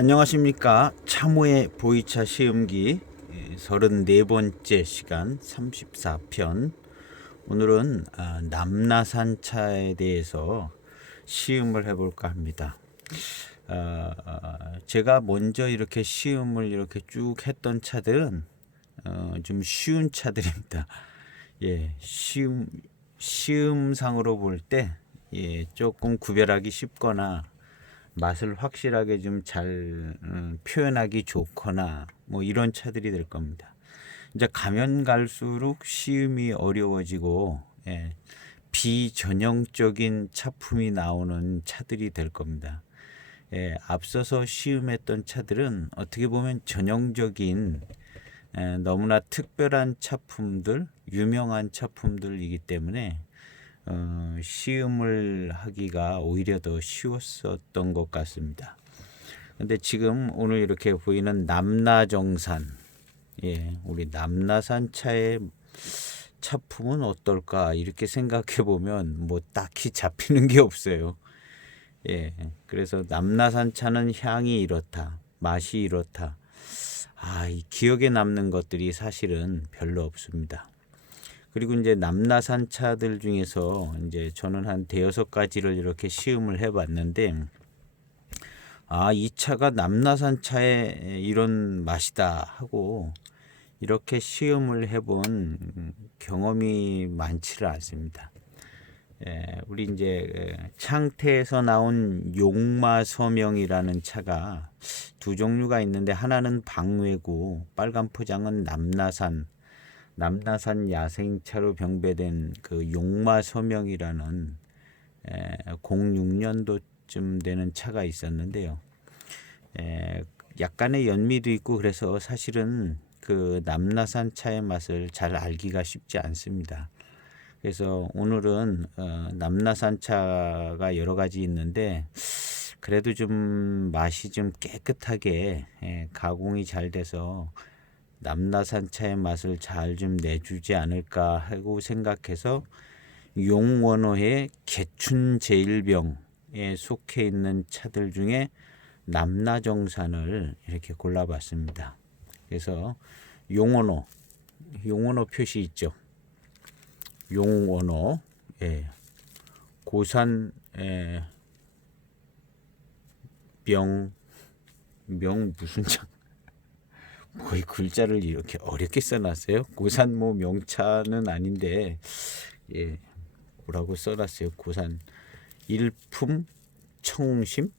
안녕하십니까. 참호의 보이차 시음기 34번째 시간 34편. 오늘은 남나산차에 대해서 시음을 해볼까 합니다. 제가 먼저 이렇게 시음을 이렇게 쭉 했던 차들은 좀 쉬운 차들입니다. 예, 시음상으로 볼 때 조금 구별하기 쉽거나 맛을 확실하게 좀 잘 표현하기 좋거나 뭐 이런 차들이 될 겁니다. 이제 가면 갈수록 시음이 어려워지고 비전형적인 차품이 나오는 차들이 될 겁니다. 앞서서 시음했던 차들은 어떻게 보면 전형적인 너무나 특별한 차품들, 유명한 차품들이기 때문에 시음을 하기가 오히려 더 쉬웠었던 것 같습니다. 근데 지금 오늘 이렇게 보이는 남나정산, 우리 남나산 차의 차품은 어떨까 이렇게 생각해 보면 뭐 딱히 잡히는 게 없어요. 그래서 남나산 차는 향이 이렇다, 맛이 이렇다. 이 기억에 남는 것들이 사실은 별로 없습니다. 그리고 이제 남나산 차들 중에서 이제 저는 한 대여섯 가지를 이렇게 시음을 해봤는데, 이 차가 남나산 차의 이런 맛이다 하고 이렇게 시음을 해본 경험이 많지를 않습니다. 우리 이제 창태에서 나온 용마서명이라는 차가 두 종류가 있는데, 하나는 방외구, 빨간 포장은 남나산 야생차로 병배된 그 용마서명이라는 06년도쯤 되는 차가 있었는데요. 약간의 연미도 있고 그래서 사실은 그 남나산 차의 맛을 잘 알기가 쉽지 않습니다. 그래서 오늘은 남나산 차가 여러 가지 있는데 그래도 좀 맛이 좀 깨끗하게 가공이 잘 돼서 남나산 차의 맛을 잘 좀 내주지 않을까 하고 생각해서 용원호의 개춘제일병에 속해 있는 차들 중에 남나정산을 이렇게 골라봤습니다. 그래서 용원호 표시 있죠. 용원호, 고산 명 무슨 장 거의 글자를 이렇게 어렵게 써놨어요. 고산 뭐 명차는 아닌데 뭐라고 써놨어요. 고산 일품 청심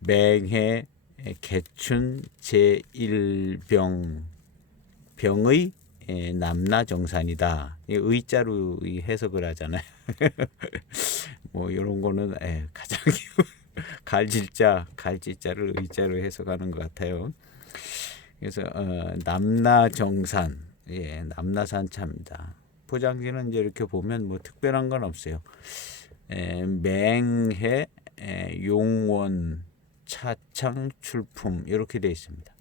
맹해 개춘 제1병 병의 남나정산이다. 의자로 해석을 하잖아요. 뭐 이런 거는 가장 갈질자를 의자로 해석하는 것 같아요. 그래서 남나정산, 남나산 차입니다. 포장지는 이제 이렇게 보면 뭐 특별한 건 없어요. 맹해 용원 차창 출품 이렇게 되어 있습니다.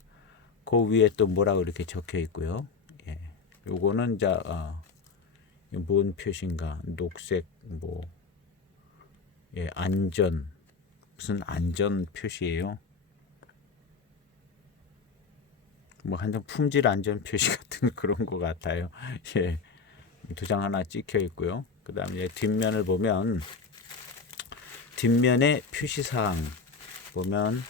그 위에 또 뭐라고 이렇게 적혀 있고요. 요거는 뭔 표시인가? 녹색 뭐 안전, 무슨 안전 표시예요. 뭐 한장 품질 안전 표시 같은 그런 것 같아요. 도장 하나 찍혀 있고요. 그다음에 뒷면을 보면 뒷면에 표시사항 보면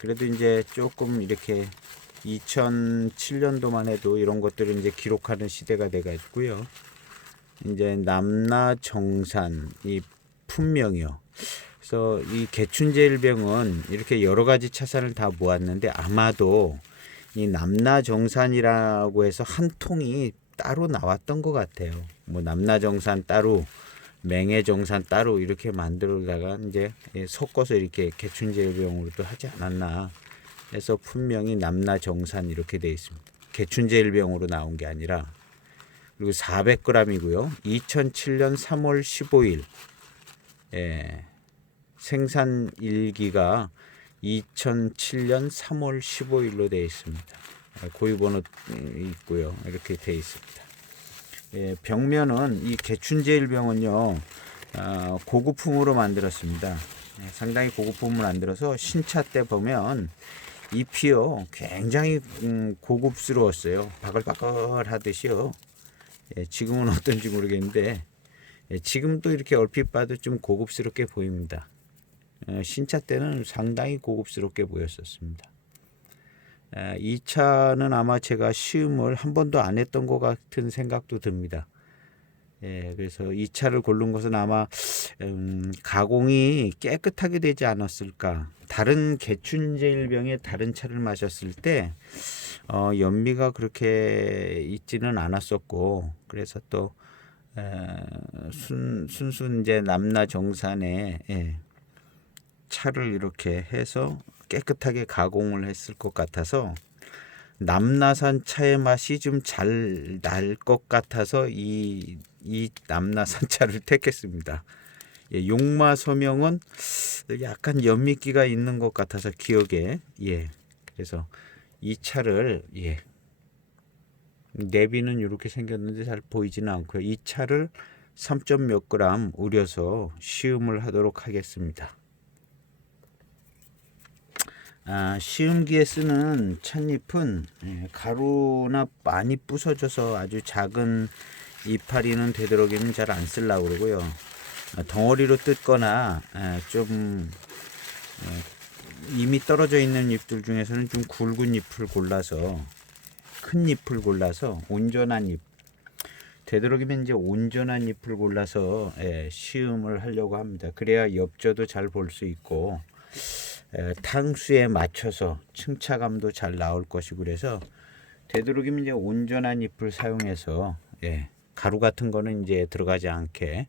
그래도 이제 조금 이렇게 2007년도만 해도 이런 것들을 이제 기록하는 시대가 돼가지고요. 이제 남나정산 이 품명이요. 그래서 이 개춘제일병은 이렇게 여러 가지 차산을 다 모았는데 아마도 이 남나정산이라고 해서 한 통이 따로 나왔던 것 같아요. 뭐 남나정산 따로, 맹해정산 따로 이렇게 만들다가 이제 섞어서 이렇게 개춘제일병으로도 하지 않았나 해서 품명이 남나정산 이렇게 되어 있습니다. 개춘제일병으로 나온 게 아니라. 그리고 400g이고요. 2007년 3월 15일 생산 일기가 2007년 3월 15일로 되어 있습니다. 고유번호 있고요. 이렇게 되어 있습니다. 병면은 이 개춘제일병은요 고급품으로 만들었습니다. 상당히 고급품을 만들어서 신차 때 보면 잎이요 굉장히 고급스러웠어요. 바글바글 하듯이요. 지금은 어떤지 모르겠는데 지금도 이렇게 얼핏 봐도 좀 고급스럽게 보입니다. 신차 때는 상당히 고급스럽게 보였었습니다. 이 차는 아마 제가 시음을 한 번도 안 했던 것 같은 생각도 듭니다. 그래서 이 차를 고른 것은 아마 가공이 깨끗하게 되지 않았을까. 다른 개춘제일병의 다른 차를 마셨을 때 연미가 그렇게 있지는 않았었고, 그래서 또 순수 이제 남나정산에 차를 이렇게 해서 깨끗하게 가공을 했을 것 같아서 남나산 차의 맛이 좀 잘 날 것 같아서 이 남나산 차를 택했습니다. 용마 소명은 약간 연미기가 있는 것 같아서 기억에 그래서 이 차를 내비는 이렇게 생겼는데 잘 보이지는 않고요. 이 차를 3점 몇 그램 우려서 시음을 하도록 하겠습니다. 시음기에 쓰는 찻잎은 가루나 많이 부서져서 아주 작은 이파리는 되도록이면 잘 안 쓰려고 그러고요. 덩어리로 뜯거나 좀 이미 떨어져 있는 잎들 중에서는 좀 굵은 잎을 골라서 큰 잎을 골라서 온전한 잎, 되도록이면 이제 온전한 잎을 골라서 시음을 하려고 합니다. 그래야 엽조도 잘 볼 수 있고 탕수에 맞춰서 층차감도 잘 나올 것이고, 그래서 되도록이면 이제 온전한 잎을 사용해서 가루 같은 거는 이제 들어가지 않게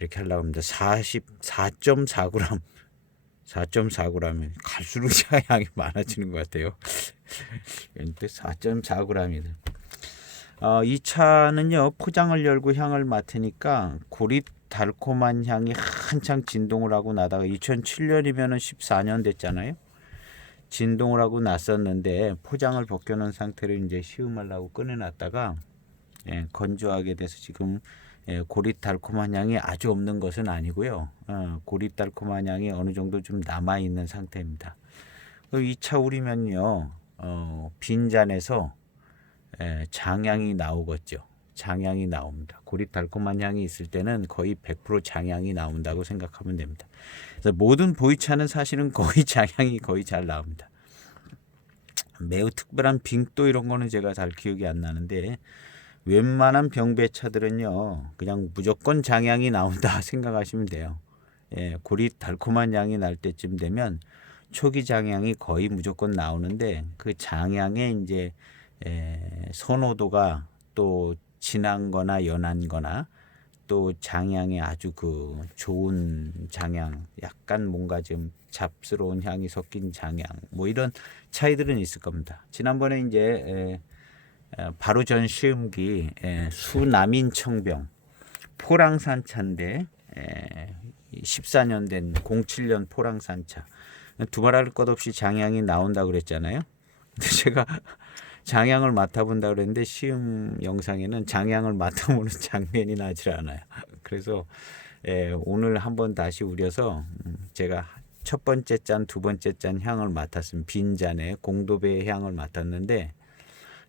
이렇게 하려고 합니다. 4.4g 4.4g이 갈수록 양이 많아지는 것 같아요. 4.4g이다. 이 차는요 포장을 열고 향을 맡으니까 고릿 달콤한 향이 한창 진동을 하고 나다가 2007년이면은 14년 됐잖아요. 진동을 하고 났었는데 포장을 벗겨놓은 상태로 이제 시음하려고 꺼내놨다가 건조하게 돼서 지금 고릿 달콤한 향이 아주 없는 것은 아니고요. 고릿 달콤한 향이 어느 정도 좀 남아 있는 상태입니다. 이 차 우리면요 빈 잔에서 장향이 나오겠죠. 장향이 나옵니다. 고릿 달콤한 향이 있을 때는 거의 100% 장향이 나온다고 생각하면 됩니다. 그래서 모든 보이차는 사실은 거의 장향이 거의 잘 나옵니다. 매우 특별한 빙도 이런 거는 제가 잘 기억이 안 나는데 웬만한 병배차들은요 그냥 무조건 장향이 나온다 생각하시면 돼요. 고릿 달콤한 향이 날 때쯤 되면 초기 장향이 거의 무조건 나오는데 그 장향의 이제 선호도가 또 진한 거나 연한 거나 또 장향이 아주 그 좋은 장향, 약간 뭔가 좀 잡스러운 향이 섞인 장향, 뭐 이런 차이들은 있을 겁니다. 지난번에 이제 바로 전 시음기 수남인청병 포랑산차인데 14년 된 07년 포랑산차 두말할 것 없이 장향이 나온다 그랬잖아요. 근데 제가 장향을 맡아본다 그랬는데 시음 영상에는 장향을 맡아보는 장면이 나질 않아요. 그래서 오늘 한번 다시 우려서 제가 첫 번째 잔, 두 번째 잔 향을 맡았습니다. 빈 잔에 공도배의 향을 맡았는데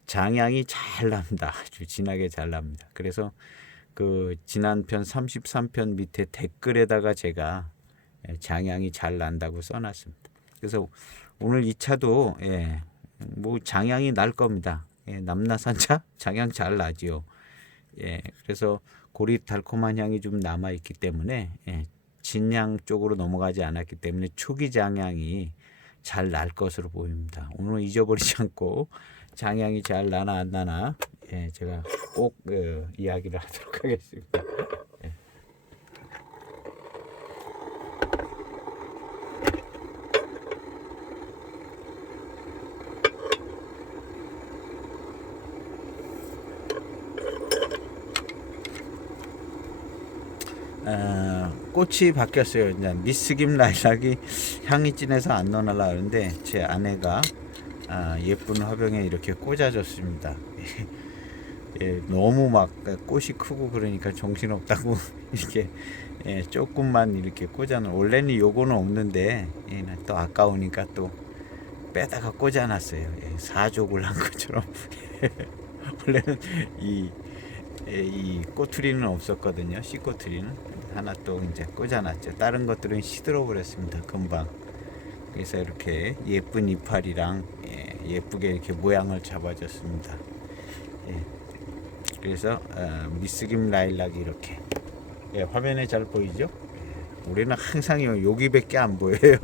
장향이 잘 납니다. 아주 진하게 잘 납니다. 그래서 그 지난 편 33편 밑에 댓글에다가 제가 장향이 잘 난다고 써놨습니다. 그래서 오늘 이 차도 뭐 장향이 날 겁니다. 남나산차 장향 잘 나지요. 그래서 고릿 달콤한 향이 좀 남아 있기 때문에 진향 쪽으로 넘어가지 않았기 때문에 초기 장향이 잘 날 것으로 보입니다. 오늘 잊어버리지 않고 장향이 잘 나나 안 나나 제가 꼭 이야기를 하도록 하겠습니다. 꽃이 바뀌었어요. 이제 미스김 라일락이 향이 진해서 안 넣어놔라 하는데 제 아내가 예쁜 화병에 이렇게 꽂아줬습니다. 너무 막 꽃이 크고 그러니까 정신없다고 이렇게 예, 조금만 이렇게 꽂아놓은. 원래는 요거는 없는데 또 아까우니까 또 빼다가 꽂아놨어요. 예, 사족을 한 것처럼. 원래는 이 꼬투리는 없었거든요. 씨꼬투리는 하나 또 이제 꽂아놨죠. 다른 것들은 시들어 버렸습니다. 금방. 그래서 이렇게 예쁜 이파리랑 예쁘게 이렇게 모양을 잡아줬습니다. 예, 그래서 미스김 라일락이 이렇게 화면에 잘 보이죠? 우리는 항상 여기밖에 안 보여요.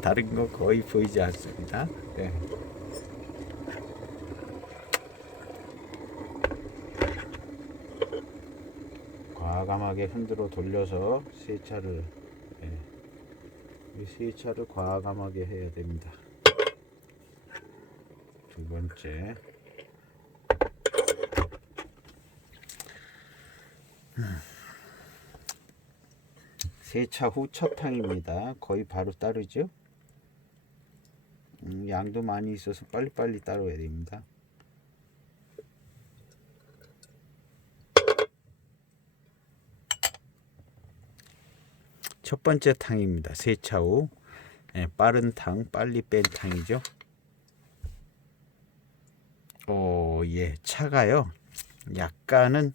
다른 거 거의 보이지 않습니다. 네. 과감하게 흔들어 돌려서 세차를 이 세차를 과감하게 해야 됩니다. 두 번째, 세차 후 첫 탕입니다. 거의 바로 따르죠. 양도 많이 있어서 빨리빨리 따라야 됩니다. 첫 번째 탕입니다. 세차 후 빠른 탕, 빨리 뺀 탕이죠. 예, 차가요. 약간은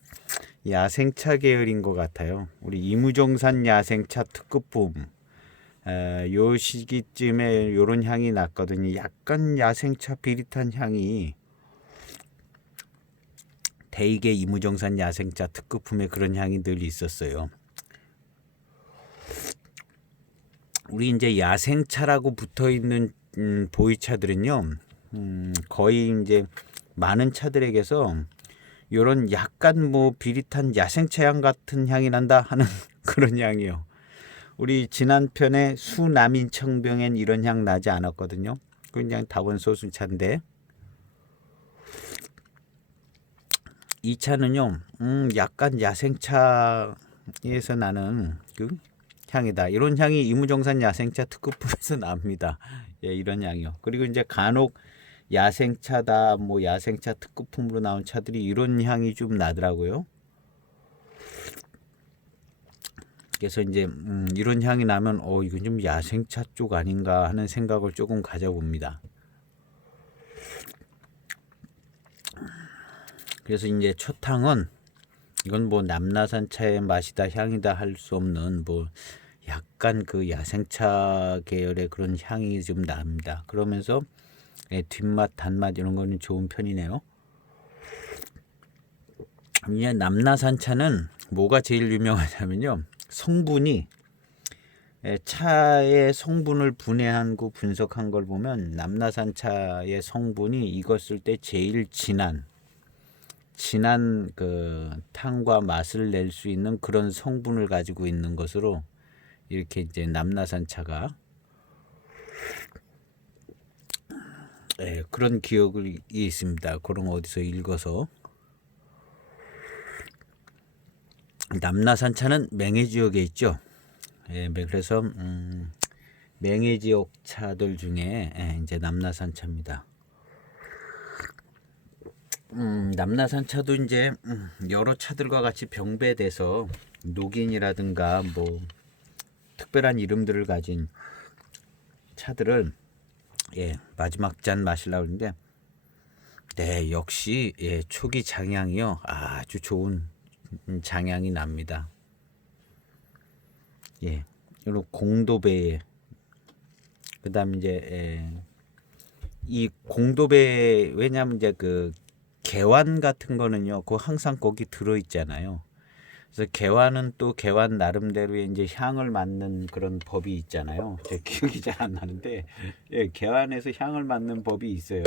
야생차 계열인 것 같아요. 우리 이무종산 야생차 특급품. 요 시기쯤에 요런 향이 났거든요. 약간 야생차 비릿한 향이 대개 이무종산 야생차 특급품에 그런 향이 늘 있었어요. 우리 이제 야생차라고 붙어 있는 보이차들은요, 거의 이제 많은 차들에게서 요런 약간 뭐 비릿한 야생차 향 같은 향이 난다 하는 그런 향이요. 우리 지난 편에 수남인청병엔 이런 향 나지 않았거든요. 그냥 다원소순차인데 이 차는요, 약간 야생차에서 나는 그 향이다. 이런 향이 이무종산 야생차 특급품에서 납니다. 예, 이런 향이요. 그리고 이제 간혹 야생차다, 뭐 야생차 특급품으로 나온 차들이 이런 향이 좀 나더라고요. 그래서 이제 이런 향이 나면 이건 좀 야생차 쪽 아닌가 하는 생각을 조금 가져봅니다. 그래서 이제 초탕은 이건 뭐 남나산차의 맛이다 향이다 할 수 없는 뭐 약간 그 야생차 계열의 그런 향이 좀 납니다. 그러면서 뒷맛 단맛 이런 거는 좋은 편이네요. 이제 남나산차는 뭐가 제일 유명하냐면요, 성분이 차의 성분을 분해한 거 분석한 걸 보면 남나산차의 성분이 익었을 때 제일 진한 그 탕과 맛을 낼 수 있는 그런 성분을 가지고 있는 것으로 이렇게 이제 남나산차가 그런 기억이 있습니다. 그런 거 어디서 읽어서. 남나산차는 맹해 지역에 있죠. 그래서 맹해 지역 차들 중에 이제 남나산차입니다. 남나산차도 이제 여러 차들과 같이 병배돼서 녹인이라든가 뭐 특별한 이름들을 가진 차들을 마지막 잔 마시려고 하는데, 네, 역시 초기 장향이요, 아주 좋은 장향이 납니다. 그리고 공도배에 그다음 이제 이 공도배, 왜냐하면 이제 그 개완 같은 거는요, 그 항상 거기 들어 있잖아요. 그래서 개완은 또 개완 나름대로의 이제 향을 맡는 그런 법이 있잖아요. 제 기억이 잘 안 나는데 개완에서 향을 맡는 법이 있어요.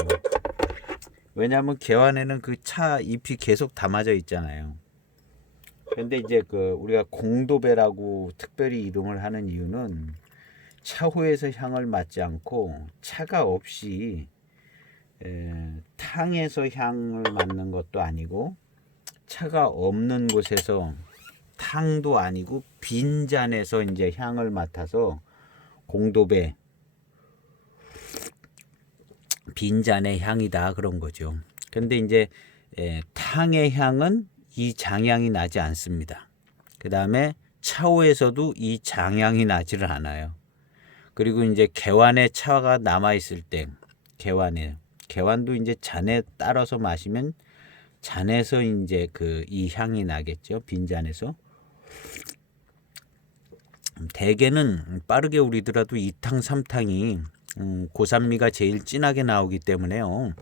왜냐하면 개완에는 그 차 잎이 계속 담아져 있잖아요. 근데 이제 그 우리가 공도배라고 특별히 이름을 하는 이유는 차후에서 향을 맡지 않고 차가 없이 탕에서 향을 맡는 것도 아니고 차가 없는 곳에서 탕도 아니고 빈잔에서 이제 향을 맡아서 공도배, 빈잔의 향이다 그런 거죠. 근데 이제 탕의 향은 이 장향이 나지 않습니다. 그 다음에 차후에서도 이 장향이 나지를 않아요. 그리고 이제 개완에 차가 남아 있을 때 개완도 이제 잔에 따라서 마시면 잔에서 이제 그 이 향이 나겠죠. 빈 잔에서. 대개는 빠르게 우리더라도 2탕, 3탕이 고산미가 제일 진하게 나오기 때문에요.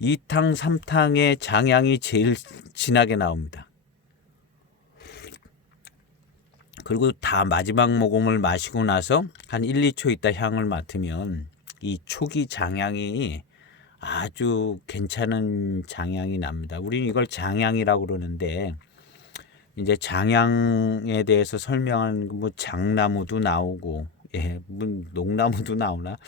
2탕, 3탕의 장향이 제일 진하게 나옵니다. 그리고 다 마지막 모금을 마시고 나서 한 1, 2초 있다 향을 맡으면 이 초기 장향이 아주 괜찮은 장향이 납니다. 우리는 이걸 장향이라고 그러는데 이제 장향에 대해서 설명하는 뭐 장나무도 나오고 뭐 농나무도 나오나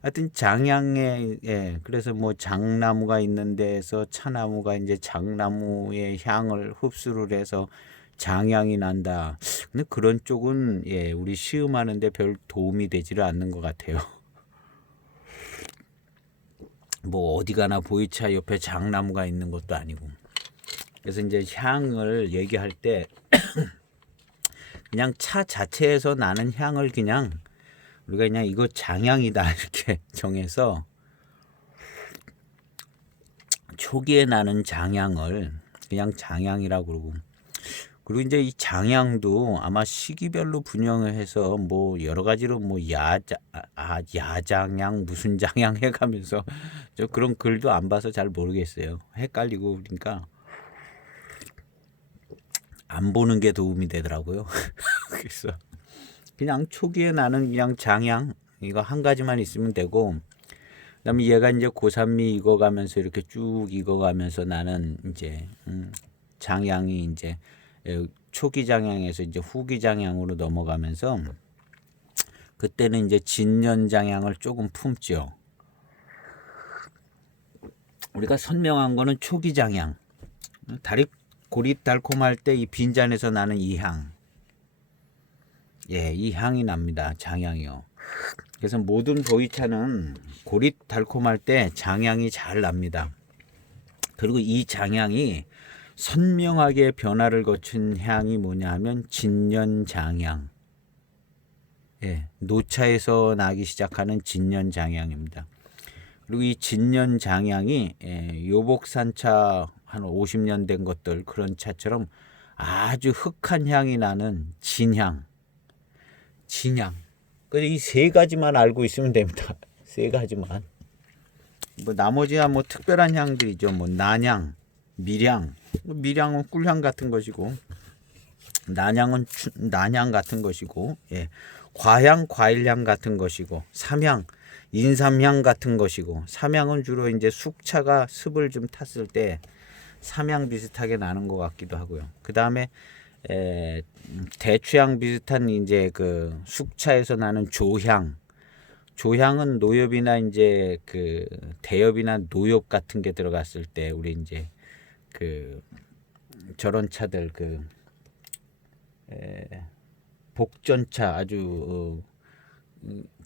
하여튼 장향에 그래서 뭐 장나무가 있는 데에서 차나무가 이제 장나무의 향을 흡수를 해서 장향이 난다. 근데 그런 쪽은 우리 시음하는데 별 도움이 되지를 않는 것 같아요. 뭐 어디 가나 보이차 옆에 장나무가 있는 것도 아니고. 그래서 이제 향을 얘기할 때 그냥 차 자체에서 나는 향을 그냥 우리가 그냥 이거 장향이다 이렇게 정해서 초기에 나는 장향을 그냥 장향이라고 그러고, 그리고 이제 이 장향도 아마 시기별로 분영을 해서 뭐 여러 가지로 뭐 야장향 무슨 장향 해가면서 저 그런 글도 안 봐서 잘 모르겠어요. 헷갈리고 그러니까 안 보는 게 도움이 되더라고요. 그래서 그냥 초기에 나는 그냥 장향 이거 한 가지만 있으면 되고, 그다음에 얘가 이제 고산미 익어가면서 이렇게 쭉 익어가면서 나는 이제 장향이 이제 초기 장향에서 이제 후기 장향으로 넘어가면서 그때는 이제 진년 장향을 조금 품죠. 우리가 선명한 거는 초기 장향. 고릿 달콤할 때 이 빈잔에서 나는 이 향. 이 향이 납니다. 장향이요. 그래서 모든 보이차는 고릿 달콤할 때 장향이 잘 납니다. 그리고 이 장향이 선명하게 변화를 거친 향이 뭐냐 하면 진년장향. 노차에서 나기 시작하는 진년장향입니다. 그리고 이 진년장향이 요복산차 한 50년 된 것들 그런 차처럼 아주 흑한 향이 나는 진향. 그래서 이 세 가지만 알고 있으면 됩니다. 세 가지만. 뭐 나머지야 뭐 특별한 향들이죠. 뭐 난향, 밀향. 밀향은 꿀향 같은 것이고, 난향은 난향 같은 것이고, 과향, 과일향 같은 것이고, 삼향, 인삼향 같은 것이고, 삼향은 주로 이제 숙차가 습을 좀 탔을 때 삼향 비슷하게 나는 것 같기도 하고요. 그 다음에 대추향 비슷한 이제 그 숙차에서 나는 조향. 조향은 노엽이나 이제 그 대엽이나 노엽 같은 게 들어갔을 때 우리 이제 그 저런 차들 그 복전차 아주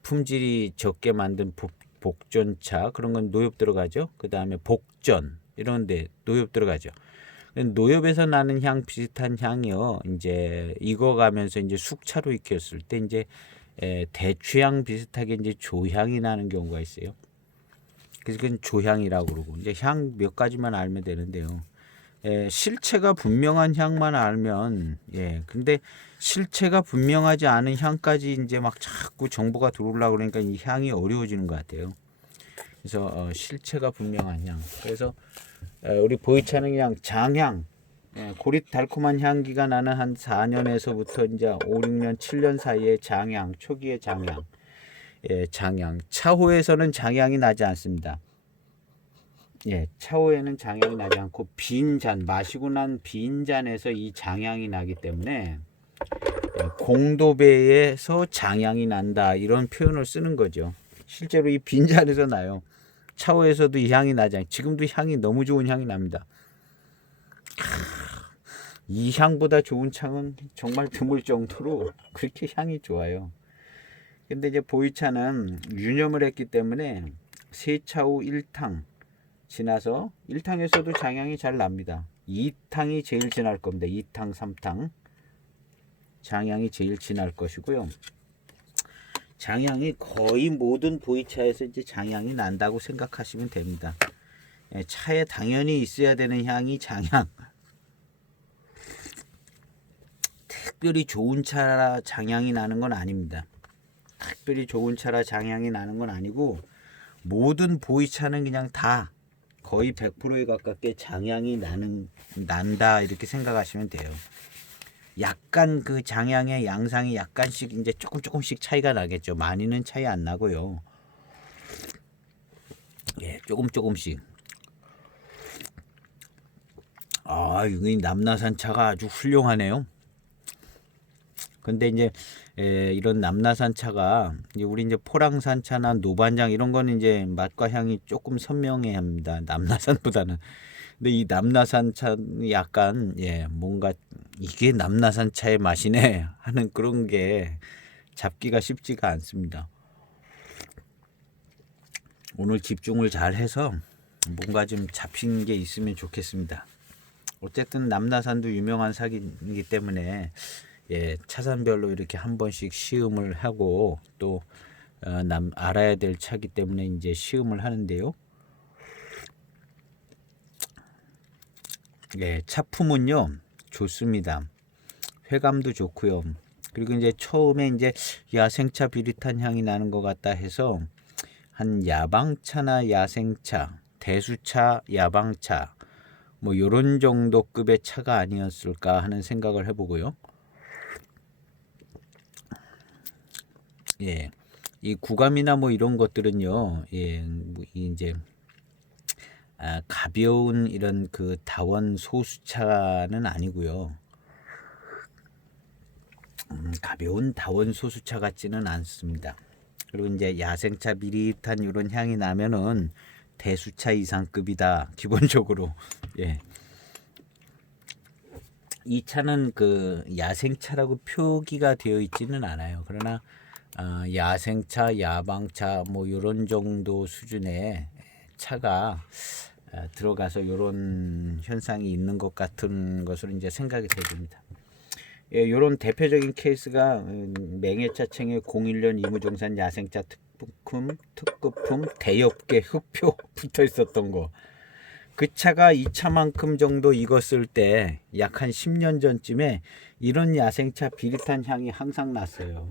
품질이 적게 만든 복전차 그런 건 노엽 들어가죠. 그 다음에 복전 이런데 노엽 들어가죠. 노엽에서 나는 향 비슷한 향이요. 이제 익어가면서 이제 숙차로 익혔을 때 이제 대추향 비슷하게 이제 조향이 나는 경우가 있어요. 그래서 그건 조향이라고 그러고 이제 향 몇 가지만 알면 되는데요. 실체가 분명한 향만 알면 근데 실체가 분명하지 않은 향까지 이제 막 자꾸 정보가 들어오려고 그러니까 이 향이 어려워지는 것 같아요. 그래서 실체가 분명한 향. 그래서 우리 보이차는 그냥 장향, 고릿 달콤한 향기가 나는 한 4년에서부터 이제 5, 6년, 7년 사이에 장향, 초기의 장향, 장향. 차후에서는 장향이 나지 않습니다. 차후에는 장향이 나지 않고 빈잔, 마시고 난 빈잔에서 이 장향이 나기 때문에 공도배에서 장향이 난다 이런 표현을 쓰는 거죠. 실제로 이 빈잔에서 나요. 차후에서도 이 향이 나잖아요. 지금도 향이 너무 좋은 향이 납니다. 이 향보다 좋은 차는 정말 드물 정도로 그렇게 향이 좋아요. 근데 이제 보이차는 유념을 했기 때문에 세차 후 1탕 지나서 1탕에서도 장향이 잘 납니다. 2탕이 제일 진할 겁니다. 2탕, 3탕. 장향이 제일 진할 것이고요. 장향이 거의 모든 보이차에서 이제 장향이 난다고 생각하시면 됩니다. 예, 차에 당연히 있어야 되는 향이 장향. 특별히 좋은 차라 장향이 나는 건 아닙니다. 특별히 좋은 차라 장향이 나는 건 아니고 모든 보이차는 그냥 다 거의 100%에 가깝게 장향이 난다 이렇게 생각하시면 돼요. 약간 그 장향의 양상이 약간씩 이제 조금씩 차이가 나겠죠. 많이는 차이 안 나고요. 예, 조금씩. 아, 여기 남나산 차가 아주 훌륭하네요. 근데 이제 이런 남나산 차가 이제 우리 이제 포랑산 차나 노반장 이런 거는 이제 맛과 향이 조금 선명해야 합니다. 남나산보다는. 근데 이 남나산 차는 약간 뭔가 이게 남나산 차의 맛이네 하는 그런 게 잡기가 쉽지가 않습니다. 오늘 집중을 잘 해서 뭔가 좀 잡힌 게 있으면 좋겠습니다. 어쨌든 남나산도 유명한 사기이기 때문에 차산별로 이렇게 한 번씩 시음을 하고 또 알아야 될 차기 때문에 이제 시음을 하는데요. 차품은요 좋습니다. 회감도 좋고요. 그리고 이제 처음에 이제 야생차 비릿한 향이 나는 것 같다 해서 한 야방차나 야생차, 대수차, 야방차 뭐 요런 정도 급의 차가 아니었을까 하는 생각을 해보고요. 이 구감이나 뭐 이런 것들은요, 뭐 이제 가벼운 이런 그 다원 소수차는 아니고요. 가벼운 다원 소수차 같지는 않습니다. 그리고 이제 야생차 비릿한 이런 향이 나면은 대수차 이상급이다. 기본적으로. 이 차는 그 야생차라고 표기가 되어 있지는 않아요. 그러나 야생차, 야방차 뭐 이런 정도 수준의 차가 들어가서 이런 현상이 있는 것 같은 것으로 이제 생각이 됩니다. 이런 대표적인 케이스가 맹해차청의 01년 이무종산 야생차 특급품 대엽계 흑표 붙어 있었던 거. 그 차가 이 차만큼 정도 익었을 때 약 한 10년 전쯤에 이런 야생차 비릿한 향이 항상 났어요.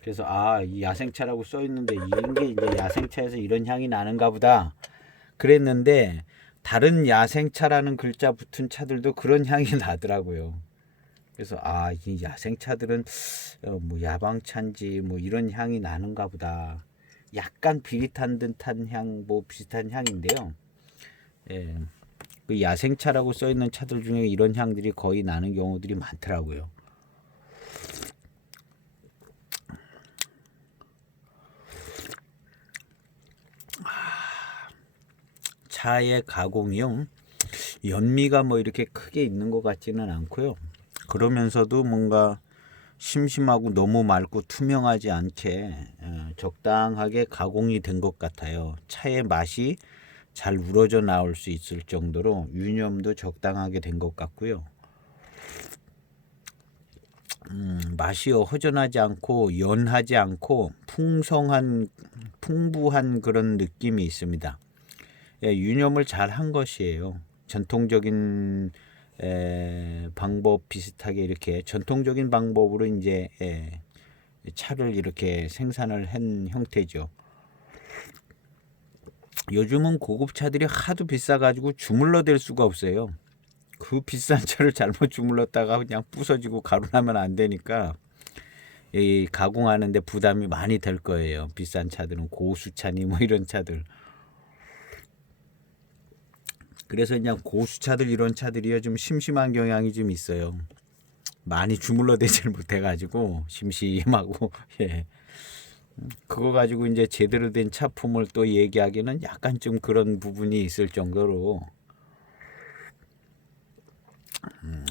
그래서 이 야생차라고 써 있는데 이런 게 이제 야생차에서 이런 향이 나는가 보다 그랬는데 다른 야생차라는 글자 붙은 차들도 그런 향이 나더라고요. 그래서 이 야생차들은 뭐 야방차인지 뭐 이런 향이 나는가 보다. 약간 비릿한 듯한 향, 뭐 비슷한 향인데요. 그 야생차라고 써 있는 차들 중에 이런 향들이 거의 나는 경우들이 많더라고요. 차의 가공이요. 연미가 뭐 이렇게 크게 있는 것 같지는 않고요. 그러면서도 뭔가 심심하고 너무 맑고 투명하지 않게 적당하게 가공이 된 것 같아요. 차의 맛이 잘 우러져 나올 수 있을 정도로 유념도 적당하게 된 것 같고요. 맛이 허전하지 않고 연하지 않고 풍부한 그런 느낌이 있습니다. 유념을 잘 한 것이에요. 전통적인 방법 비슷하게 이렇게 전통적인 방법으로 이제 차를 이렇게 생산을 한 형태죠. 요즘은 고급 차들이 하도 비싸가지고 주물러 댈 수가 없어요. 그 비싼 차를 잘못 주물렀다가 그냥 부서지고 가루 나면 안 되니까 이 가공하는데 부담이 많이 될 거예요. 비싼 차들은 고수차니 뭐 이런 차들. 그래서 그냥 고수차들 이런 차들이요 좀 심심한 경향이 좀 있어요. 많이 주물러 대질 못해가지고 심심하고 그거 가지고 이제 제대로 된 차품을 또 얘기하기는 약간 좀 그런 부분이 있을 정도로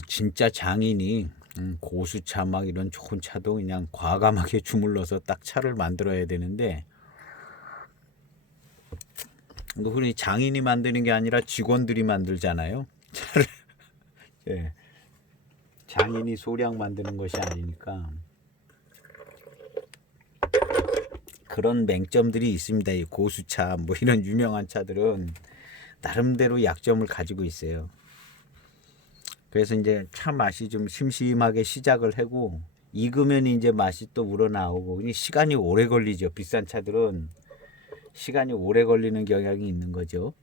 진짜 장인이 고수차 막 이런 좋은 차도 그냥 과감하게 주물러서 딱 차를 만들어야 되는데 흔히 장인이 만드는 게 아니라 직원들이 만들잖아요. 차를 장인이 소량 만드는 것이 아니니까 그런 맹점들이 있습니다. 이 고수차 뭐 이런 유명한 차들은 나름대로 약점을 가지고 있어요. 그래서 이제 차 맛이 좀 심심하게 시작을 하고 익으면 이제 맛이 또 우러나오고 시간이 오래 걸리죠. 비싼 차들은 시간이 오래 걸리는 경향이 있는 거죠.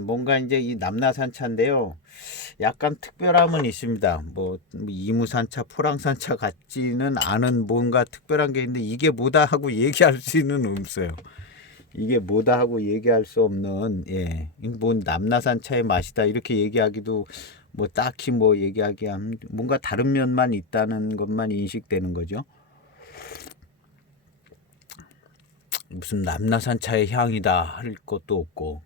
뭔가 이제 이 남나산 차인데요. 약간 특별함은 있습니다. 뭐 이무산차, 포랑산차 같지는 않은 뭔가 특별한 게 있는데 이게 뭐다 하고 얘기할 수는 없어요. 이게 뭐다 하고 얘기할 수 없는 뭐 남나산차의 맛이다 이렇게 얘기하기도 뭐 딱히 뭐 얘기하기 하면 뭔가 다른 면만 있다는 것만 인식되는 거죠. 무슨 남나산차의 향이다 할 것도 없고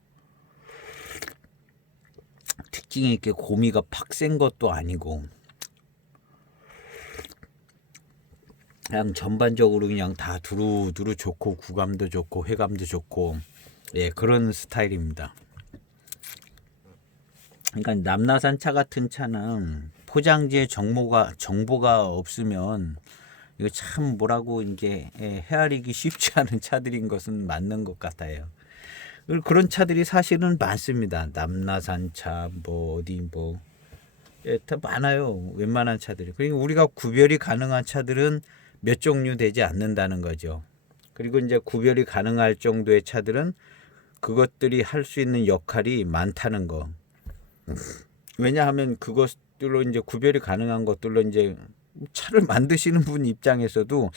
특징이 있게 고미가 팍 센 것도 아니고 그냥 전반적으로 그냥 다 두루두루 좋고 구감도 좋고 회감도 좋고 그런 스타일입니다. 그러니까 남나산차 같은 차는 포장지에 정보가 없으면 이거 참 뭐라고 이제 헤아리기 쉽지 않은 차들인 것은 맞는 것 같아요. 그런 차들이 사실은 많습니다. 남나산차 뭐 어디 뭐 다 많아요. 웬만한 차들이. 그러니까 우리가 구별이 가능한 차들은 몇 종류 되지 않는다는 거죠. 그리고 이제 구별이 가능할 정도의 차들은 그것들이 할 수 있는 역할이 많다는 거. 왜냐하면 그것들로 이제 구별이 가능한 것들로 이제 차를 만드시는 분 입장에서도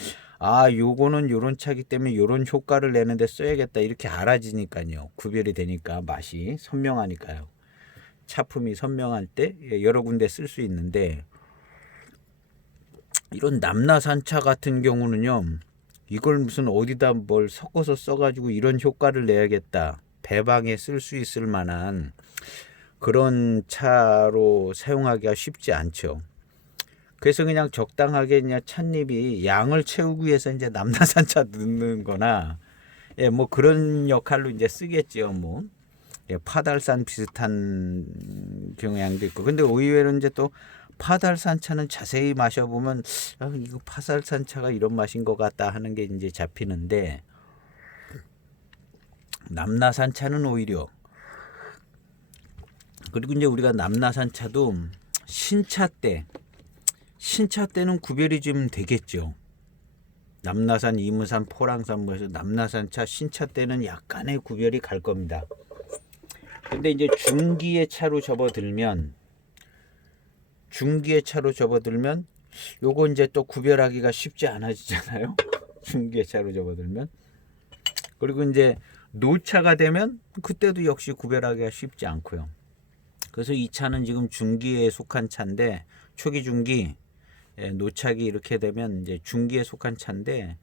요거는 요런 차기 때문에 요런 효과를 내는데 써야겠다 이렇게 알아지니까요. 구별이 되니까 맛이 선명하니까요. 차품이 선명할 때 여러 군데 쓸 수 있는데 이런 남나산차 같은 경우는요. 이걸 무슨 어디다 뭘 섞어서 써가지고 이런 효과를 내야겠다. 배방에 쓸 수 있을 만한 그런 차로 사용하기가 쉽지 않죠. 그래서 그냥 적당하게 그냥 찻잎이 양을 채우기 위해서 이제 남나산차 넣는 거나 뭐 그런 역할로 이제 쓰겠죠. 뭐 파달산 비슷한 경향도 있고. 근데 의외로 이제 또 파달산 차는 자세히 마셔보면 이거 파달산 차가 이런 맛인 것 같다 하는 게 이제 잡히는데 남나산 차는 오히려 그리고 이제 우리가 남나산 차도 신차 때는 구별이 좀 되겠죠. 남나산, 이무산, 포랑산 뭐해서 남나산차 신차 때는 약간의 구별이 갈 겁니다. 근데 이제 중기의 차로 접어들면 요거 이제 또 구별하기가 쉽지 않아지잖아요. 중기의 차로 접어들면. 그리고 이제 노차가 되면 그때도 역시 구별하기가 쉽지 않고요. 그래서 이 차는 지금 중기에 속한 차인데 초기 중기 노차기 이렇게 되면 이제 중기에 속한 차인데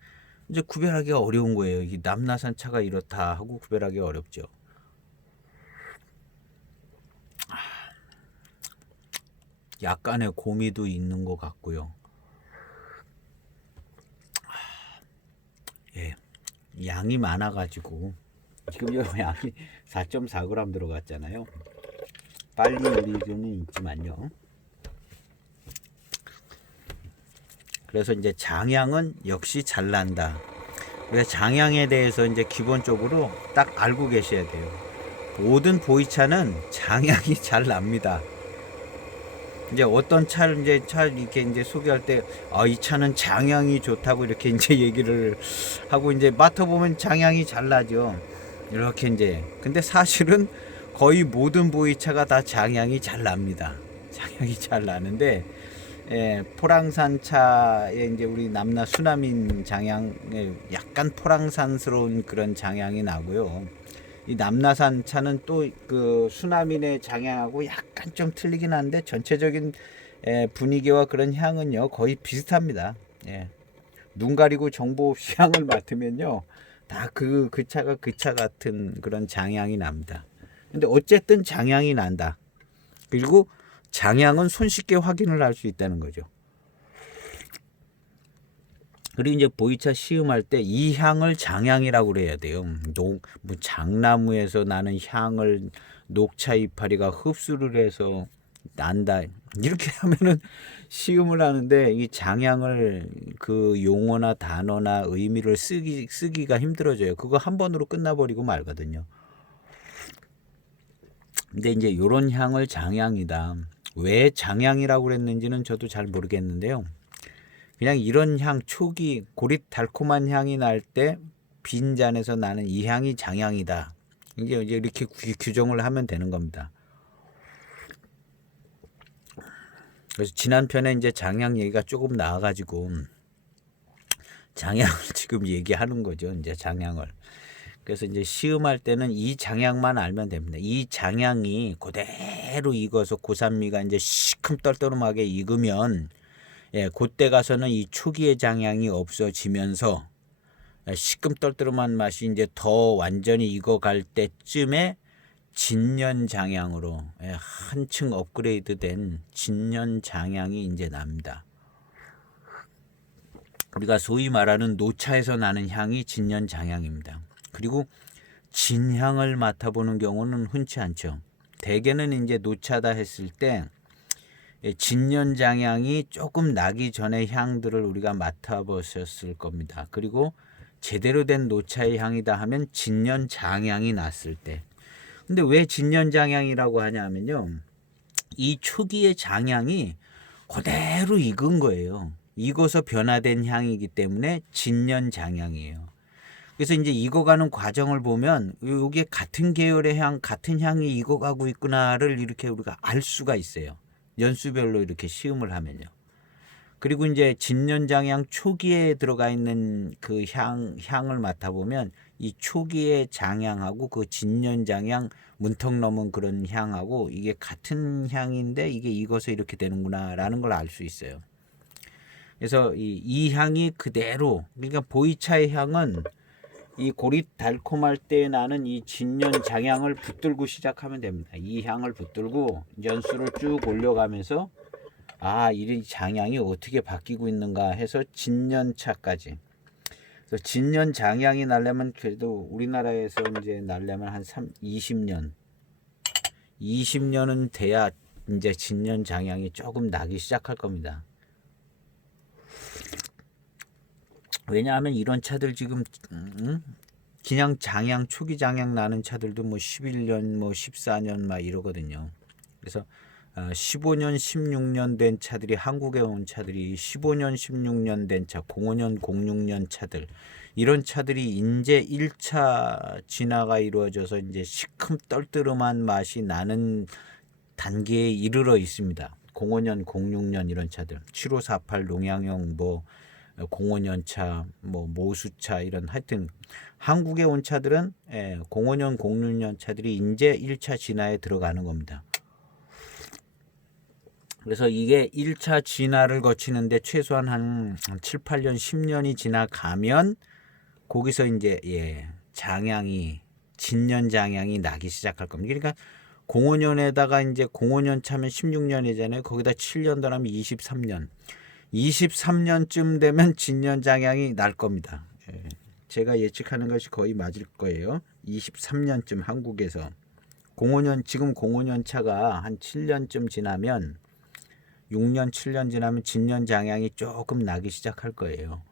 이제 구별하기가 어려운 거예요. 이 남나산 차가 이렇다 하고 구별하기가 어렵죠. 약간의 고미도 있는 것 같고요. 양이 많아가지고 지금 양이 4.4g 들어갔잖아요. 빨리 우리는 있지만요. 그래서 이제 장양은 역시 잘 난다. 그래서 장양에 대해서 이제 기본적으로 딱 알고 계셔야 돼요. 모든 보이차는 장양이 잘 납니다. 이제 어떤 차를 이렇게 이제 소개할 때 이 차는 장양이 좋다고 이렇게 이제 얘기를 하고 이제 맡아보면 장양이 잘 나죠. 이렇게 이제 근데 사실은 거의 모든 보이차가 다 장양이 잘 납니다. 장양이 잘 나는데 포랑산 차에 이제 우리 남나 수남인 장양에 약간 포랑산스러운 그런 장양이 나고요. 이 남나산 차는 또 그 수남인의 장향하고 약간 좀 틀리긴 한데 전체적인 분위기와 그런 향은요 거의 비슷합니다. 눈 가리고 정보 없이 향을 맡으면요 다 그 차가 그 차 같은 그런 장향이 납니다. 근데 어쨌든 장향이 난다. 그리고 장향은 손쉽게 확인을 할 수 있다는 거죠. 그리고 이제 보이차 시음할 때 이 향을 장향이라고 그래야 돼요. 뭐 장나무에서 나는 향을 녹차 이파리가 흡수를 해서 난다. 이렇게 하면은 시음을 하는데 이 장향을 그 용어나 단어나 의미를 쓰기가 힘들어져요. 그거 한 번으로 끝나버리고 말거든요. 근데 이제 요런 향을 장향이다. 왜 장향이라고 그랬는지는 저도 잘 모르겠는데요. 그냥 이런 향, 초기 고릿 달콤한 향이 날 때 빈잔에서 나는 이 향이 장향이다. 이제 이렇게 규정을 하면 되는 겁니다. 그래서 지난 편에 이제 장향 얘기가 조금 나와가지고 장향을 지금 얘기하는 거죠. 이제 장향을. 그래서 이제 시음할 때는 이 장향만 알면 됩니다. 이 장향이 그대로 익어서 고산미가 이제 시큼떨떠름하게 익으면 그때 가서는 이 초기의 장향이 없어지면서 시큼떨떠름한 맛이 이제 더 완전히 익어갈 때쯤에 진년장향으로 한층 업그레이드된 진년장향이 이제 납니다. 우리가 소위 말하는 노차에서 나는 향이 진년장향입니다. 그리고 진향을 맡아보는 경우는 흔치 않죠. 대개는 이제 노차다 했을 때 진년장향이 조금 나기 전의 향들을 우리가 맡아보셨을 겁니다. 그리고 제대로 된 노차의 향이다 하면 진년장향이 났을 때. 근데 왜 진년장향이라고 하냐면요. 이 초기의 장향이 그대로 익은 거예요. 익어서 변화된 향이기 때문에 진년장향이에요. 그래서 이제 익어가는 과정을 보면 이게 같은 계열의 향, 같은 향이 익어가고 있구나를 이렇게 우리가 알 수가 있어요. 연수별로 이렇게 시음을 하면요. 그리고 이제 진년장향 초기에 들어가 있는 그 향을 맡아보면 이 초기의 장향하고 그 진년장향 문턱 넘은 그런 향하고 이게 같은 향인데 이게 익어서 이렇게 되는구나라는 걸 알 수 있어요. 그래서 이 향이 그대로, 그러니까 보이차의 향은 이 고릿 달콤할 때 나는 이 진년장향을 붙들고 시작하면 됩니다. 이 향을 붙들고 연수를 쭉 올려가면서 이 장향이 어떻게 바뀌고 있는가 해서 진년차까지. 그래서 진년장향이 나려면 그래도 우리나라에서 이제 나려면 한 20년은 돼야 이제 진년장향이 조금 나기 시작할 겁니다. 왜냐하면 이런 차들 지금 그냥 장향 초기 장향 나는 차들도 뭐 11년 뭐 14년 막 이러거든요. 그래서 15년 16년 된 차들이 한국에 온 차들이 15년 16년 된 차 05년 06년 차들 이런 차들이 이제 1차 진화가 이루어져서 이제 시큼떨뜨름한 맛이 나는 단계에 이르러 있습니다. 05년 06년 이런 차들 7548 농양형 뭐 05년 차, 뭐 모수차 이런 하여튼 한국에 온 차들은 05년, 06년 차들이 이제 1차 진화에 들어가는 겁니다. 그래서 이게 1차 진화를 거치는데 최소한 한 7, 8년, 10년이 지나가면 거기서 이제 장향이 진년장향이 나기 시작할 겁니다. 그러니까 05년에다가 이제 05년 차면 16년이잖아요. 거기다 7년 더하면 23년. 23년쯤 되면 진년장향이 날 겁니다. 제가 예측하는 것이 거의 맞을 거예요. 23년쯤 한국에서 05년 지금 05년 차가 한 7년쯤 지나면 6년 7년 지나면 진년장향이 조금 나기 시작할 거예요.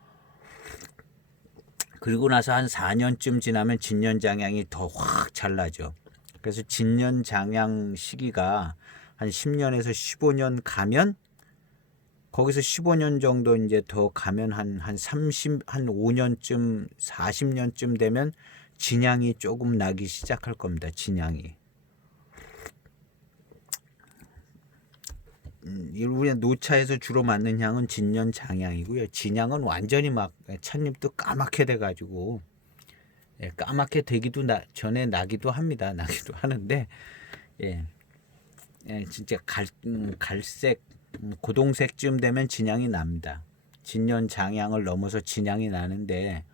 그리고 나서 한 4년쯤 지나면 진년장향이 더 확 잘 나죠. 그래서 진년장향 시기가 한 10년에서 15년 가면 거기서 15년 정도 이제 더 가면 한 5년쯤 40년쯤 되면 진향이 조금 나기 시작할 겁니다. 진향이. 우리 노차에서 주로 맡는 향은 진년장향이고요. 진향은 완전히 막 찻잎도 까맣게 돼가지고 까맣게 되기도 전에 나기도 합니다. 나기도 하는데 진짜 갈색 고동색쯤 되면 진향이 납니다. 진년장향을 넘어서 진향이 나는데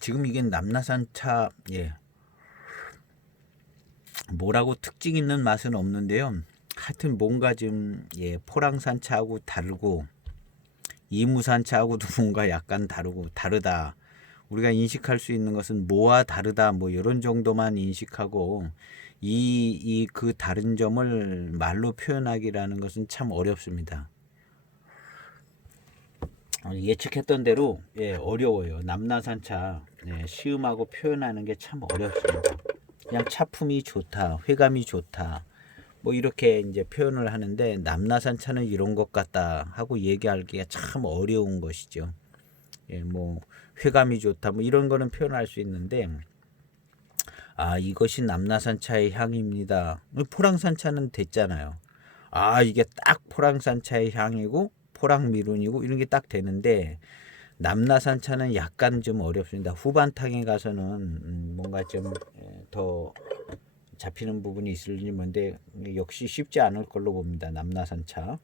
지금 이게 남나산 차 뭐라고 특징 있는 맛은 없는데요. 하여튼 뭔가 좀 포랑산차하고 다르고 이무산차하고도 뭔가 약간 다르다. 우리가 인식할 수 있는 것은 뭐와 다르다 뭐 이런 정도만 인식하고 이 그 다른 점을 말로 표현하기라는 것은 참 어렵습니다. 예측했던 대로 어려워요. 남나산차 시음하고 표현하는 게 참 어렵습니다. 그냥 차품이 좋다, 회감이 좋다, 뭐 이렇게 이제 표현을 하는데 남나산차는 이런 것 같다 하고 얘기하기가 참 어려운 것이죠. 뭐 회감이 좋다, 뭐 이런 거는 표현할 수 있는데 이것이 남나산차의 향입니다. 포랑산차는 됐잖아요. 이게 딱 포랑산차의 향이고 포랑미룬이고 이런 게 딱 되는데 남나산차는 약간 좀 어렵습니다. 후반탕에 가서는 뭔가 좀 더 잡히는 부분이 있을지 뭔데 역시 쉽지 않을 걸로 봅니다. 남나산차.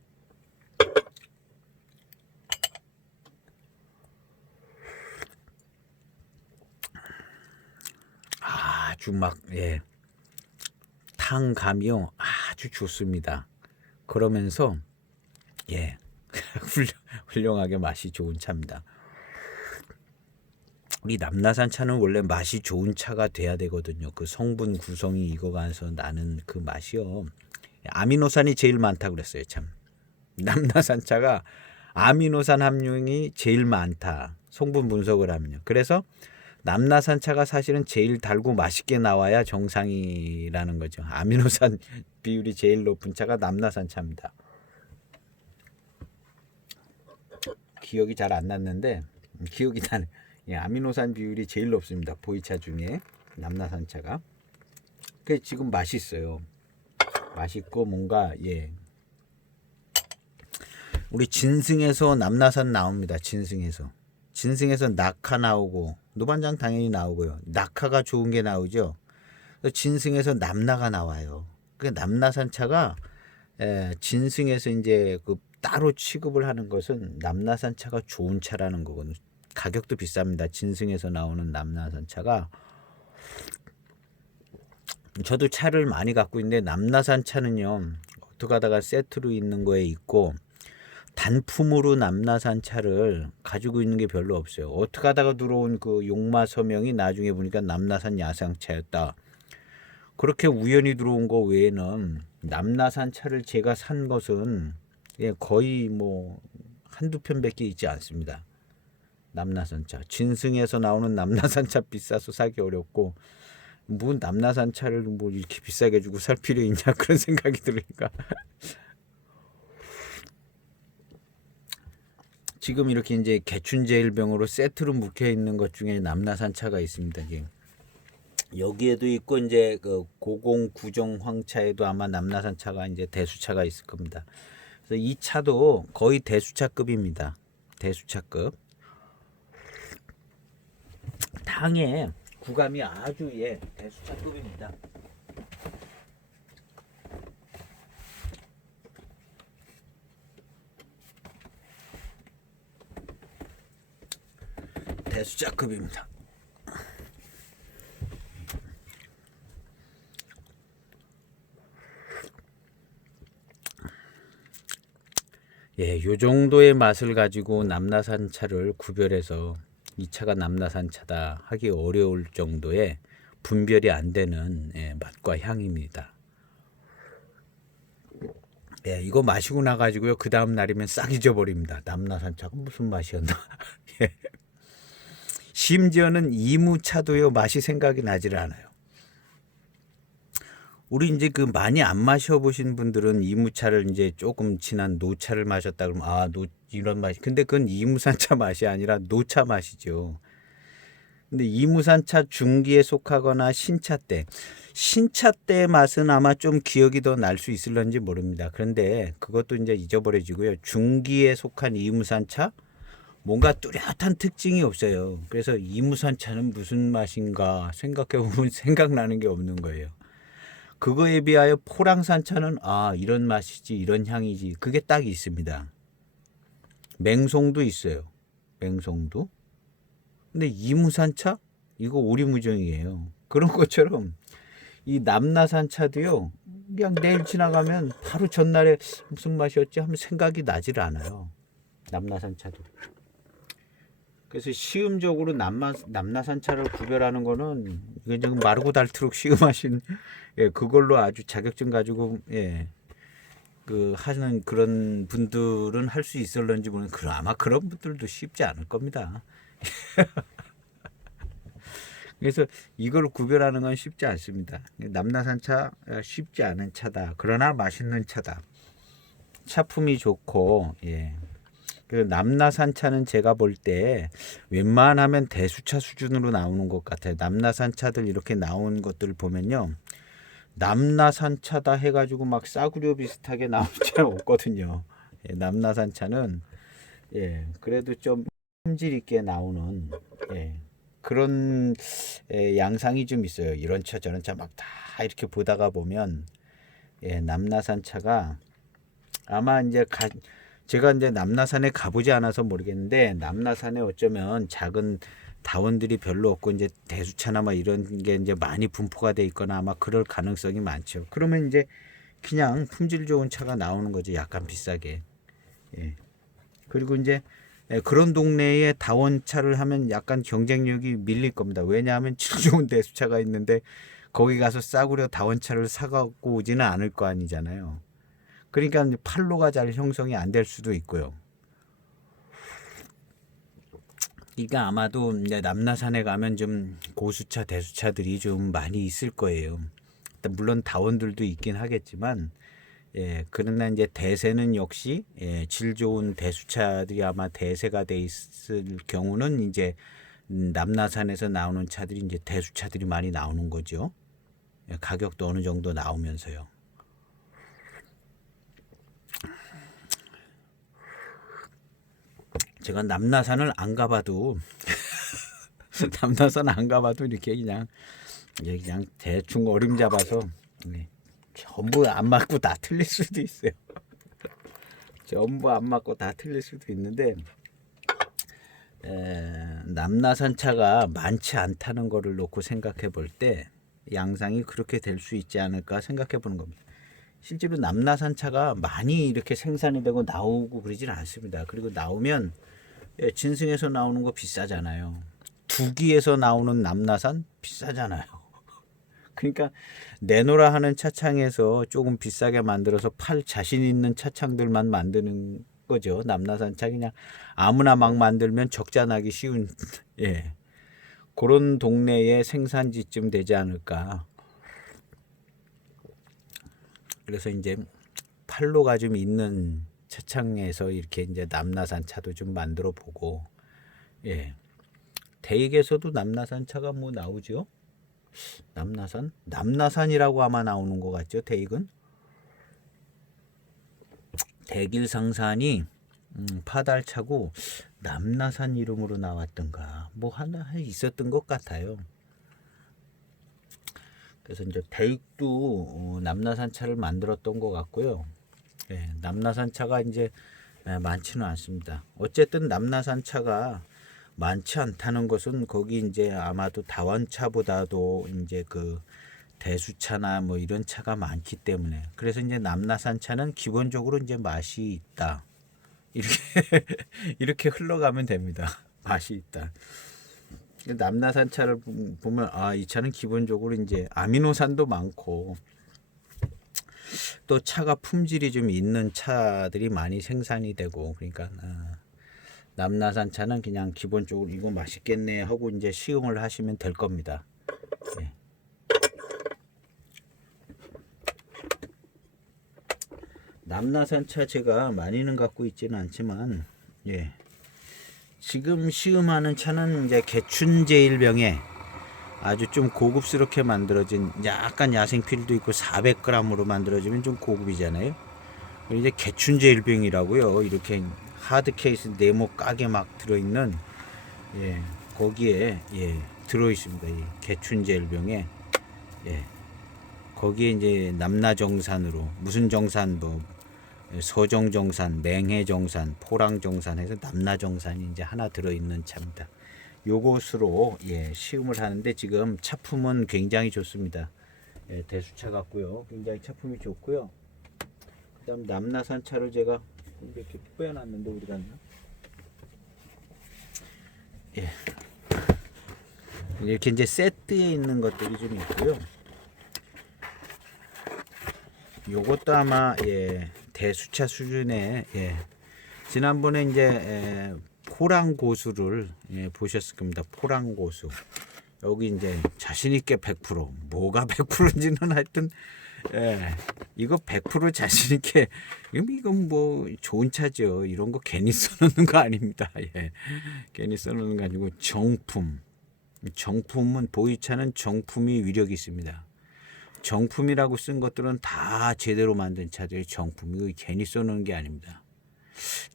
아주 탕감이요 아주 좋습니다. 그러면서 훌륭하게 맛이 좋은 차입니다. 우리 남나산 차는 원래 맛이 좋은 차가 돼야 되거든요. 그 성분 구성이 익어가서 나는 그 맛이요. 아미노산이 제일 많다 그랬어요. 참 남나산 차가 아미노산 함량이 제일 많다. 성분 분석을 하면요. 그래서 남나산 차가 사실은 제일 달고 맛있게 나와야 정상이라는 거죠. 아미노산 비율이 제일 높은 차가 남나산 차입니다. 기억이 잘 안 났는데 기억이 나네. 아미노산 비율이 제일 높습니다. 보이차 중에 남나산 차가. 그 지금 맛있어요. 맛있고 뭔가 우리 진승에서 남나산 나옵니다. 진승에서 낙하 나오고 노반장 당연히 나오고요. 낙하가 좋은 게 나오죠. 진승에서 남나가 나와요. 그 남나산 차가 진승에서 이제 그 따로 취급을 하는 것은 남나산 차가 좋은 차라는 거거든요. 가격도 비쌉니다. 진승에서 나오는 남나산 차가. 저도 차를 많이 갖고 있는데 남나산 차는요. 어떻게 하다가 세트로 있는 거에 있고 단품으로 남나산 차를 가지고 있는 게 별로 없어요. 어떻게 하다가 들어온 그 용마 서명이 나중에 보니까 남나산 야상차였다. 그렇게 우연히 들어온 거 외에는 남나산 차를 제가 산 것은 거의 뭐 한두 편밖에 있지 않습니다. 남나산 차. 진승에서 나오는 남나산 차 비싸서 사기 어렵고 뭐 남나산 차를 뭐 이렇게 비싸게 주고 살 필요 있냐 그런 생각이 들으니까 지금 이렇게 이제 개춘제일병으로 세트로 묵혀 있는 것 중에 남나산 차가 있습니다. 지금. 여기에도 있고 이제 그 고공 구정 황차에도 아마 남나산 차가 이제 대수차가 있을 겁니다. 그래서 이 차도 거의 대수차급입니다. 대수차급. 당의 구감이 아주 대수차급입니다. 대수차급입니다. 요 정도의 맛을 가지고 남나산 차를 구별해서 이 차가 남나산 차다 하기 어려울 정도의 분별이 안 되는 맛과 향입니다. 이거 마시고 나가지고요. 그 다음 날이면 싹 잊어버립니다. 남나산 차가 무슨 맛이었나. 심지어는 이무차도요. 맛이 생각이 나질 않아요. 우리 이제 그 많이 안 마셔보신 분들은 이무차를 이제 조금 진한 노차를 마셨다 그러면 이런 맛이. 근데 그건 이무산차 맛이 아니라 노차 맛이죠. 근데 이무산차 중기에 속하거나 신차 때 맛은 아마 좀 기억이 더 날 수 있을런지 모릅니다. 그런데 그것도 이제 잊어버려지고요. 중기에 속한 이무산차 뭔가 뚜렷한 특징이 없어요. 그래서 이무산차는 무슨 맛인가 생각해보면 생각나는 게 없는 거예요. 그거에 비하여 포랑산차는 이런 맛이지 이런 향이지 그게 딱 있습니다. 맹송도 있어요. 맹송도. 근데 이무산차 이거 오리무정이에요. 그런 것처럼 이 남나산차도요. 그냥 내일 지나가면 바로 전날에 무슨 맛이었지 하면 생각이 나질 않아요. 남나산차도. 그래서 시음적으로 남나산차를 구별하는 거는 이게 지금 마르고 닳도록 시음하신 예, 그걸로 아주 자격증 가지고 예, 그 하는 그런 분들은 할 수 있을런지 모르는 아마 그런 분들도 쉽지 않을 겁니다. 그래서 이걸 구별하는 건 쉽지 않습니다. 남나산차 쉽지 않은 차다. 그러나 맛있는 차다. 차품이 좋고 예. 그 남나산차는 제가 볼 때 웬만하면 대수차 수준으로 나오는 것 같아요. 남나산차들 이렇게 나온 것들 보면요. 남나산차다 해가지고 막 싸구려 비슷하게 나올 차는 없거든요. 예, 남나산차는 예, 그래도 좀 품질 있게 나오는 예, 그런 양상이 좀 있어요. 이런 차 저런 차 막 다 이렇게 보다가 보면 예, 남나산차가 아마 이제 제가 이제 남나산에 가보지 않아서 모르겠는데 남나산에 어쩌면 작은 다원들이 별로 없고 이제 대수차나 막 이런 게 이제 많이 분포가 돼 있거나 아마 그럴 가능성이 많죠. 그러면 이제 그냥 품질 좋은 차가 나오는 거죠. 약간 비싸게. 예. 그리고 이제 그런 동네에 다원차를 하면 약간 경쟁력이 밀릴 겁니다. 왜냐하면 질 좋은 대수차가 있는데 거기 가서 싸구려 다원차를 사갖고 오지는 않을 거 아니잖아요. 그러니까 판로가 잘 형성이 안 될 수도 있고요. 그러니까 아마도 이제 남나산에 가면 좀 고수차, 대수차들이 좀 많이 있을 거예요. 물론 다원들도 있긴 하겠지만, 예, 그러나 이제 대세는 역시 예, 질 좋은 대수차들이 아마 대세가 돼 있을 경우는 이제 남나산에서 나오는 차들이 이제 대수차들이 많이 나오는 거죠. 예, 가격도 어느 정도 나오면서요. 제가 남나산을 안 가봐도 남나산 안 가봐도 이렇게 그냥 대충 어림 잡아서 전부 안 맞고 다 틀릴 수도 있어요. 전부 안 맞고 다 틀릴 수도 있는데 남나산 차가 많지 않다는 거를 놓고 생각해 볼 때 양상이 그렇게 될 수 있지 않을까 생각해 보는 겁니다. 실제로 남나산 차가 많이 이렇게 생산이 되고 나오고 그러진 않습니다. 그리고 나오면 진승에서 나오는 거 비싸잖아요. 두기에서 나오는 남나산 비싸잖아요. 그러니까 내놓으라 하는 차창에서 조금 비싸게 만들어서 팔 자신 있는 차창들만 만드는 거죠. 남나산 차 그냥 아무나 막 만들면 적자 나기 쉬운 예. 그런 동네의 생산지쯤 되지 않을까. 그래서 이제 팔로가 좀 있는 차창에서 이렇게 이제 남나산 차도 좀 만들어 보고 예. 대익에서도 남나산 차가 뭐 나오죠? 남나산이라고 아마 나오는 것 같죠. 대익은 대길상산이 파달차고 남나산 이름으로 나왔던가 뭐 하나 있었던 것 같아요. 그래서 이제 대익도 남나산 차를 만들었던 것 같고요. 예, 남나산 차가 이제 많지는 않습니다. 어쨌든 남나산 차가 많지 않다는 것은 거기 이제 아마도 다원차보다도 이제 그 대수차나 뭐 이런 차가 많기 때문에 그래서 이제 남나산 차는 기본적으로 이제 맛이 있다. 이렇게 이렇게 흘러가면 됩니다. 맛이 있다. 남나산 차를 보면 이 차는 기본적으로 이제 아미노산도 많고 또 차가 품질이 좀 있는 차들이 많이 생산이 되고 그러니까 남나산 차는 그냥 기본적으로 이거 맛있겠네 하고 이제 시음을 하시면 될 겁니다. 예. 남나산 차 제가 많이는 갖고 있지는 않지만 예. 지금 시음하는 차는 이제 개춘제일병에 아주 좀 고급스럽게 만들어진 약간 야생필도 있고 400g으로 만들어지면 좀 고급이잖아요. 이제 개춘제일병이라고요. 이렇게 하드 케이스 네모 까게 막 들어있는 예, 거기에 예, 들어 있습니다. 이 개춘제일병에 예, 거기에 이제 남나정산으로 무슨 정산 뭐 서정정산, 맹해정산, 포랑정산 해서 남나정산이 이제 하나 들어 있는 차입니다. 요것으로 예, 시음을 하는데 지금 차품은 굉장히 좋습니다. 예, 대수차 같고요. 굉장히 차품이 좋고요. 그다음 남나산 차를 제가 이렇게 빼놨는데 어디 갔나? 예. 이렇게 이제 세트에 있는 것들이 좀 있고요. 요것도 아마 예, 대수차 수준의 예, 지난번에 이제 포랑고수를 예, 보셨을 겁니다. 포랑고수. 여기 이제 자신있게 100% 뭐가 100%인지는 하여튼 예, 이거 100% 자신있게 이건 뭐 좋은 차죠. 이런 거 괜히 써놓는 거 아닙니다. 예, 괜히 써놓는 거 아니고 정품은 보이차는 정품이 위력이 있습니다. 정품이라고 쓴 것들은 다 제대로 만든 차들이 정품이고 괜히 써놓는 게 아닙니다.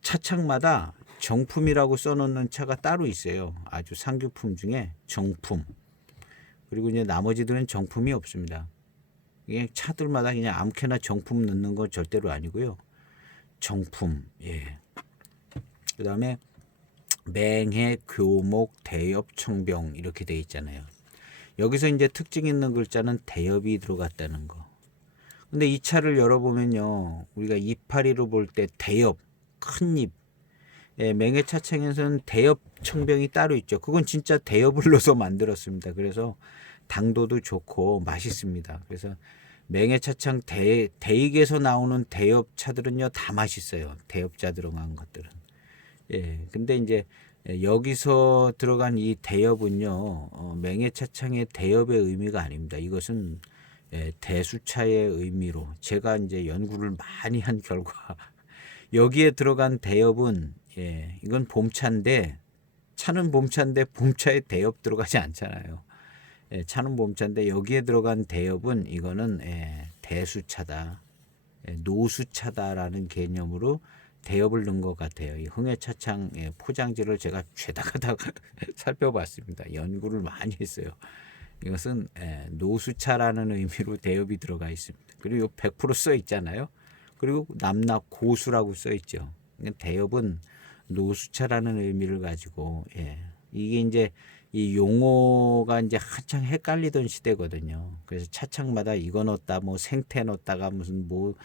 차창마다 정품이라고 써놓는 차가 따로 있어요. 아주 상급품 중에 정품. 그리고 이제 나머지들은 정품이 없습니다. 이게 차들마다 그냥 아무렇게나 정품 넣는 건 절대로 아니고요. 정품. 예. 그다음에 맹해, 교목, 대엽, 청병 이렇게 돼 있잖아요. 여기서 이제 특징 있는 글자는 대엽이 들어갔다는 거. 근데 이 차를 열어보면요, 우리가 이파리로 볼 때 대엽, 큰 잎. 예, 맹해 차창에서는 대엽 청병이 따로 있죠. 그건 진짜 대엽을 넣어서 만들었습니다. 그래서 당도도 좋고 맛있습니다. 그래서 맹해 차창 대익에서 나오는 대엽 차들은요 다 맛있어요. 대엽자 들어간 것들은. 예, 근데 이제 여기서 들어간 이 대엽은요, 맹해 차창의 대엽의 의미가 아닙니다. 이것은 예, 대수차의 의미로 제가 이제 연구를 많이 한 결과 여기에 들어간 대엽은 예, 이건 봄차인데 차는 봄차인데 봄차에 대엽 들어가지 않잖아요. 예, 차는 봄차인데 여기에 들어간 대엽은 이거는 예, 대수차다, 예, 노수차다라는 개념으로 대엽을 넣은 것 같아요. 이 흥해차창 예, 포장지를 제가 죄다가다 살펴봤습니다. 연구를 많이 했어요. 이것은 예, 노수차라는 의미로 대엽이 들어가 있습니다. 그리고 100%써 있잖아요. 그리고 남나 고수라고 써 있죠. 대엽은 노수차라는 의미를 가지고 예, 이게 이제 이 용어가 이제 한창 헷갈리던 시대거든요. 그래서 차창마다 이거 넣었다, 뭐 생태 넣었다가 무슨 뭐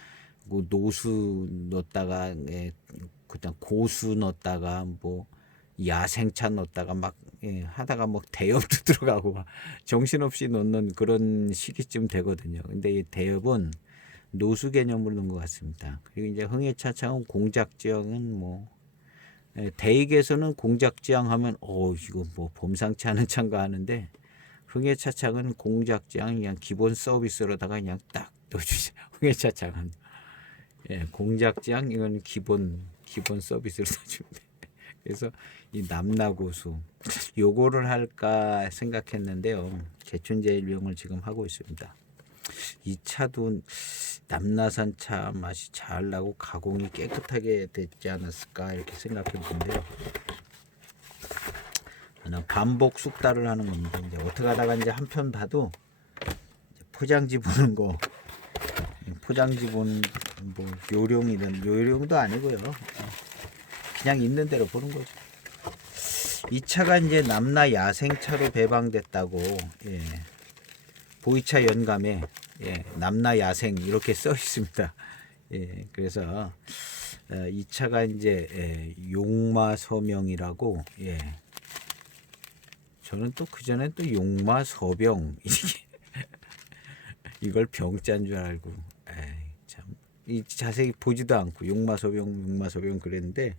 노수 넣었다가 예, 그다음 고수 넣었다가 뭐 야생차 넣었다가 막 예, 하다가 뭐 대엽도 들어가고 막 정신없이 넣는 그런 시기쯤 되거든요. 근데 이 대엽은 노수 개념으로 넣은 것 같습니다. 그리고 이제 흥해차창은 공작지형은 뭐 예, 대익에서는 공작지향하면 이거 뭐 범상치 않은 차인가 하는데 흥해차창은 공작지향 그냥 기본 서비스로다가 그냥 딱 넣어주세요. 흥해차창은 예, 공작지향 이건 기본 서비스로 넣어줍니다. 그래서 이 남나고수 요거를 할까 생각했는데요. 개춘제일병을 지금 하고 있습니다. 이 차도 남나산 차 맛이 잘 나고 가공이 깨끗하게 됐지 않았을까 이렇게 생각해 보는데요. 반복 숙달을 하는 겁니다. 이제 어떻게 하다가 이제 한편 봐도 포장지 보는 거, 포장지 보는 뭐 요령도 아니고요. 그냥 있는 대로 보는 거죠. 이 차가 이제 남나 야생차로 배방됐다고 예. 보이차 연감에 예, 남나 야생 이렇게 써 있습니다. 예, 그래서 이 차가 이제 예, 용마 서명이라고 예. 저는 또 그 전에 또 용마 서병 이걸 병자인 줄 알고 참 이 자세히 보지도 않고 용마 서병 그랬는데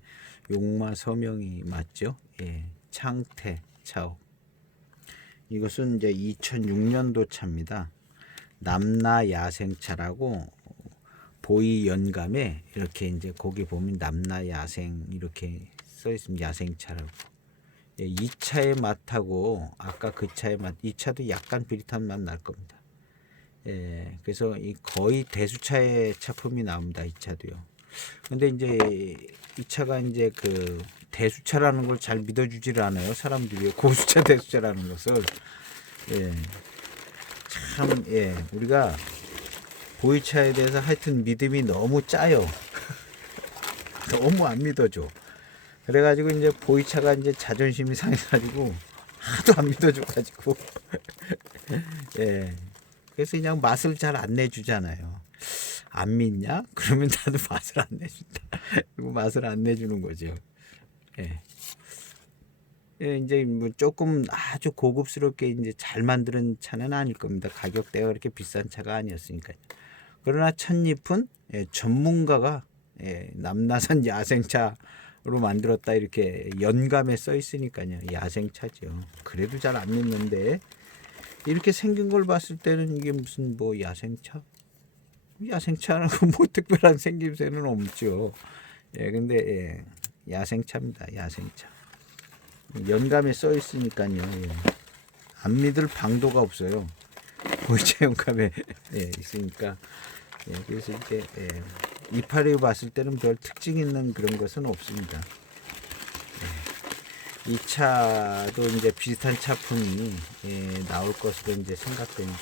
용마 서명이 맞죠? 예, 창태 차업. 이것은 이제 2006년도 차입니다. 남나 야생차라고 보이 연감에 이렇게 이제 거기 보면 남나 야생 이렇게 써 있습니다. 야생차라고. 예, 이 차의 맛하고 아까 그 차의 맛, 이 차도 약간 비릿한 맛 날 겁니다. 예, 그래서 이 거의 대수차의 차품이 나옵니다. 이 차도요. 근데 이제 이 차가 이제 그 대수차라는 걸 잘 믿어주질 않아요. 사람들이 고수차 대수차라는 것을. 예. 참, 예. 우리가 보이차에 대해서 하여튼 믿음이 너무 짜요. 너무 안 믿어줘. 그래가지고 이제 보이차가 이제 자존심이 상해가지고 하도 안 믿어줘가지고. 예. 그래서 그냥 맛을 잘 안 내주잖아요. 안 믿냐? 그러면 나도 맛을 안 내준다. 그리고 맛을 안 내주는 거죠. 예. 예, 이제 뭐 조금 아주 고급스럽게 이제 잘 만드는 차는 아닐 겁니다. 가격대가 그렇게 비싼 차가 아니었으니까요. 그러나 찻잎은 예, 전문가가 예, 남나산 야생차로 만들었다 이렇게 연감에 써 있으니까요. 야생차죠. 그래도 잘 안 믿는데 이렇게 생긴 걸 봤을 때는 이게 무슨 뭐 야생차? 야생차는 뭐 특별한 생김새는 없죠. 예, 근데 예, 야생차입니다. 야생차. 연감에 써 있으니까요. 예. 안 믿을 방도가 없어요. 보이차 연감에 예, 있으니까. 예, 그래서 이렇게 예, 이파리 봤을 때는 별 특징 있는 그런 것은 없습니다. 예. 이 차도 이제 비슷한 차품이 예, 나올 것으로 이제 생각됩니다.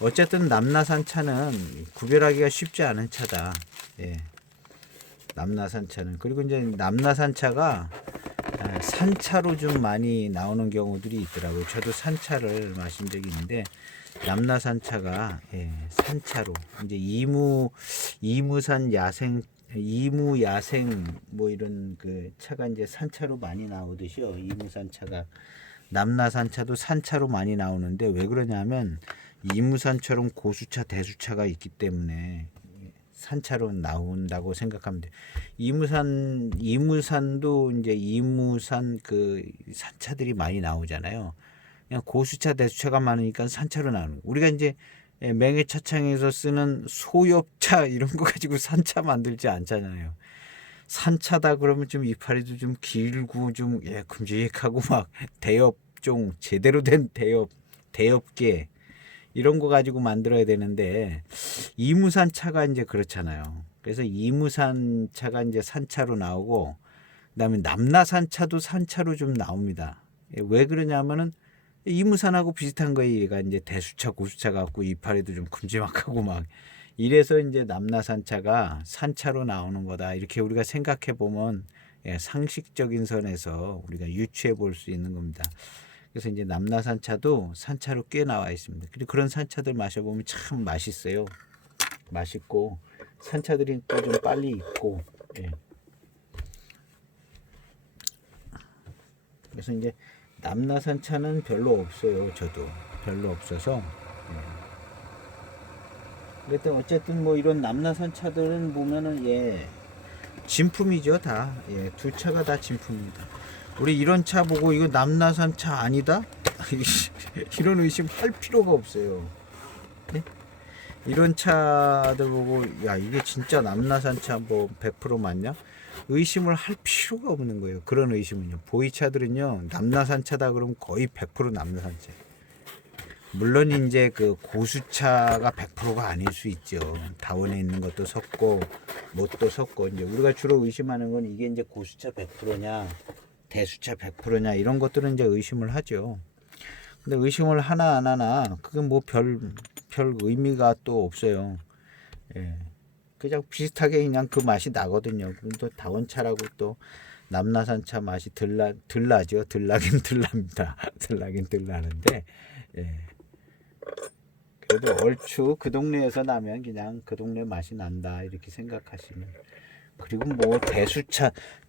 어쨌든 남나산 차는 구별하기가 쉽지 않은 차다. 예. 남나산 차는 그리고 이제 남나산 차가 산차로 좀 많이 나오는 경우들이 있더라고요. 저도 산차를 마신 적이 있는데 남나산 차가 예, 산차로 이제 이무산 야생 이무 야생 뭐 이런 그 차가 이제 산차로 많이 나오듯이요. 이무산 차가 남나산 차도 산차로 많이 나오는데 왜 그러냐면 이무산처럼 고수차 대수차가 있기 때문에 산차로 나온다고 생각하면 돼요. 이무산도 이제 이무산 그 산차들이 많이 나오잖아요. 그냥 고수차 대수차가 많으니까 산차로 나오는. 우리가 이제 맹해차창에서 쓰는 소엽차 이런 거 가지고 산차 만들지 않잖아요. 산차다 그러면 좀 이파리도 좀 길고 좀 예, 큼직하고 막 대엽종 제대로 된 대엽계 이런 거 가지고 만들어야 되는데 이무산 차가 이제 그렇잖아요. 그래서 이무산 차가 이제 산차로 나오고 그다음에 남나산 차도 산차로 좀 나옵니다. 왜 그러냐면은 이무산하고 비슷한 거예요. 얘가 이제 대수차, 고수차 갖고 이파리도 좀 큼지막하고 막 이래서 이제 남나산 차가 산차로 나오는 거다. 이렇게 우리가 생각해 보면 예, 상식적인 선에서 우리가 유추해 볼 수 있는 겁니다. 그래서 이제 남나산 차도 산차로 꽤 나와 있습니다. 그리고 그런 산차들 마셔보면 참 맛있어요. 맛있고 산차들이 또 좀 빨리 익고 예. 그래서 이제 남나산 차는 별로 없어요. 저도 별로 없어서 그랬더니 어쨌든 뭐 이런 남나산 차들은 보면은 예 진품이죠 다. 예, 두 차가 다 진품입니다. 우리 이런 차 보고 이거 남나산 차 아니다? 이런 의심 할 필요가 없어요. 네? 이런 차들 보고 야 이게 진짜 남나산 차 뭐 100% 맞냐? 의심을 할 필요가 없는 거예요. 그런 의심은요. 보이차들은요 남나산 차다 그러면 거의 100% 남나산 차. 물론 이제 그 고수차가 100%가 아닐 수 있죠. 다원에 있는 것도 섞고 뭣도 섞고 이제 우리가 주로 의심하는 건 이게 이제 고수차 100%냐 대수차 100%냐 이런 것들은 이제 의심을 하죠. 근데 의심을 하나 안 하나 그게 뭐 별 의미가 또 없어요. 예. 그냥 비슷하게 그냥 그 맛이 나거든요. 또 다원차라고 또 남나산차 맛이 들나죠. 들나긴 들납니다. 들나긴 들나는데 예. 그래도 얼추 그 동네에서 나면 그냥 그 동네 맛이 난다 이렇게 생각하시면. 그리고 뭐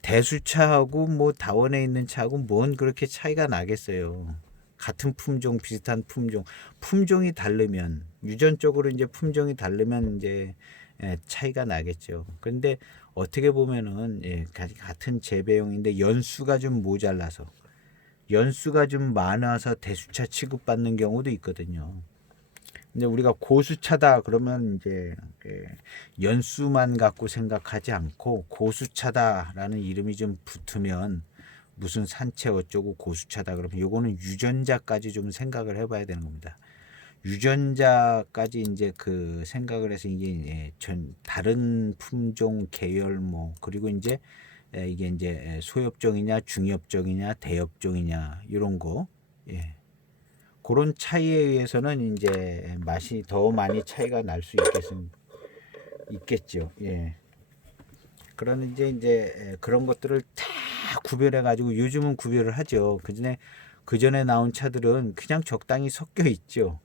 대수차하고 뭐 다원에 있는 차하고 뭔 그렇게 차이가 나겠어요. 같은 품종 비슷한 품종이 다르면 유전적으로 이제 품종이 다르면 이제 예, 차이가 나겠죠. 그런데 어떻게 보면은 예, 같은 재배용인데 연수가 좀 모자라서 연수가 좀 많아서 대수차 취급받는 경우도 있거든요. 근데 우리가 고수차다 그러면 이제 연수만 갖고 생각하지 않고 고수차다라는 이름이 좀 붙으면 무슨 산채 어쩌고 고수차다 그러면 요거는 유전자까지 좀 생각을 해봐야 되는 겁니다. 유전자까지 이제 그 생각을 해서 이게 전 다른 품종 계열 뭐 그리고 이제 이게 이제 소엽종이냐 중엽종이냐 대엽종이냐 이런 거 예. 그런 차이에 의해서는 이제 맛이 더 많이 차이가 날 수 있겠죠. 예. 그런 이제 그런 것들을 다 구별해 가지고 요즘은 구별을 하죠. 그 전에 나온 차들은 그냥 적당히 섞여 있죠.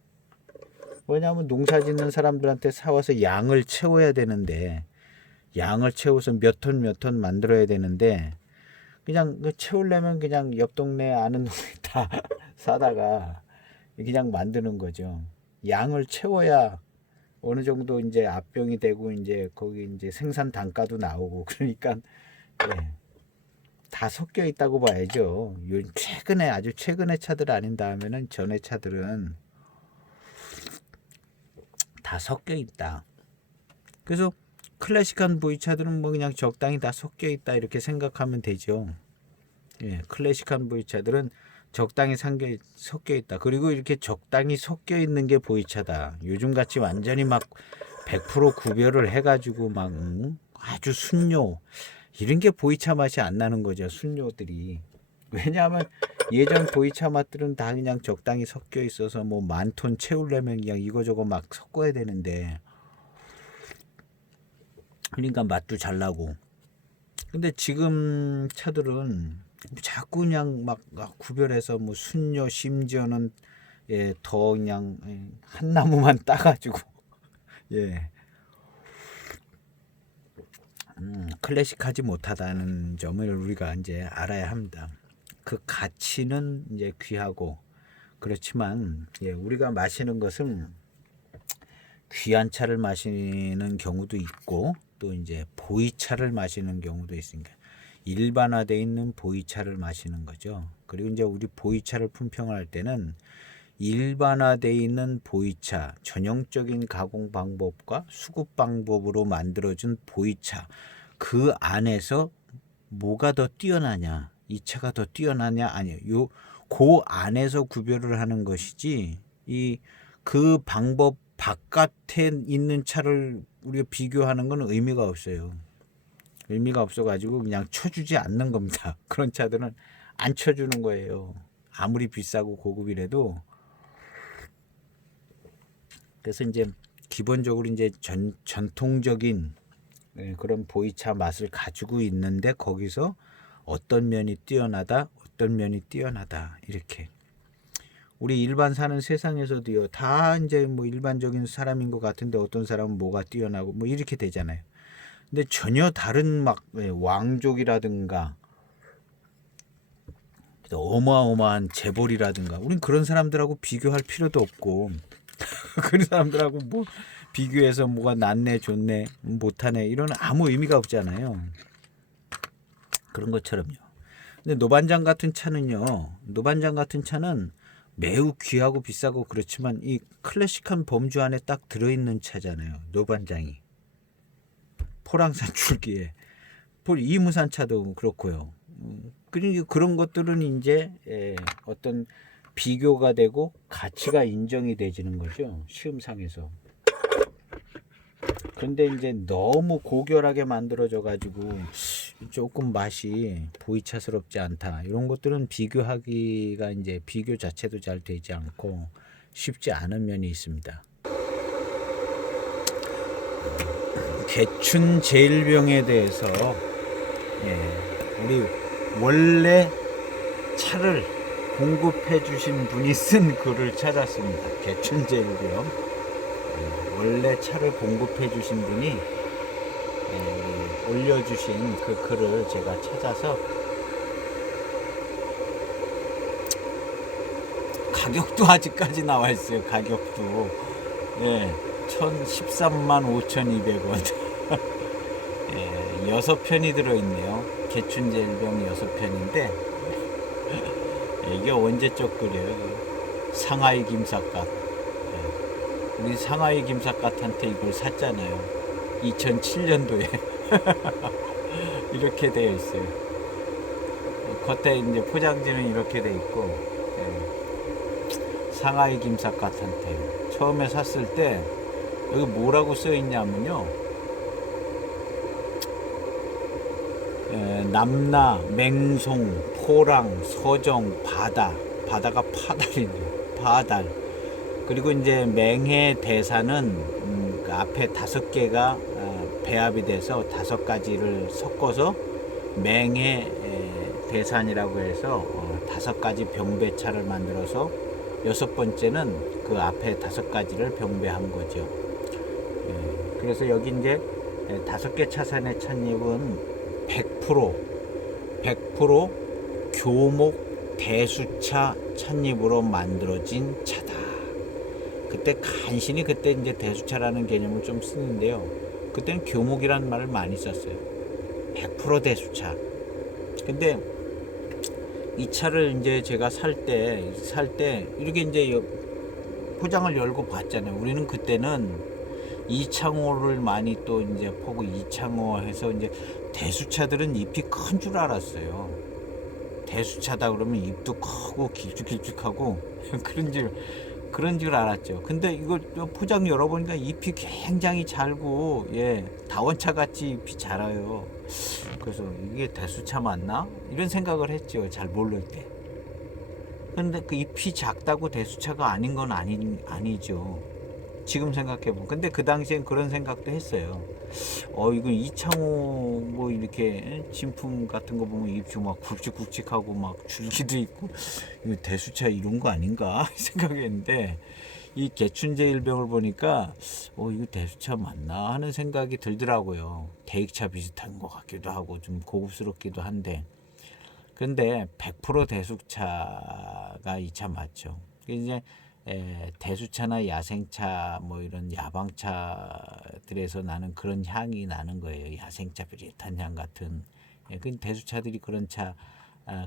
왜냐하면 농사 짓는 사람들한테 사와서 양을 채워야 되는데, 양을 채워서 몇 톤 몇 톤 만들어야 되는데, 그냥 그 채우려면 그냥 옆 동네 아는 동네 다 사다가 그냥 만드는 거죠. 양을 채워야 어느 정도 이제 압병이 되고 이제 거기 이제 생산 단가도 나오고 그러니까 예, 다 섞여 있다고 봐야죠. 최근에 아주 최근의 차들 아닌 다음에는 전에 차들은 다 섞여 있다. 그래서 클래식한 V차들은 뭐 그냥 적당히 다 섞여 있다 이렇게 생각하면 되죠. 예, 클래식한 V차들은 적당히 섞여 있다. 그리고 이렇게 적당히 섞여 있는 게 V차다. 요즘 같이 완전히 막 100% 구별을 해가지고 막 아주 순요 이런 게 V차 맛이 안 나는 거죠. 순요들이. 왜냐하면 예전 V차 맛들은 다 그냥 적당히 섞여 있어서 뭐 10,000톤 채우려면 그냥 이거저거 막 섞어야 되는데 그러니까 맛도 잘 나고. 근데 지금 차들은 자꾸 그냥 막 구별해서 뭐 순요 심지어는 예, 더 그냥 한 나무만 따가지고 예, 클래식하지 못하다는 점을 우리가 이제 알아야 합니다. 그 가치는 이제 귀하고 그렇지만 예, 우리가 마시는 것은 귀한 차를 마시는 경우도 있고 또 이제 보이차를 마시는 경우도 있으니까 일반화되어 있는 보이차를 마시는 거죠. 그리고 이제 우리 보이차를 품평할 때는 일반화되어 있는 보이차, 전형적인 가공 방법과 수급 방법으로 만들어진 보이차, 그 안에서 뭐가 더 뛰어나냐, 이 차가 더 뛰어나냐, 아니요, 그 안에서 구별을 하는 것이지 그 방법 바깥에 있는 차를 우리가 비교하는 건 의미가 없어요. 의미가 없어가지고 그냥 쳐주지 않는 겁니다. 그런 차들은 안 쳐주는 거예요. 아무리 비싸고 고급이라도. 그래서 이제 기본적으로 이제 전통적인 그런 보이차 맛을 가지고 있는데 거기서 어떤 면이 뛰어나다, 어떤 면이 뛰어나다 이렇게. 우리 일반 사는 세상에서도요, 다 이제 뭐 일반적인 사람인 것 같은데 어떤 사람은 뭐가 뛰어나고 뭐 이렇게 되잖아요. 근데 전혀 다른 막 왕족이라든가 어마어마한 재벌이라든가 우린 그런 사람들하고 비교할 필요도 없고 그런 사람들하고 뭐 비교해서 뭐가 낫네 좋네 못하네 이런 아무 의미가 없잖아요. 그런 것처럼요. 근데 노반장 같은 차는요, 노반장 같은 차는 매우 귀하고 비싸고 그렇지만 이 클래식한 범주 안에 딱 들어있는 차잖아요. 노반장이 포랑산 줄기에 이무산 차도 그렇고요. 그러니까 그런 것들은 이제 어떤 비교가 되고 가치가 인정이 되지는 거죠. 시음상에서. 그런데 이제 너무 고결하게 만들어져 가지고 조금 맛이 보이차스럽지 않다. 이런 것들은 비교하기가 이제 비교 자체도 잘 되지 않고 쉽지 않은 면이 있습니다. 개춘 제일병에 대해서 우리 원래 차를 공급해 주신 분이 쓴 글을 찾았습니다. 개춘 제일병. 원래 차를 공급해 주신 분이 올려주신 그 글을 제가 찾아서 가격도 아직까지 나와 있어요. 가격도 13만 5,200원 6편이 들어있네요. 개춘제일병 6편인데 이게 언제적 글이에요. 상하이 김삿갓. 우리 상하이 김삿갓한테 이걸 샀잖아요. 2007년도에 이렇게 되어 있어요. 겉에 이제 포장지는 이렇게 되어 있고 상하이 김삿갓한테 처음에 샀을 때 여기 뭐라고 써 있냐면요. 남나, 맹송, 포랑, 서정, 바다가 파달이네요. 바달. 그리고 이제 맹해 대사는 그 앞에 5개가 배합이 돼서 5가지를 섞어서 맹해 대산이라고 해서 5가지 병배차를 만들어서 여섯 번째는 그 앞에 다섯 가지를 병배한 거죠. 그래서 여기 이제 다섯 개 차산의 찻잎은 100% 교목 대수차 찻잎으로 만들어진 차다. 그때 간신히 그때 이제 대수차라는 개념을 좀 쓰는데요. 그때는 교목이라는 말을 많이 썼어요. 100% 대수차. 근데 이 차를 이제 제가 살 때 이렇게 이제 포장을 열고 봤잖아요. 우리는 그때는 이창호를 많이 또 이제 보고 이창호 해서 이제 대수차들은 잎이 큰 줄 알았어요. 대수차다 그러면 잎도 크고 길쭉길쭉하고 그런 줄 알았죠. 근데 이거 포장 열어보니까 잎이 굉장히 잘고, 다원차 같이 잎이 자라요. 그래서 이게 대수차 맞나? 이런 생각을 했죠. 잘 모를 때. 근데 그 잎이 작다고 대수차가 아닌 건 아니죠. 지금 생각해보면. 근데 그 당시엔 그런 생각도 했어요. 이거 이창호 뭐 이렇게 진품 같은 거 보면 잎이 막 굵직굵직하고 막 줄기도 있고, 이거 대수차 이런 거 아닌가 생각했는데, 이 개춘제 일병을 보니까 이거 대수차 맞나 하는 생각이 들더라고요. 대익차 비슷한 것 같기도 하고 좀 고급스럽기도 한데, 근데 100% 대수차가 이 차 맞죠. 이제 대수차나 야생차 뭐 이런 야방차들에서 나는 그런 향이 나는 거예요. 야생차 비릿한 향 같은. 그 대수차들이 그런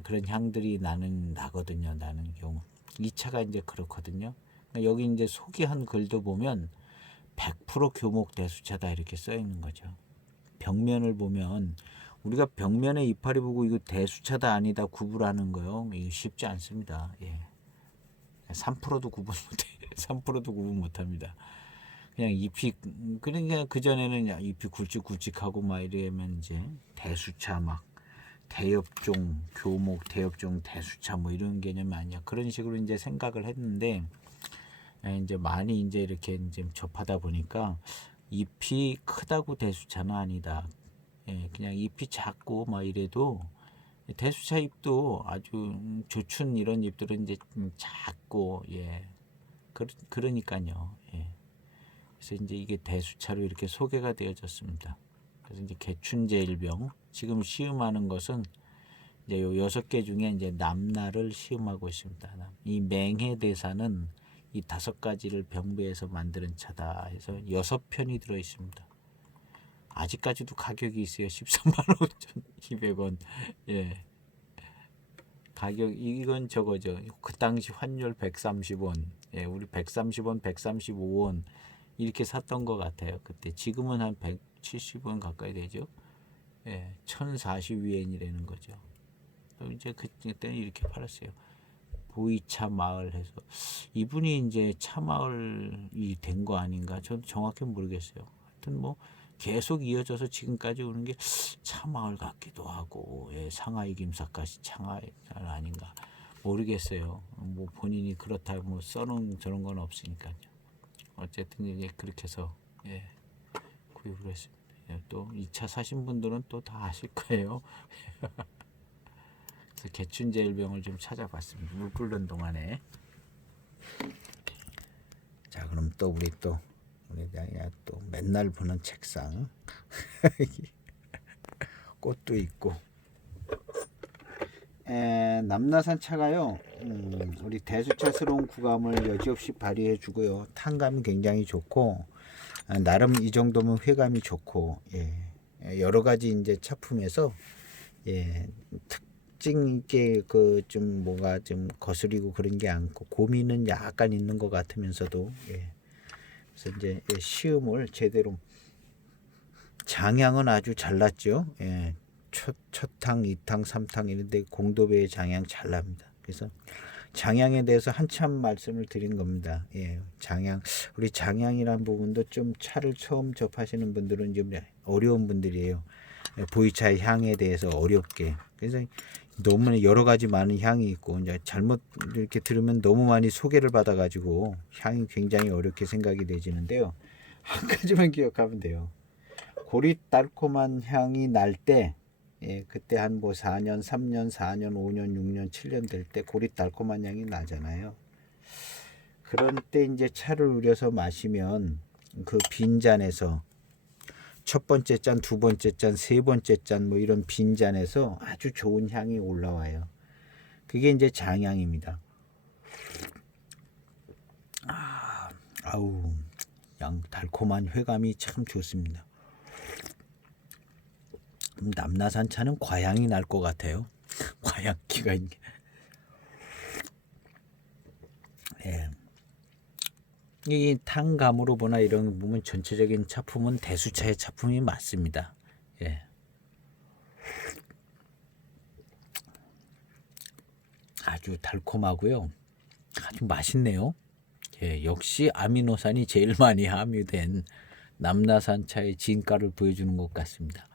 그런 향들이 나거든요. 나는 경우. 이 차가 이제 그렇거든요. 여기 이제 소개한 글도 보면 100% 교목 대수차다 이렇게 써 있는 거죠. 벽면을 보면 우리가 벽면에 이파리 보고 이거 대수차다 아니다 구분하는 거요. 이거 쉽지 않습니다. 3%도 구분 못해. 3%도 구분 못합니다. 그냥 잎이, 그러니까 그 전에는 잎이 굵직굵직하고 막 이러면 이제 대수차 막 대엽종 교목 대엽종 대수차 뭐 이런 개념이 아니야. 그런 식으로 이제 생각을 했는데, 이제 많이 이제 이렇게 이제 접하다 보니까 잎이 크다고 대수차는 아니다. 그냥 잎이 작고 막 이래도 대수차 잎도 아주 조춘 이런 잎들은 이제 작고, 그러니까요. 그래서 이제 이게 대수차로 이렇게 소개가 되어졌습니다. 그래서 이제 개춘제일병 지금 시음하는 것은 이제 요 6개 중에 이제 남나를 시음하고 있습니다. 이 맹해대사는 이 5가지를 병배해서 만드는 차다 해서 6편이 들어 있습니다. 아직까지도 가격이 있어요. 13만 5,200원. 가격 이건 저거죠. 그 당시 환율 130원. 우리 130원, 135원 이렇게 샀던 것 같아요. 그때 지금은 한 170원 가까이 되죠. 1042엔이라는 거죠. 또 이제 그때는 이렇게 팔았어요. 보이차 마을 해서 이분이 이제 차마을이 된 거 아닌가? 저도 정확히 모르겠어요. 하여튼 뭐 계속 이어져서 지금까지 오는 게 차마을 같기도 하고, 상하이 김삿갓이 차마을 아닌가 모르겠어요. 뭐 본인이 그렇다 뭐 써놓은 저런 건 없으니까요. 어쨌든 이제 그렇게 해서 구입을 했습니다. 또 2차 사신 분들은 또 다 아실 거예요. 그래서 개춘제일병을 좀 찾아봤습니다. 물 끓는 동안에. 자, 그럼 또 우리 또 맨날 보는 책상 꽃도 있고, 남나산 차가요, 우리 대수차스러운 구감을 여지없이 발휘해 주고요. 탄감이 굉장히 좋고, 나름 이 정도면 회감이 좋고, 여러 가지 이제 차품에서 특징 있게 그 좀 뭐가 좀 거스리고 그런 게 않고 고민은 약간 있는 것 같으면서도, 그래서 이제 시음을 제대로 장향은 아주 잘났죠. 첫탕, 2탕, 3탕 이런데 공도배의 장향 잘 납니다. 그래서 장향에 대해서 한참 말씀을 드린 겁니다. 장향, 우리 장향이란 부분도 좀 차를 처음 접하시는 분들은 좀 어려운 분들이에요. 보이차의 향에 대해서 어렵게. 그래서 너무 여러 가지 많은 향이 있고, 이제 잘못 이렇게 들으면 너무 많이 소개를 받아가지고 향이 굉장히 어렵게 생각이 되지는데요. 한 가지만 기억하면 돼요. 고리 달콤한 향이 날 때, 그때 한 뭐 4년, 3년, 4년, 5년, 6년, 7년 될 때 고리 달콤한 향이 나잖아요. 그런 때 이제 차를 우려서 마시면 그 빈잔에서 첫 번째 잔, 두 번째 잔, 세 번째 잔 뭐 이런 빈잔에서 아주 좋은 향이 올라와요. 그게 이제 장향입니다. 아우, 양 달콤한 회감이 참 좋습니다. 남나산 차는 과향이 날 것 같아요. 과향기가 있는 게. 예. 이 탕감으로 보나 이런 거 보면 전체적인 차품은 대수차의 차품이 맞습니다. 예. 아주 달콤하고요. 아주 맛있네요. 예, 역시 아미노산이 제일 많이 함유된 남나산 차의 진가를 보여주는 것 같습니다.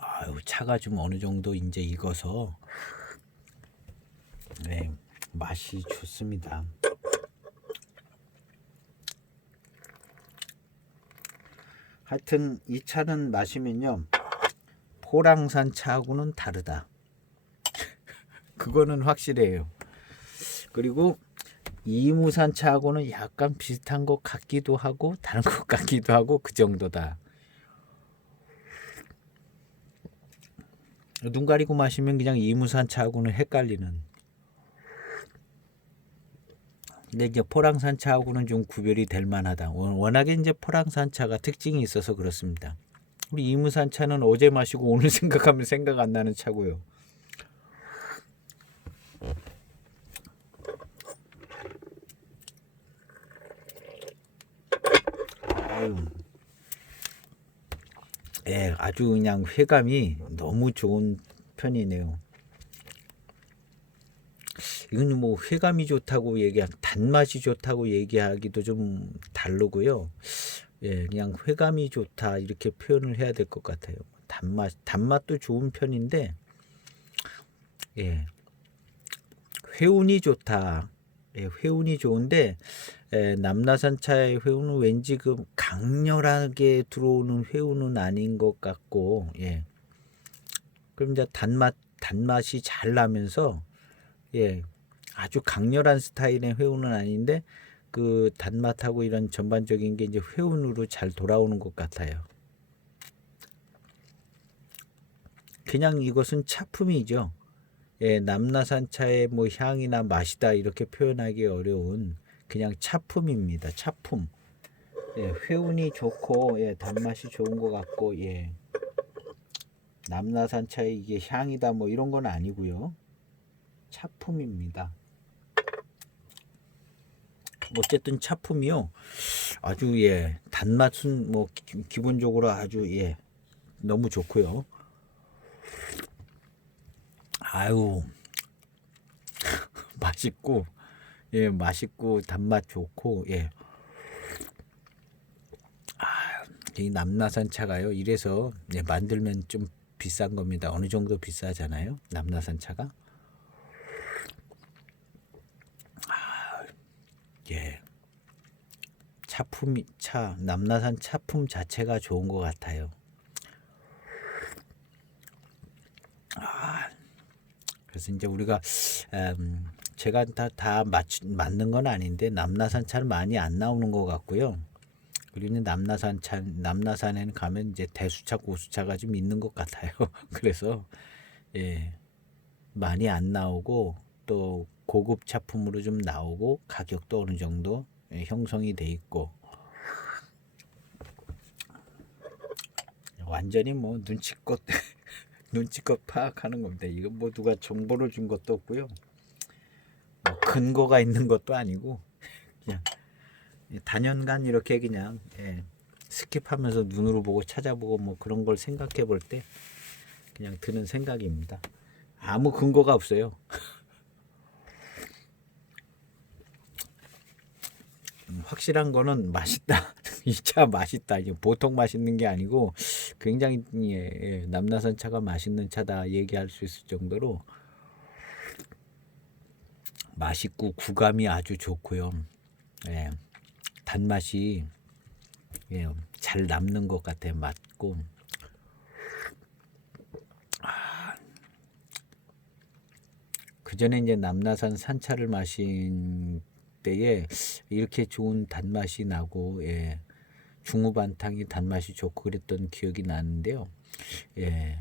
아유, 차가 좀 어느 정도 이제 익어서 네, 맛이 좋습니다. 하여튼 이 차는 마시면요, 포랑산 차하고는 다르다. 그거는 확실해요. 그리고 이무산 차하고는 약간 비슷한 것 같기도 하고 다른 것 같기도 하고 그 정도다. 눈 가리고 마시면 그냥 이무산 차하고는 헷갈리는. 근데 이제 포랑산 차하고는 좀 구별이 될 만하다. 워낙에 이제 포랑산 차가 특징이 있어서 그렇습니다. 우리 이무산 차는 어제 마시고 오늘 생각하면 생각 안 나는 차고요. 아유, 예, 아주 그냥 회감이 너무 좋은 편이네요. 이건 뭐 회감이 좋다고 단맛이 좋다고 얘기하기도 좀 다르고요. 예, 그냥 회감이 좋다 이렇게 표현을 해야 될 것 같아요. 단맛도 좋은 편인데, 예, 회운이 좋다. 예, 회운이 좋은데, 남나산 차의 회운은 왠지 그 강렬하게 들어오는 회운은 아닌 것 같고, 예. 그럼 이제 단맛이 잘 나면서, 예, 아주 강렬한 스타일의 회운은 아닌데, 그 단맛하고 이런 전반적인 게 이제 회운으로 잘 돌아오는 것 같아요. 그냥 이것은 차품이죠. 예, 남나산 차의 뭐 향이나 맛이다 이렇게 표현하기 어려운 그냥 차품입니다. 차품. 예, 회운이 좋고 예, 단맛이 좋은 것 같고 예. 남나산 차의 이게 향이다 뭐 이런 건 아니고요. 차품입니다. 어쨌든 차품이요. 아주 예, 단맛은 뭐 기본적으로 아주 예, 너무 좋고요. 아유, 맛있고 예, 맛있고 단맛 좋고 예. 이 남나산 차가요. 이래서 예, 만들면 좀 비싼 겁니다. 어느 정도 비싸잖아요. 남나산 차가. 예. 남나산 차품 자체가 좋은 것 같아요. 그래서 이제 우리가 제가 다 맞는 건 아닌데 남나산 차는 많이 안 나오는 것 같고요. 그리고 남나산에는 가면 이제 대수차, 고수차가 좀 있는 것 같아요. 그래서 예, 많이 안 나오고 또 고급 차품으로 좀 나오고 가격도 어느 정도 형성이 돼 있고 완전히 뭐 눈치껏 눈치껏 파악하는 겁니다. 이건 뭐 누가 정보를 준 것도 없고요. 뭐 근거가 있는 것도 아니고 그냥 단연간 이렇게 그냥 예, 스킵하면서 눈으로 보고 찾아보고 뭐 그런 걸 생각해 볼 때 그냥 드는 생각입니다. 아무 근거가 없어요. 확실한 거는 맛있다. 이 차 맛있다. 이게 보통 맛있는 게 아니고 굉장히 예, 남나산 차가 맛있는 차다 얘기할 수 있을 정도로 맛있고 구감이 아주 좋고요. 예, 단맛이 예, 잘 남는 것 같아요. 맞고 그 전에 이제 남나산 산차를 마신 때에 이렇게 좋은 단맛이 나고, 예, 중후반탕이 단맛이 좋고 그랬던 기억이 나는데요. 예,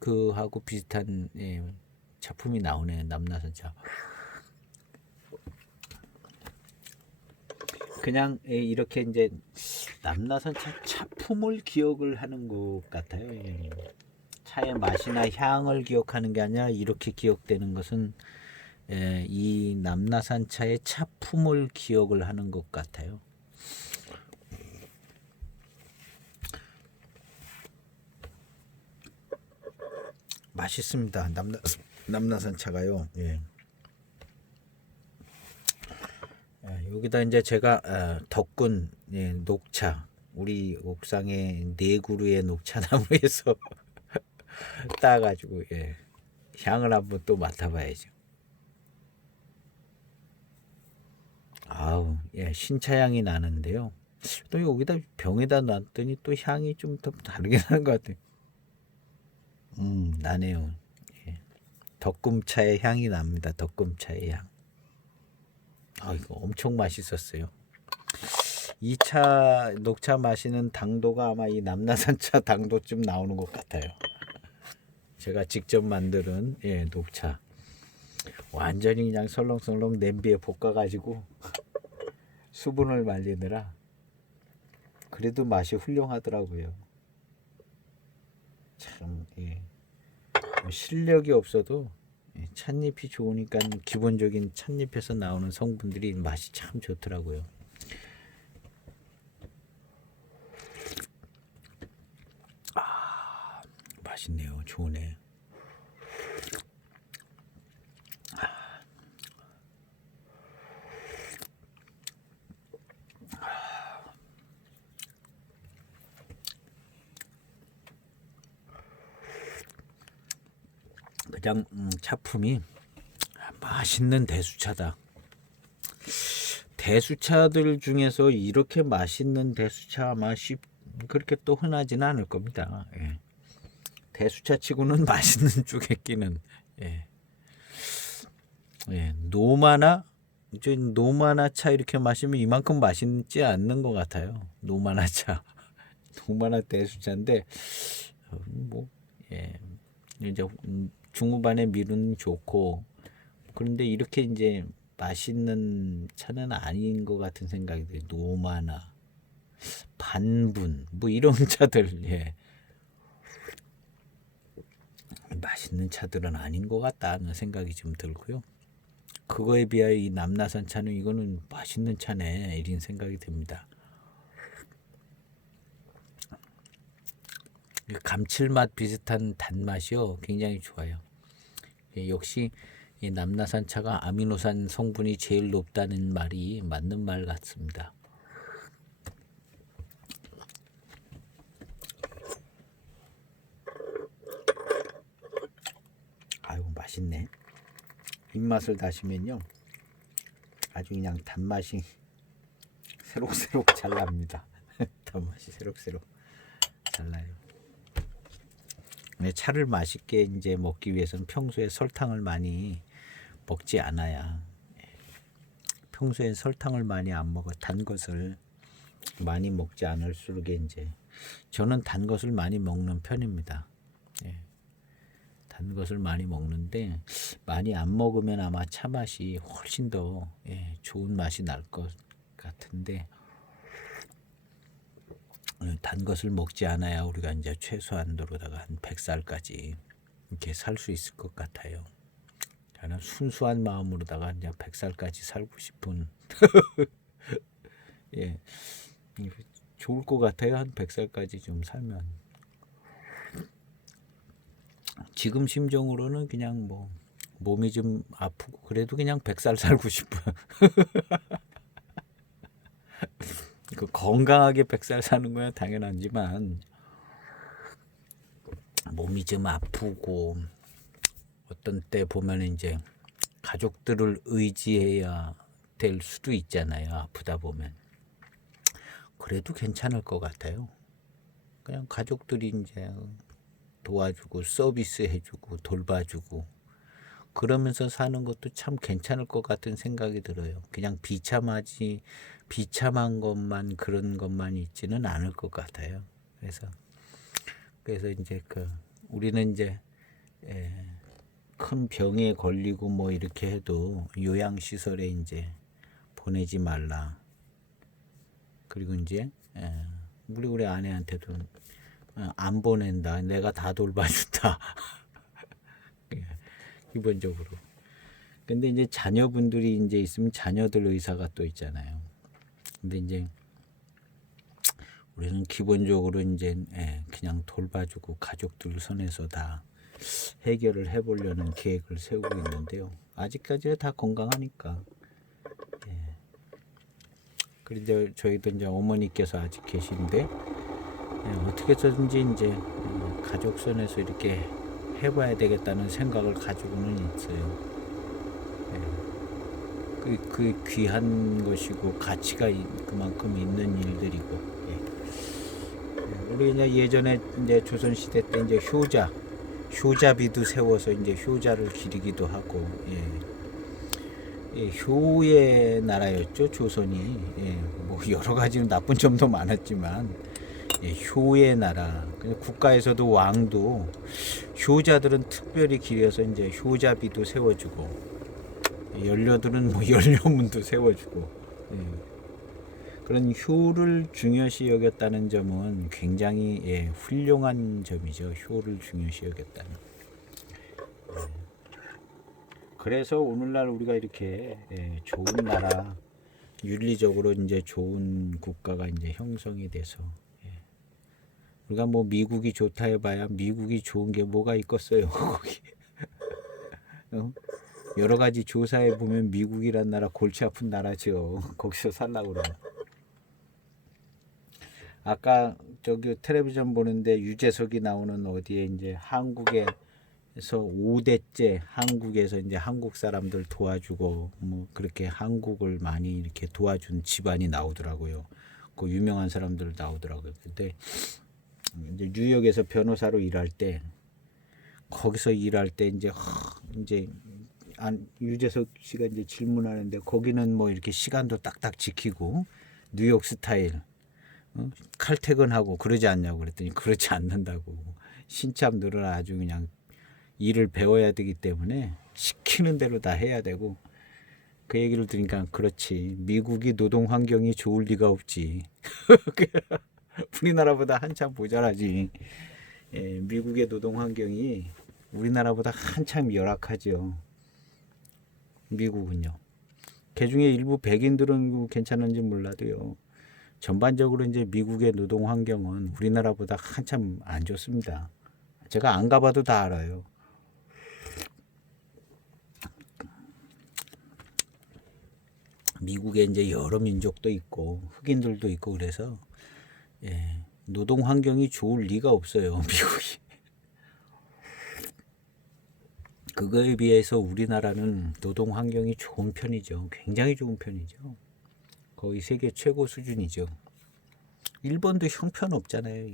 그하고 비슷한, 예, 작품이 나오네요. 남나산차. 그냥, 예, 이렇게 이제 남나산차 차품을 기억을 하는 것 같아요. 예. 차의 맛이나 향을 기억하는 게 아니라 이렇게 기억되는 것은, 예, 이 남나산차의 차품을 기억을 하는 것 같아요. 맛있습니다. 남나산차가요. 예. 여기다 이제 제가 덕군, 예, 녹차, 우리 옥상에 네 그루의 녹차나무에서 따가지고, 예, 향을 한번 또 맡아봐야죠. 아우, 예, 신차향이 나는데요. 또 여기다 병에다 놨더니 또 향이 좀 더 다르게 나는 것 같아요. 나네요. 예. 덕금차의 향이 납니다. 덕금차의 향. 아, 이거 엄청 맛있었어요. 이 차 녹차 마시는 당도가 아마 이 남나산차 당도쯤 나오는 것 같아요. 제가 직접 만드는, 예, 녹차. 완전히 그냥 설렁설렁 냄비에 볶아가지고 수분을 말리느라 그래도 맛이 훌륭하더라고요. 참, 예. 실력이 없어도, 예, 찻잎이 좋으니까 기본적인 찻잎에서 나오는 성분들이 맛이 참 좋더라고요. 맛있네요. 좋네. 그냥 차품이 맛있는 대수차다. 대수차들 중에서 이렇게 맛있는 대수차 맛이 그렇게 또 흔하지는 않을 겁니다. 예. 대수차 치고는 맛있는 쪽에 끼는, 예. 예. 노마나 차 이렇게 마시면 이만큼 맛있지 않는 것 같아요. 노마나 차, 노마나 대수차인데, 뭐, 예. 이제 중후반에 밀은 좋고, 그런데 이렇게 이제 맛있는 차는 아닌 것 같은 생각이 들어요. 노마나, 반분, 뭐 이런 차들, 예. 맛있는 차들은 아닌 것 같다는 생각이 좀 들고요. 그거에 비하여 이 남나산 차는 이거는 맛있는 차네, 이런 생각이 듭니다. 감칠맛 비슷한 단맛이요, 굉장히 좋아요. 예, 역시 이 남나산 차가 아미노산 성분이 제일 높다는 말이 맞는 말 같습니다. 아유, 맛있네. 입맛을 다시면요, 아주 그냥 단맛이 새록새록 잘 납니다. 단맛이 새록새록 잘 나요. 차를 맛있게 이제 먹기 위해서는 평소에 설탕을 많이 먹지 않아야, 평소에 설탕을 많이 안 먹어 단 것을 많이 먹지 않을수록 이제 저는 단 것을 많이 먹는 편입니다. 예. 단 것을 많이 먹는데 많이 안 먹으면 아마 차 맛이 훨씬 더, 예, 좋은 맛이 날 것 같은데, 단 것을 먹지 않아야 우리가 이제 최소한도로다가 한 100살까지 이렇게 살 수 있을 것 같아요. 저는 순수한 마음으로다가 이제 100살까지 살고 싶은 예, 좋을 것 같아요. 한 100살까지 좀 살면. 지금 심정으로는 그냥 뭐 몸이 좀 아프고 그래도 그냥 100살 살고 싶어요. 그 건강하게 100살 사는 거야 당연하지만 몸이 좀 아프고 어떤 때 보면 이제 가족들을 의지해야 될 수도 있잖아요. 아프다 보면. 그래도 괜찮을 것 같아요. 그냥 가족들이 이제 도와주고 서비스 해주고 돌봐주고 그러면서 사는 것도 참 괜찮을 것 같은 생각이 들어요. 그냥 비참한 것만 그런 것만 있지는 않을 것 같아요. 그래서 이제 우리는 이제 큰 병에 걸리고 뭐 이렇게 해도 요양시설에 이제 보내지 말라. 그리고 이제 우리 아내한테도 안 보낸다. 내가 다 돌봐준다. 기본적으로. 근데 이제 자녀분들이 이제 있으면 자녀들 의사가 또 있잖아요. 근데 이제 우리는 기본적으로 이제 그냥 돌봐주고 가족들 선에서 다 해결을 해보려는 계획을 세우고 있는데요. 아직까지는 다 건강하니까. 그런데 저희도 이제 어머니께서 아직 계신데 어떻게 해서든지 이제 가족 선에서 이렇게 해봐야 되겠다는 생각을 가지고는 있어요. 그 귀한 것이고 가치가 그만큼 있는 일들이고. 우리 이제 예전에 이제 조선 시대 때 이제 효자비도 세워서 이제 효자를 기리기도 하고. 효의 나라였죠 조선이. 뭐 여러 가지 나쁜 점도 많았지만 효의 나라. 국가에서도 왕도 효자들은 특별히 기려서 이제 효자비도 세워주고, 연료들은 뭐 연료문도 세워주고. 그런 효를 중요시 여겼다는 점은 굉장히 훌륭한 점이죠. 효를 중요시 여겼다는. 그래서 오늘날 우리가 이렇게 좋은 나라, 윤리적으로 이제 좋은 국가가 이제 형성이 돼서, 우리가 뭐 미국이 좋다 해봐야 미국이 좋은 게 뭐가 있겠어요. 거기. 여러 가지 조사해 보면 미국이란 나라 골치 아픈 나라죠. 거기서 살라고 그러면. 아까 저기 텔레비전 보는데 유재석이 나오는 어디에 이제 한국에서 5대째 한국에서 이제 한국 사람들 도와주고 뭐 그렇게 한국을 많이 이렇게 도와준 집안이 나오더라고요. 그 유명한 사람들 나오더라고요. 근데 이제 뉴욕에서 변호사로 일할 때, 거기서 일할 때 이제 유재석 씨가 이제 질문하는데, 거기는 뭐 이렇게 시간도 딱딱 지키고 뉴욕 스타일 칼퇴근하고 그러지 않냐고 그랬더니 그렇지 않는다고. 신참들은 아주 그냥 일을 배워야 되기 때문에 시키는 대로 다 해야 되고. 그 얘기를 들으니까 그렇지, 미국이 노동 환경이 좋을 리가 없지. 우리나라보다 한참 모자라지. 미국의 노동 환경이 우리나라보다 한참 열악하죠. 미국은요. 그중에 일부 백인들은 괜찮은지 몰라도요, 전반적으로 이제 미국의 노동 환경은 우리나라보다 한참 안 좋습니다. 제가 안 가봐도 다 알아요. 미국에 이제 여러 민족도 있고 흑인들도 있고 그래서 노동 환경이 좋을 리가 없어요, 미국이. 그거에 비해서 우리나라는 노동 환경이 좋은 편이죠. 굉장히 좋은 편이죠. 거의 세계 최고 수준이죠. 일본도 형편없잖아요.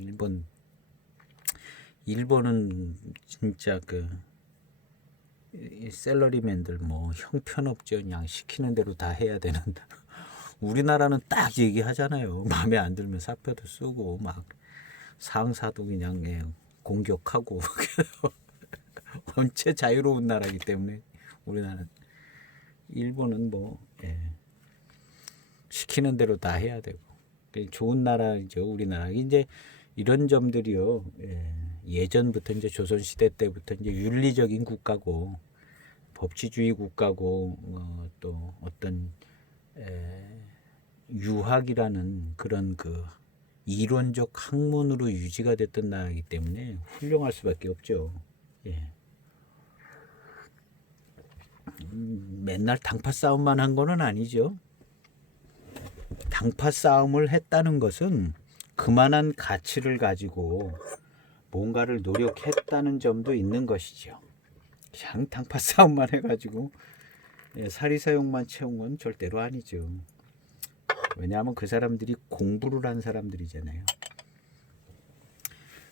일본은 진짜 샐러리맨들 뭐 형편없죠. 그냥 시키는 대로 다 해야 되는. 우리나라는 딱 얘기하잖아요. 마음에 안 들면 사표도 쓰고 막 상사도 그냥 공격하고. 원체 자유로운 나라이기 때문에 우리나라는. 일본은 뭐 시키는 대로 다 해야 되고 좋은 나라죠. 우리나라 이제 이런 점들이요. 예전부터 이제 조선 시대 때부터 이제 윤리적인 국가고 법치주의 국가고 또 어떤 유학이라는 그런 이론적 학문으로 유지가 됐던 나라이기 때문에 훌륭할 수밖에 없죠. 맨날 당파 싸움만 한 거는 아니죠. 당파 싸움을 했다는 것은 그만한 가치를 가지고 뭔가를 노력했다는 점도 있는 것이죠. 그냥 당파 싸움만 해가지고 사리사욕만 채운 건 절대로 아니죠. 왜냐하면 그 사람들이 공부를 한 사람들이잖아요.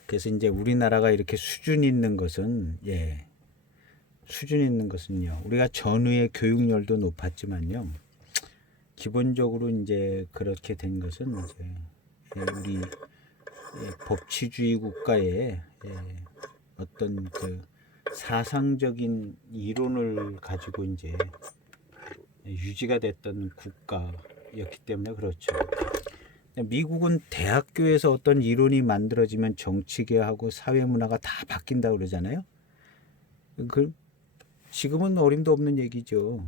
그래서 이제 우리나라가 이렇게 수준 있는 것은 수준 있는 것은요. 우리가 전후의 교육열도 높았지만요. 기본적으로 이제 그렇게 된 것은 이제 우리 법치주의 국가의 어떤 그 사상적인 이론을 가지고 이제 유지가 됐던 국가였기 때문에 그렇죠. 미국은 대학교에서 어떤 이론이 만들어지면 정치계하고 사회문화가 다 바뀐다 그러잖아요. 그 지금은 어림도 없는 얘기죠.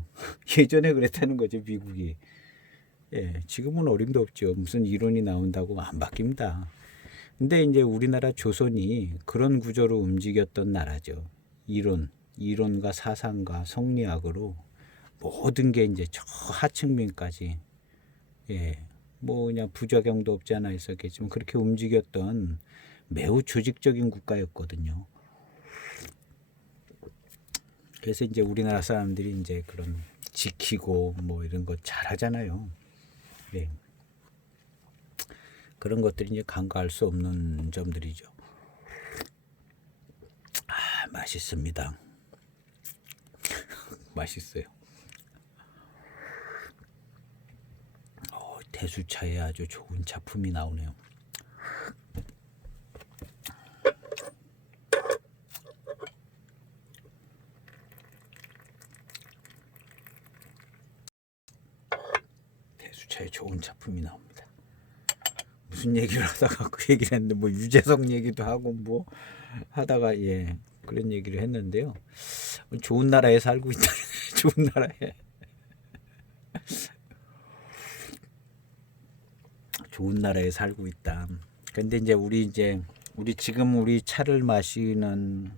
예전에 그랬다는 거죠, 미국이. 지금은 어림도 없죠. 무슨 이론이 나온다고 안 바뀝니다. 근데 이제 우리나라 조선이 그런 구조로 움직였던 나라죠. 이론과 사상과 성리학으로 모든 게 이제 저 하층민까지, 뭐 그냥 부작용도 없지 않아 있었겠지만 그렇게 움직였던 매우 조직적인 국가였거든요. 그래서 이제 우리나라 사람들이 이제 그런 지키고 뭐 이런 거 잘하잖아요. 그런 것들이 이제 간과할 수 없는 점들이죠. 맛있습니다. 맛있어요. 대수차에 아주 좋은 작품이 나오네요. 대수차에 좋은 작품이 나옵니다. 무슨 얘기를 하다가 그 얘기를 했는데 뭐 유재석 얘기도 하고 뭐 하다가 그런 얘기를 했는데요. 좋은 나라에 살고 있다. 좋은 나라에. 좋은 나라에 살고 있다. 근데 이제 우리 지금 우리 차를 마시는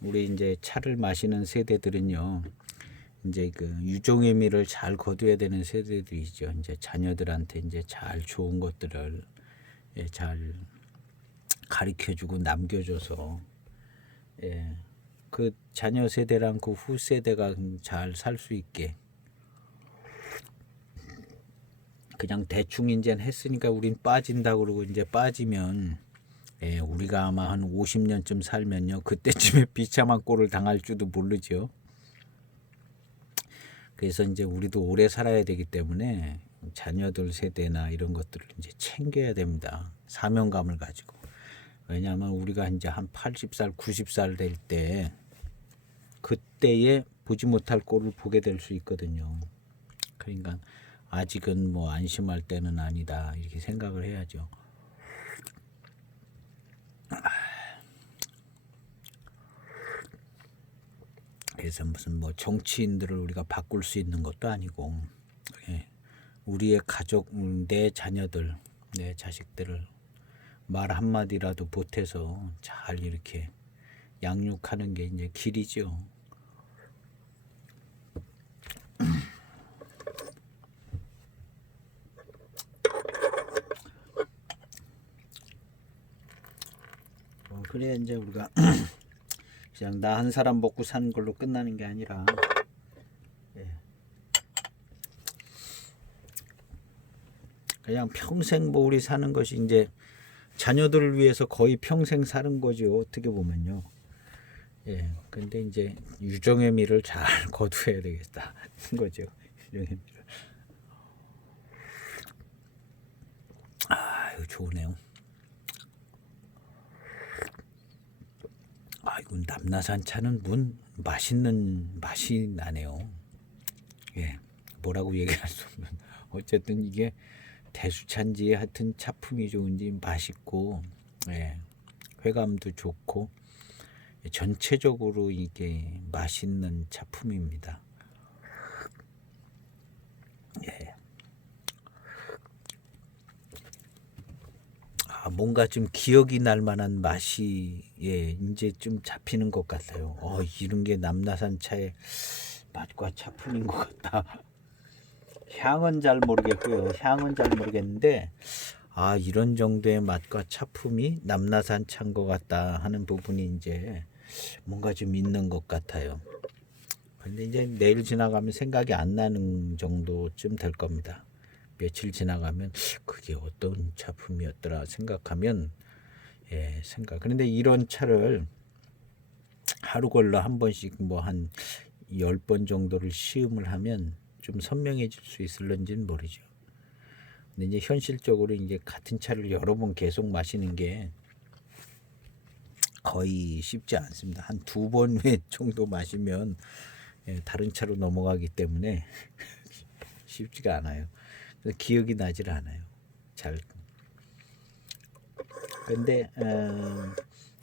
우리 이제 차를 마시는 세대들은요. 이제 그 유종의미를 잘 거둬야 되는 세대들이죠. 이제 자녀들한테 이제 잘 좋은 것들을 잘 가르쳐주고 남겨줘서 그 자녀 세대랑 그 후 세대가 잘 살 수 있게 그냥 대충 이제 했으니까 우린 빠진다 그러고 이제 빠지면 우리가 아마 한 50년쯤 살면요 그때쯤에 비참한 꼴을 당할 줄도 모르죠. 그래서 이제 우리도 오래 살아야 되기 때문에 자녀들 세대나 이런 것들을 이제 챙겨야 됩니다. 사명감을 가지고. 왜냐하면 우리가 이제 한 80살, 90살 될 때 그때에 보지 못할 꼴을 보게 될 수 있거든요. 그러니까 아직은 뭐 안심할 때는 아니다 이렇게 생각을 해야죠. 그래서 무슨 뭐 정치인들을 우리가 바꿀 수 있는 것도 아니고 우리의 가족, 내 자녀들, 내 자식들을 말 한마디라도 보태서 잘 이렇게 양육하는 게 이제 길이죠. 그래야 이제 우리가 그냥 나 한 사람 먹고 사는 걸로 끝나는 게 아니라 그냥 평생 뭐 우리 사는 것이 이제 자녀들을 위해서 거의 평생 사는 거죠. 어떻게 보면요. 근데 이제 유종의 미를 잘 거두어야 되겠다. 거죠. 유종의 미를. 이거 좋으네요. 이건 남나산 차는 맛있는 맛이 나네요. 뭐라고 얘기할 수 없는. 어쨌든 이게 대수차인지 하여튼 차품이 좋은지 맛있고 회감도 좋고 전체적으로 이게 맛있는 차품입니다. 뭔가 좀 기억이 날 만한 맛이 이제 좀 잡히는 것 같아요. 이런 게 남나산 차의 맛과 차품인 것 같다. 향은 잘 모르겠고요. 향은 잘 모르겠는데 이런 정도의 맛과 차품이 남나산 차인 것 같다 하는 부분이 이제 뭔가 좀 있는 것 같아요. 근데 이제 내일 지나가면 생각이 안 나는 정도쯤 될 겁니다. 며칠 지나가면 그게 어떤 차품이었더라 생각하면 그런데 이런 차를 하루 걸러 한 번씩 뭐 한 10번 정도를 시음을 하면 좀 선명해질 수 있을런지는 모르죠. 근데 이제 현실적으로 이제 같은 차를 여러 번 계속 마시는 게 거의 쉽지 않습니다. 한 2번 정도 마시면 다른 차로 넘어가기 때문에 쉽지가 않아요. 그래서 기억이 나질 않아요. 잘. 근데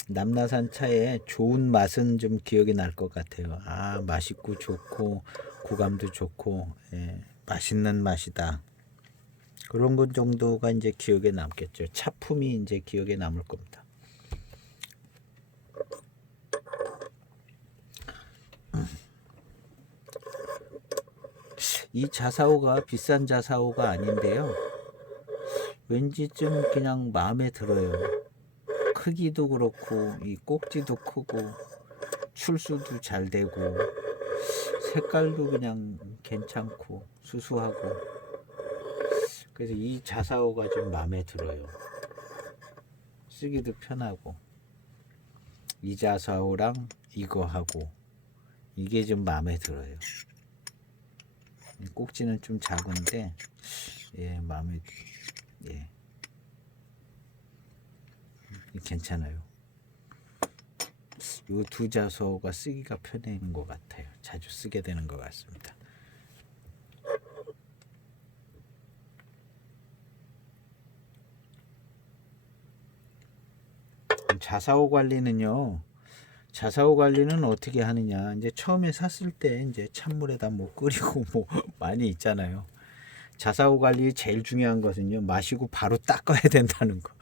남나산 차의 좋은 맛은 좀 기억이 날 것 같아요. 아, 맛있고 좋고 구감도 좋고 맛있는 맛이다. 그런 것 정도가 이제 기억에 남겠죠. 차품이 이제 기억에 남을 겁니다. 이 자사오가 비싼 자사오가 아닌데요. 왠지 좀 그냥 마음에 들어요. 크기도 그렇고 이 꼭지도 크고 출수도 잘 되고 색깔도 그냥 괜찮고 수수하고 그래서 이 자사오가 좀 마음에 들어요. 쓰기도 편하고 이 자사오랑 이거 하고 이게 좀 마음에 들어요. 꼭지는 좀 작은데 마음에 괜찮아요. 이 두 자소가 쓰기가 편한 것 같아요. 자주 쓰게 되는 것 같습니다. 자사오 관리는요. 자사오 관리는 어떻게 하느냐? 이제 처음에 샀을 때 이제 찬물에다 뭐 끓이고 뭐 많이 있잖아요. 자사오 관리 제일 중요한 것은요. 마시고 바로 닦아야 된다는 거.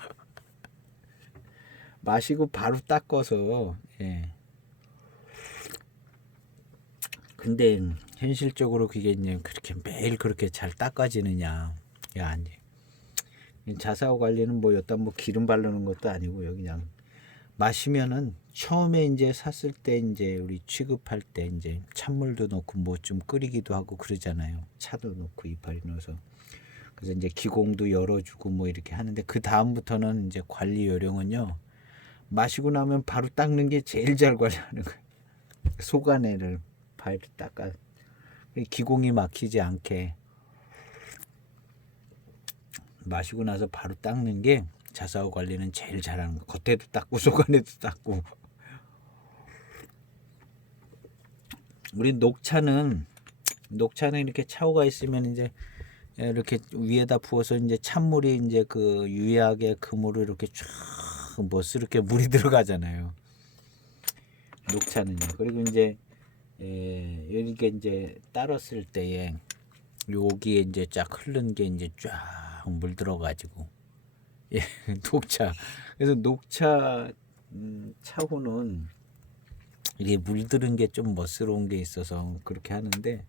마시고 바로 닦아서 근데 현실적으로 그게 이제 그렇게 매일 그렇게 잘 닦아지느냐? 야, 아니. 자사오 관리는 뭐 여기다 뭐 기름 바르는 것도 아니고요. 그냥 마시면은 처음에 이제 샀을 때 이제 우리 취급할 때 이제 찬물도 넣고 뭐 좀 끓이기도 하고 그러잖아요. 차도 넣고 이파리 넣어서. 그래서 이제 기공도 열어주고 뭐 이렇게 하는데 그 다음부터는 이제 관리 요령은요. 마시고 나면 바로 닦는 게 제일 잘 관리하는 거예요. 속안에를 바로 닦아 기공이 막히지 않게 마시고 나서 바로 닦는 게 자사오 관리는 제일 잘하는 거. 겉에도 닦고 속안에도 닦고. 우리 녹차는 이렇게 차오가 있으면 이제 이렇게 위에다 부어서 이제 찬물이 이제 그 유약의 그물을 이렇게 쫙 멋스럽게 물이 들어가잖아요. 녹차는요. 그리고 이제 이렇게 이제 따랐을 때에 여기에 이제 쫙 흐른 게 이제 쫙 물 들어가지고 녹차. 그래서 녹차 차후는 이게 물들은 게 좀 멋스러운 게 있어서 그렇게 하는데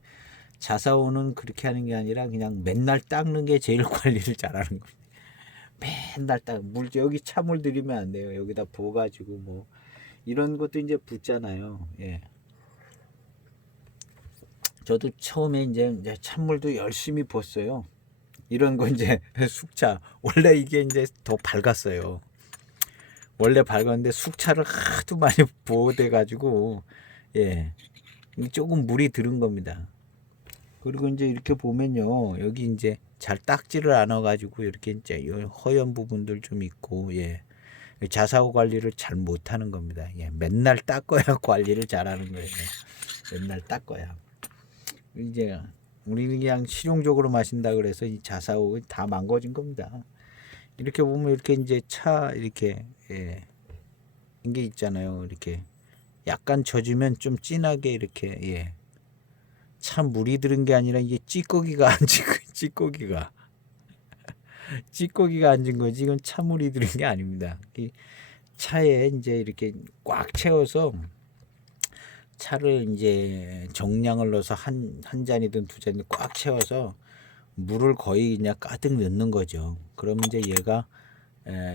자사오는 그렇게 하는 게 아니라 그냥 맨날 닦는 게 제일 관리를 잘하는 겁니다. 맨날 물 여기 차물 들이면 안 돼요. 여기다 부어가지고 뭐 이런 것도 이제 붓잖아요. 저도 처음에 이제 찬물도 열심히 부었어요. 이런 거 이제 숙차 원래 이게 이제 더 밝았어요. 원래 밝았는데 숙차를 하도 많이 부어대 가지고 조금 물이 들은 겁니다. 그리고 이제 이렇게 보면요 여기 이제 잘 닦지를 않아 가지고 이렇게 이제 허연 부분들 좀 있고 자사오 관리를 잘 못하는 겁니다. 맨날 닦아야 관리를 잘하는 거예요. 맨날 닦아야. 이제 우리는 그냥 실용적으로 마신다 그래서 이 자사오 다 망가진 겁니다. 이렇게 보면 이렇게 이제 차 이렇게 이게 있잖아요. 이렇게 약간 젖으면 좀 진하게 이렇게 차 물이 들은 게 아니라 이게 찌꺼기가 앉은 거 찌꺼기가 앉은 거지 이건 차물이 들은 게 아닙니다. 이 차에 이제 이렇게 꽉 채워서 차를 이제 정량을 넣어서 한 잔이든 두 잔이든 꽉 채워서 물을 거의 그냥 가득 넣는 거죠. 그러면 이제 얘가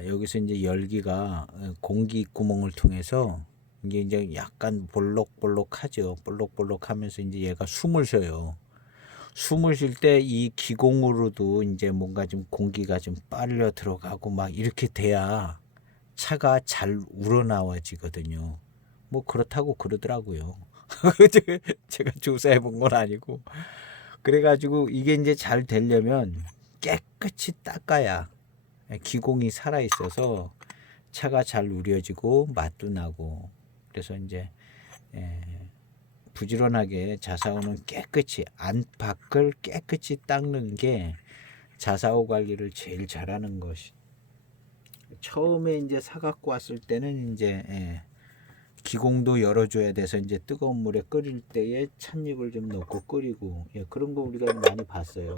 여기서 이제 열기가 공기 구멍을 통해서 이제 약간 볼록볼록하죠. 볼록볼록하면서 이제 얘가 숨을 쉬어요. 숨을 쉴 때 이 기공으로도 이제 뭔가 좀 공기가 좀 빨려 들어가고 막 이렇게 돼야 차가 잘 우러나와지거든요. 뭐 그렇다고 그러더라고요. 제가 조사해 본 건 아니고. 그래가지고 이게 이제 잘 되려면 깨끗이 닦아야 기공이 살아 있어서 차가 잘 우려지고 맛도 나고. 그래서 이제 부지런하게 자사오는 깨끗이 안팎을 깨끗이 닦는 게 자사오 관리를 제일 잘하는 것이. 처음에 이제 사갖고 왔을 때는 이제 기공도 열어줘야 돼서 이제 뜨거운 물에 끓일 때에 찻잎을 좀 넣고 끓이고, 그런 거 우리가 많이 봤어요.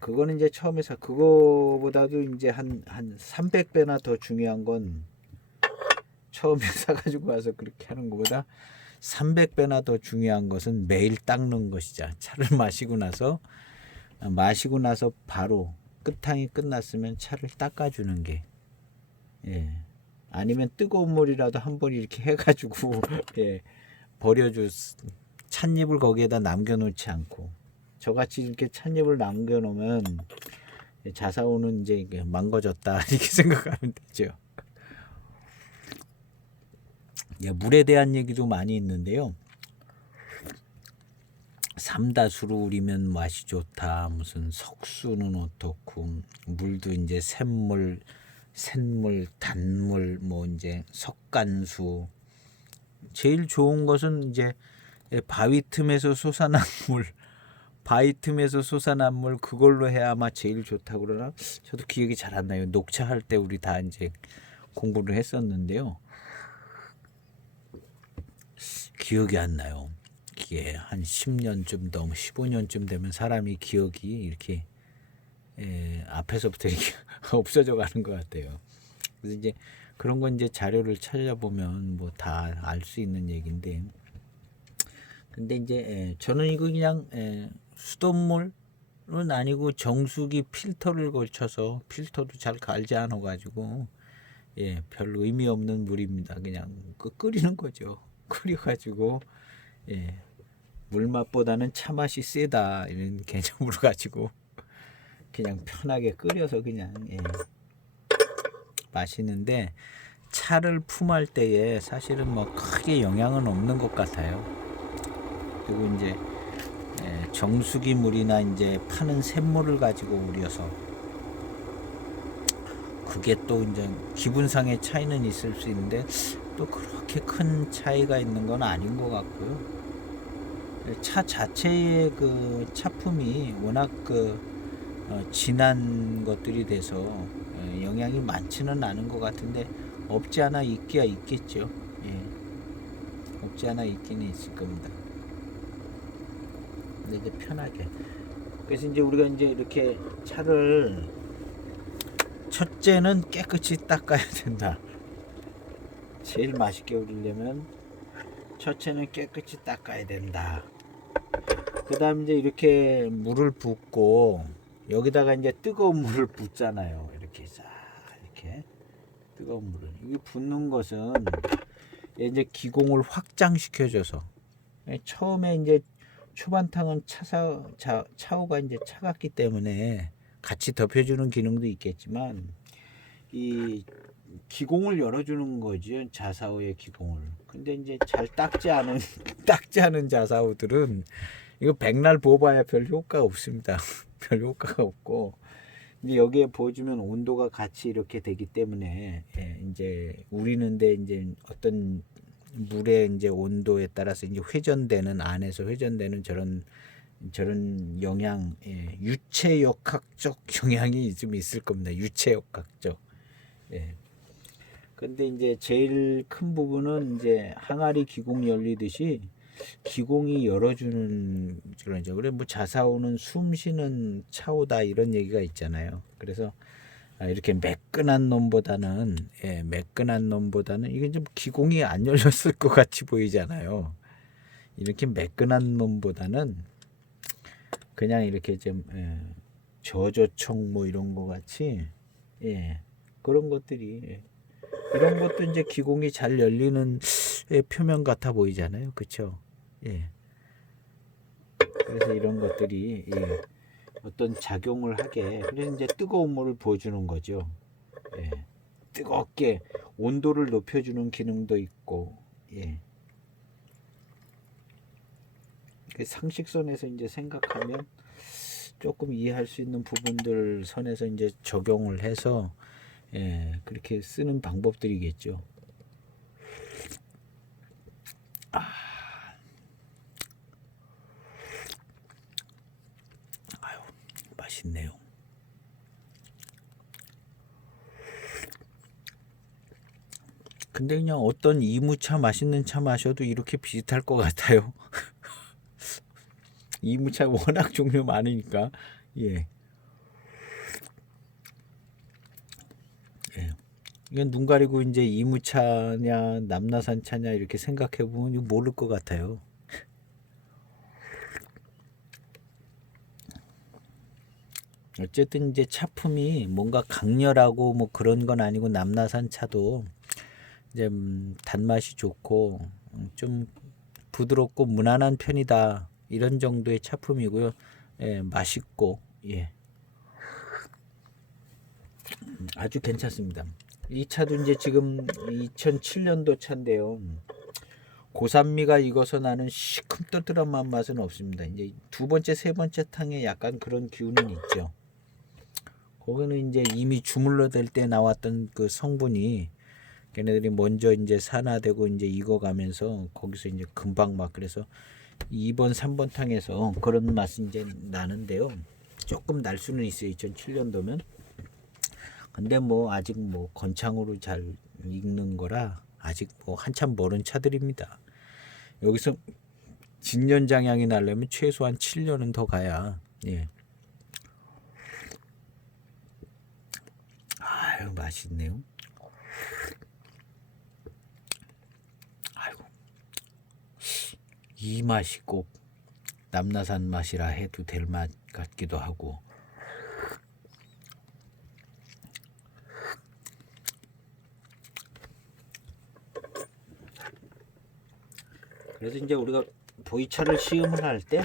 그거는 이제 처음에 그거보다도 이제 한 300배나 더 중요한 건, 처음에 사가지고 와서 그렇게 하는 것보다 300배나 더 중요한 것은 매일 닦는 것이자, 차를 마시고 나서 바로 끝탕이 끝났으면 차를 닦아주는 게, 아니면 뜨거운 물이라도 한번 이렇게 해가지고 찻잎을 거기에다 남겨놓지 않고, 저같이 이렇게 찻잎을 남겨놓으면 자사오는 이제 망가졌다 이렇게 생각하면 되죠. 물에 대한 얘기도 많이 있는데요. 삼다수로 우리면 맛이 좋다. 무슨 석수는 어떻고, 물도 이제 샘물, 단물, 뭐 이제 석간수. 제일 좋은 것은 이제 바위 틈에서 솟아난 물, 그걸로 해야 아마 제일 좋다고 그러나, 저도 기억이 잘 안 나요. 녹차할 때 우리 다 이제 공부를 했었는데요. 기억이 안 나요. 이게 한 10년쯤 넘 15년쯤 되면 사람이 기억이 이렇게 앞에서부터 이렇게 없어져 가는 것 같아요. 그래서 이제 그런 건 이제 자료를 찾아보면 뭐 다 알 수 있는 얘기인데, 근데 이제 저는 이거 그냥 수돗물은 아니고 정수기 필터를 걸쳐서, 필터도 잘 갈지 않아 가지고 별 의미 없는 물입니다. 그냥 끓이는 거죠. 끓여가지고 물맛보다는 차맛이 세다 이런 개념으로 가지고 그냥 편하게 끓여서 그냥 마시는데, 차를 품할 때에 사실은 뭐 크게 영향은 없는 것 같아요. 그리고 이제 정수기 물이나 이제 파는 샘물을 가지고 우려서, 그게 또 이제 기분상의 차이는 있을 수 있는데 또 그렇게 큰 차이가 있는 건 아닌 것 같고요. 차 자체의 그 차품이 워낙 진한 것들이 돼서 영향이 많지는 않은 것 같은데, 없지 않아 있기야 있겠죠. 없지 않아 있기는 있을 겁니다. 근데 이제 편하게. 그래서 이제 우리가 이제 이렇게 차를, 첫째는 깨끗이 닦아야 된다. 제일 맛있게 우리려면 첫째는 깨끗이 닦아야 된다. 그 다음 이제 이렇게 물을 붓고, 여기다가 이제 뜨거운 물을 붓잖아요. 이렇게 이렇게 뜨거운 물을, 이 붓는 것은 이제 기공을 확장시켜줘서, 처음에 이제 초반탕은 차오가 이제 차갑기 때문에 같이 덮여주는 기능도 있겠지만, 이 기공을 열어주는 거죠. 자사오의 기공을. 근데 이제 잘 닦지 않은 자사오들은 이거 백날 부어봐야 별 효과가 없습니다. 별 효과가 없고, 이제 여기에 보여주면 온도가 같이 이렇게 되기 때문에 이제 우리는데 이제 어떤 물의 이제 온도에 따라서 이제 안에서 회전되는 저런 영향, 유체역학적 영향이 좀 있을 겁니다. 유체역학적. 근데 이제 제일 큰 부분은 이제 항아리 기공 열리듯이 기공이 열어주는 그런죠. 그래 뭐 자사오는 숨 쉬는 차오다 이런 얘기가 있잖아요. 그래서 이렇게 매끈한 놈보다는 이게 좀 기공이 안 열렸을 것 같이 보이잖아요. 이렇게 매끈한 놈보다는 그냥 이렇게 좀 저저청 뭐 이런 거 같이 그런 것들이, 이런 것도 이제 기공이 잘 열리는 표면 같아 보이잖아요. 그렇죠? 그래서 이런 것들이 어떤 작용을 하게, 그래서 이제 뜨거운 물을 부어주는 거죠. 뜨겁게 온도를 높여주는 기능도 있고, 예. 상식선에서 이제 생각하면 조금 이해할 수 있는 부분들 선에서 이제 적용을 해서, 예, 그렇게 쓰는 방법들이겠죠. 아유, 맛있네요. 근데 그냥 어떤 이무차 맛있는 차 마셔도 이렇게 비슷할 것 같아요. 이무차 워낙 종류 많으니까. 예. 예. 이건 눈 가리고 이제 이무차냐 남나산 차냐 이렇게 생각해 보면 이거 모를 것 같아요. 어쨌든 이제 차품이 뭔가 강렬하고 뭐 그런 건 아니고 남나산 차도 이제 단맛이 좋고 좀 부드럽고 무난한 편이다 이런 정도의 차품이고요. 예, 맛있고 예, 아주 괜찮습니다. 이 차도 이제 지금 2007년도 차인데요. 고산미가 익어서 나는 시큼떠들한 맛은 없습니다. 이제 두 번째, 세 번째 탕에 약간 그런 기운은 있죠. 거기는 이제 이미 주물러댈 때 나왔던 그 성분이 걔네들이 먼저 이제 산화되고 이제 익어가면서 거기서 이제 금방 막 그래서 2번, 3번 탕에서 그런 맛이 이제 나는데요. 조금 날 수는 있어요. 2007년도면. 근데 뭐 아직 뭐 건창으로 잘 익는 거라 아직 뭐 한참 멀은 차들입니다. 여기서 진년장향이 나려면 최소한 7년은 더 가야. 예. 아유 맛있네요. 아이고 이 맛이 꼭 남나산 맛이라 해도 될 맛 같기도 하고. 그래서 이제 우리가 보이차를 시음을 할 때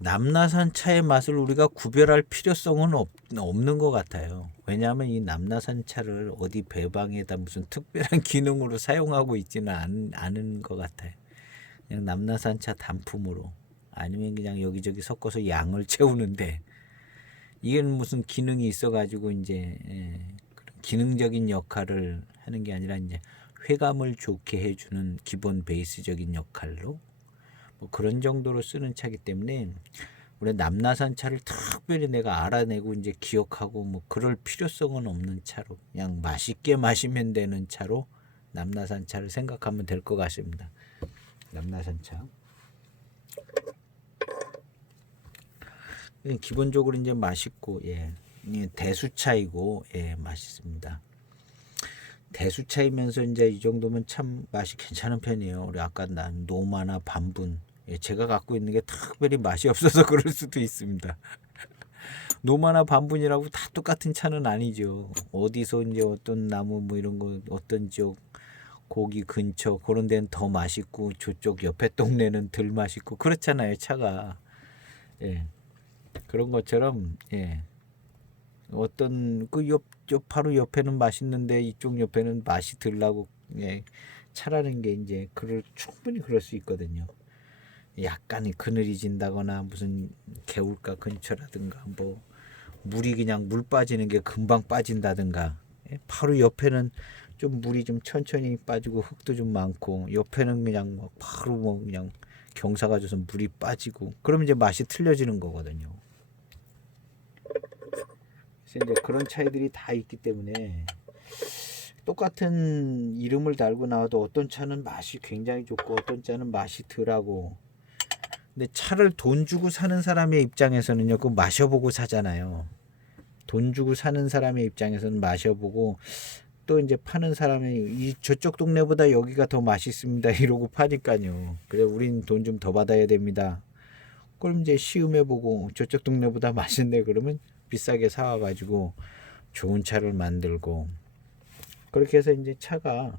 남나산 차의 맛을 우리가 구별할 필요성은 없는 것 같아요. 왜냐하면 이 남나산 차를 어디 배방에다 무슨 특별한 기능으로 사용하고 있지는 않은 것 같아요. 그냥 남나산 차 단품으로 아니면 그냥 여기저기 섞어서 양을 채우는데 이게 무슨 기능이 있어가지고 이제 그런 기능적인 역할을 하는 게 아니라 이제 회감을 좋게 해주는 기본 베이스적인 역할로 뭐 그런 정도로 쓰는 차기 때문에 우리 남나산 차를 특별히 내가 알아내고 이제 기억하고 뭐 그럴 필요성은 없는 차로 그냥 맛있게 마시면 되는 차로 남나산 차를 생각하면 될 것 같습니다. 남나산 차. 기본적으로 이제 맛있고 예, 대수차이고 예, 맛있습니다. 대수차이면서 이제 이 정도면 참 맛이 괜찮은 편이에요. 우리 아까 난 노마나 반분 예, 제가 갖고 있는 게 특별히 맛이 없어서 그럴 수도 있습니다. 노마나 반분이라고 다 똑같은 차는 아니죠. 어디서 이제 어떤 나무 뭐 이런 거 어떤 지역 고기 근처 그런 데는 더 맛있고 저쪽 옆에 동네는 덜 맛있고 그렇잖아요. 차가 예, 그런 것처럼 예, 어떤 그 바로 옆에는 맛있는데 이쪽 옆에는 맛이 덜 나고 예, 차라는 게 이제 충분히 그럴 수 있거든요. 약간 그늘이 진다거나 무슨 개울가 근처라든가 뭐 물이 그냥 물 빠지는 게 금방 빠진다든가 예, 바로 옆에는 좀 물이 좀 천천히 빠지고 흙도 좀 많고 옆에는 그냥 뭐 바로 뭐 그냥 경사가 져서 물이 빠지고 그러면 이제 맛이 틀려지는 거거든요. 그래서 이제 그런 차이들이 다 있기 때문에 똑같은 이름을 달고 나와도 어떤 차는 맛이 굉장히 좋고 어떤 차는 맛이 덜하고 근데 차를 돈 주고 사는 사람의 입장에서는요, 그 마셔보고 사잖아요. 돈 주고 사는 사람의 입장에서는 마셔보고 또 이제 파는 사람이 이 저쪽 동네보다 여기가 더 맛있습니다 이러고 파니까요. 그래 우린 돈 좀 더 받아야 됩니다. 그럼 이제 시음해보고 저쪽 동네보다 맛있네 그러면 비싸게 사와가지고 좋은 차를 만들고 그렇게 해서 이제 차가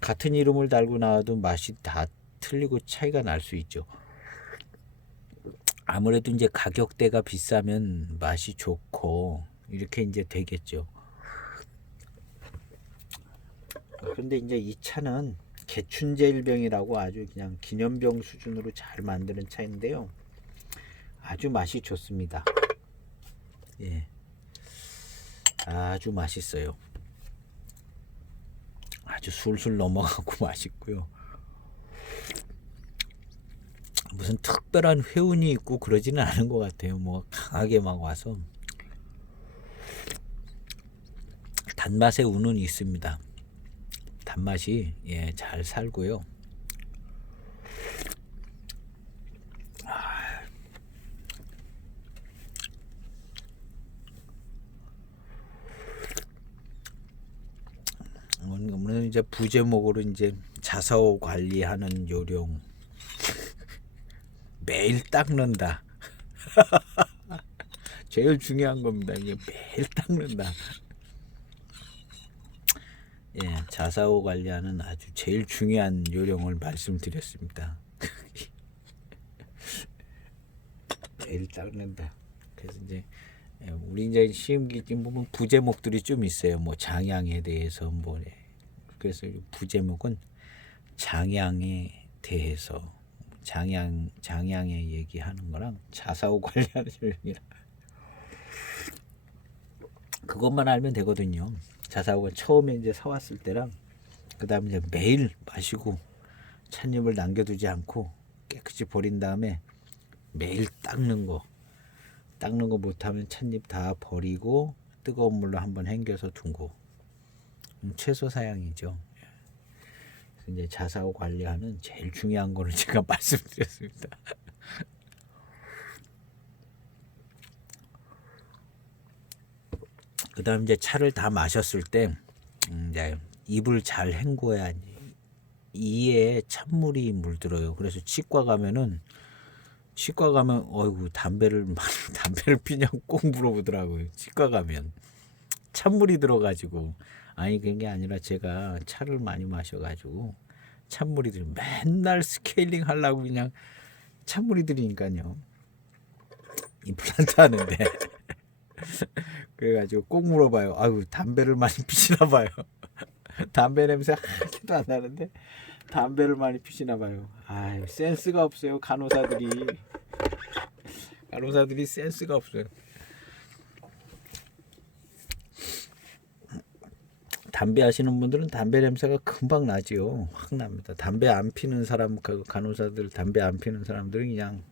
같은 이름을 달고 나와도 맛이 다 틀리고 차이가 날 수 있죠. 아무래도 이제 가격대가 비싸면 맛이 좋고 이렇게 이제 되겠죠. 그런데 이제 이 차는 개춘제일병이라고 아주 그냥 기념병 수준으로 잘 만드는 차인데요. 아주 맛이 좋습니다. 예, 아주 맛있어요. 아주 술술 넘어가고 맛있고요. 무슨 특별한 회운이 있고 그러지는 않은 것 같아요. 뭐 강하게 막 와서. 단맛의 운은 있습니다. 단맛이 잘 살고요. 오늘 이제 부제목으로 이제 자사오 관리하는 요령. 매일 닦는다. 제일 중요한 겁니다. 이게 매일 닦는다. 예, 자사오 관리하는 아주 제일 중요한 요령을 말씀드렸습니다. 매일 닦는다. 그래서 이제 우리 이제 시험기 보면 부제목들이 좀 있어요. 뭐 장양에 대해서 뭐 그래서 부제목은 장양에 대해서 장양에 얘기하는 거랑 자사오 관리하는 요령이랑 그것만 알면 되거든요. 자사오가 처음에 이제 사왔을 때랑 그 다음에 이제 매일 마시고 찻잎을 남겨두지 않고 깨끗이 버린 다음에 매일 닦는 거 못하면 찻잎 다 버리고 뜨거운 물로 한번 헹겨서 두고 최소 사양이죠. 그래서 이제 자사오 관리하는 제일 중요한 거를 제가 말씀드렸습니다. 그 다음 이제 차를 다 마셨을 때 이제 입을 잘 헹궈야 이에 찬물이 물들어요. 그래서 치과 가면 어이구 담배를 피냐고 꼭 물어보더라고요. 치과 가면 찬물이 들어가지고 아니 그게 아니라 제가 차를 많이 마셔가지고 찬물이 들어 맨날 스케일링 하려고 그냥 찬물이 들으니까요. 임플란트 하는데 그래가지고 꼭 물어봐요. 아유 담배를 많이 피시나 봐요. 담배 냄새 하나도 안 나는데 담배를 많이 피시나 봐요. 아유 센스가 없어요. 간호사들이 센스가 없어요. 담배 하시는 분들은 담배 냄새가 금방 나지요. 확 납니다. 담배 안 피는 사람 간호사들 담배 안 피는 사람들은 그냥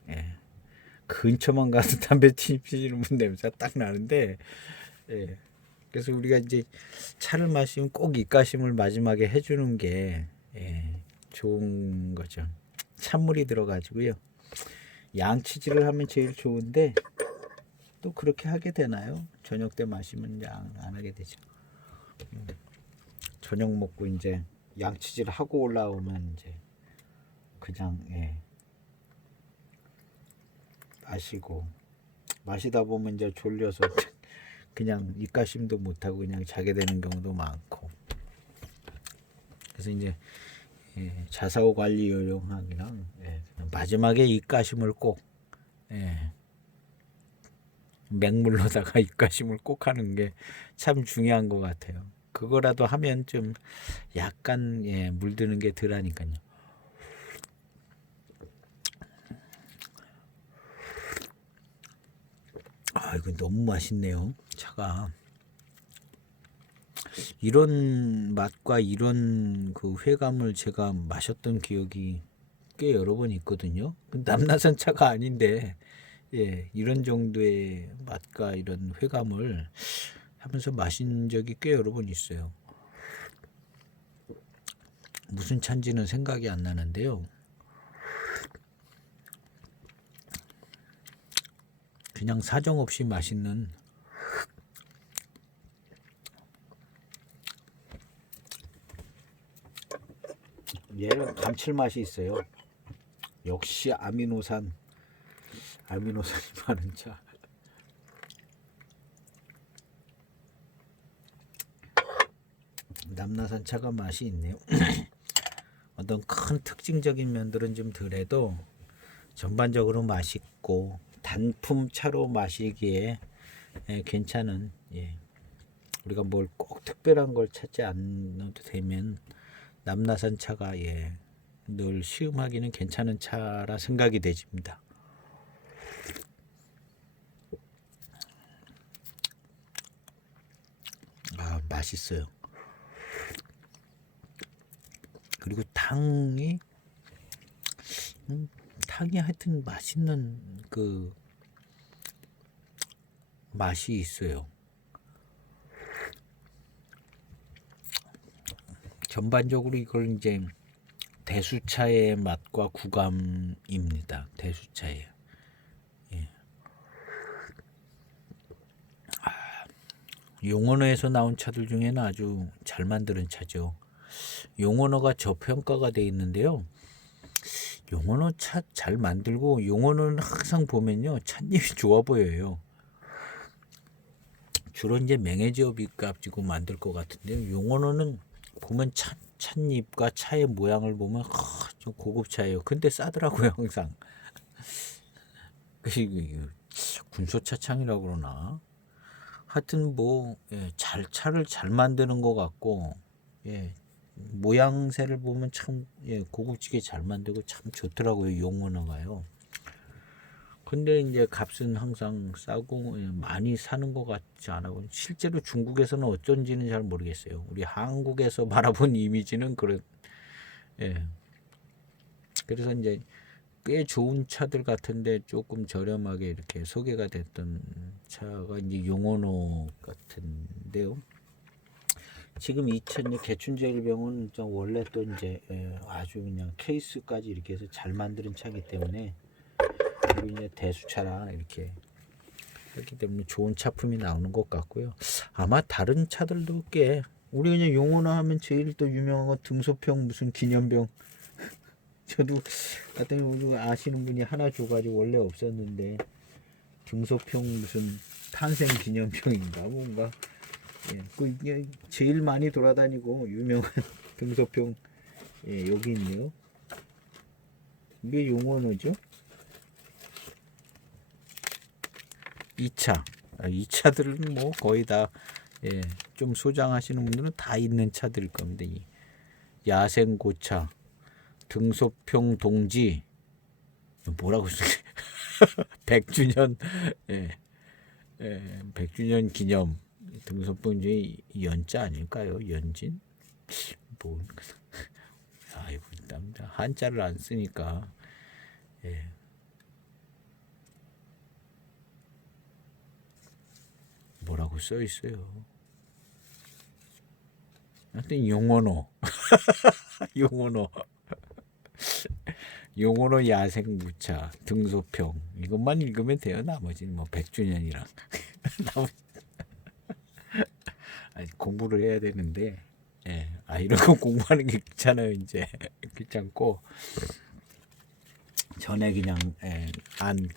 근처만 가서 담배 피시는 분 냄새가 딱 나는데 그래서 우리가 이제 차를 마시면 꼭 입가심을 마지막에 해주는 게 좋은 거죠. 찬물이 들어가지고요. 양치질을 하면 제일 좋은데 또 그렇게 하게 되나요? 저녁 때 마시면 안 하게 되죠. 저녁 먹고 이제 양치질 하고 올라오면 이제 그냥 마시다 보면 이제 졸려서 그냥 입가심도 못하고 그냥 자게 되는 경우도 많고. 그래서 이제 자사오 관리 요령이랑 마지막에 입가심을 꼭 맹물로다가 입가심을 꼭 하는 게 참 중요한 것 같아요. 그거라도 하면 좀 약간 물드는 게 덜하니까요. 아 이거 너무 맛있네요. 차가 이런 맛과 이런 그 회감을 제가 마셨던 기억이 꽤 여러 번 있거든요. 남나산 차가 아닌데 이런 정도의 맛과 이런 회감을 하면서 마신 적이 꽤 여러 번 있어요. 무슨 차인지는 생각이 안 나는데요. 그냥 사정없이 맛있는 얘는 감칠맛이 있어요. 역시 아미노산이 많은 차. 남나산 차가 맛이 있네요. 어떤 큰 특징적인 면들은 좀 덜해도 전반적으로 맛있고 단품 차로 마시기에 괜찮은 우리가 뭘 꼭 특별한 걸 찾지 않아도 되면 남나산 차가 늘 시음하기는 괜찮은 차라 생각이 되집니다. 맛있어요. 그리고 탕이 하여튼 맛있는 그 맛이 있어요. 전반적으로 이걸 이제 대수차의 맛과 구감입니다. 대수차의. 용언어에서 나온 차들 중에는 아주 잘 만드는 차죠. 용언어가 저평가가 돼 있는데요. 용언어 차 잘 만들고, 용언어는 항상 보면요 찻잎이 좋아 보여요. 주로 이제 맹해지업이 값지고 만들 것 같은데요. 용언어는 보면 찻잎과 차의 모양을 보면 좀 고급 차예요. 근데 싸더라고요 항상. 군소차창이라고 그러나. 하여튼 차를 잘 만드는 것 같고, 모양새를 보면 참 고급지게 잘 만들고 참 좋더라고요 용언어가요. 근데 이제 값은 항상 싸고 많이 사는 것 같지 않아요. 실제로 중국에서는 어쩐지는 잘 모르겠어요. 우리 한국에서 바라본 이미지는 그런. 그래서 이제 꽤 좋은 차들 같은데 조금 저렴하게 이렇게 소개가 됐던 차가 이제 용언어 같은데요. 지금 2000년 개춘제일병은 원래 또 이제 아주 그냥 케이스까지 이렇게 해서 잘 만드는 차이기 때문에, 그리고 이제 대수차라 이렇게 했기 때문에 좋은 차품이 나오는 것 같고요. 아마 다른 차들도 꽤, 우리 그냥 용언어 하면 제일 또 유명한 거 등소평 무슨 기념병. 저도 하여튼 우리 아시는 분이 하나 줘가지고 원래 없었는데, 등소평 무슨 탄생 기념병인가 뭔가, 이게 제일 많이 돌아다니고 유명한 등소평 여기 있네요. 이게 용언어죠. 2차. 이 차들은 뭐 거의 다 좀 소장하시는 분들은 다 있는 차들일 겁니다. 이 야생고차, 등소평 동지, 뭐라고 쓰지? 100주년 100주년 기념 등소평 중에 연자 아닐까요? 연진? 아이고, 한자를 안 쓰니까. 뭐라고 써 있어요. 하여튼 용언어. 용언어 야생무차 등소평 이것만 읽으면 돼요. 나머지는 뭐 100주년이랑 공부를 해야 되는데, 이런 거 공부하는 게 귀찮아요. 이제 귀찮고 전에 그냥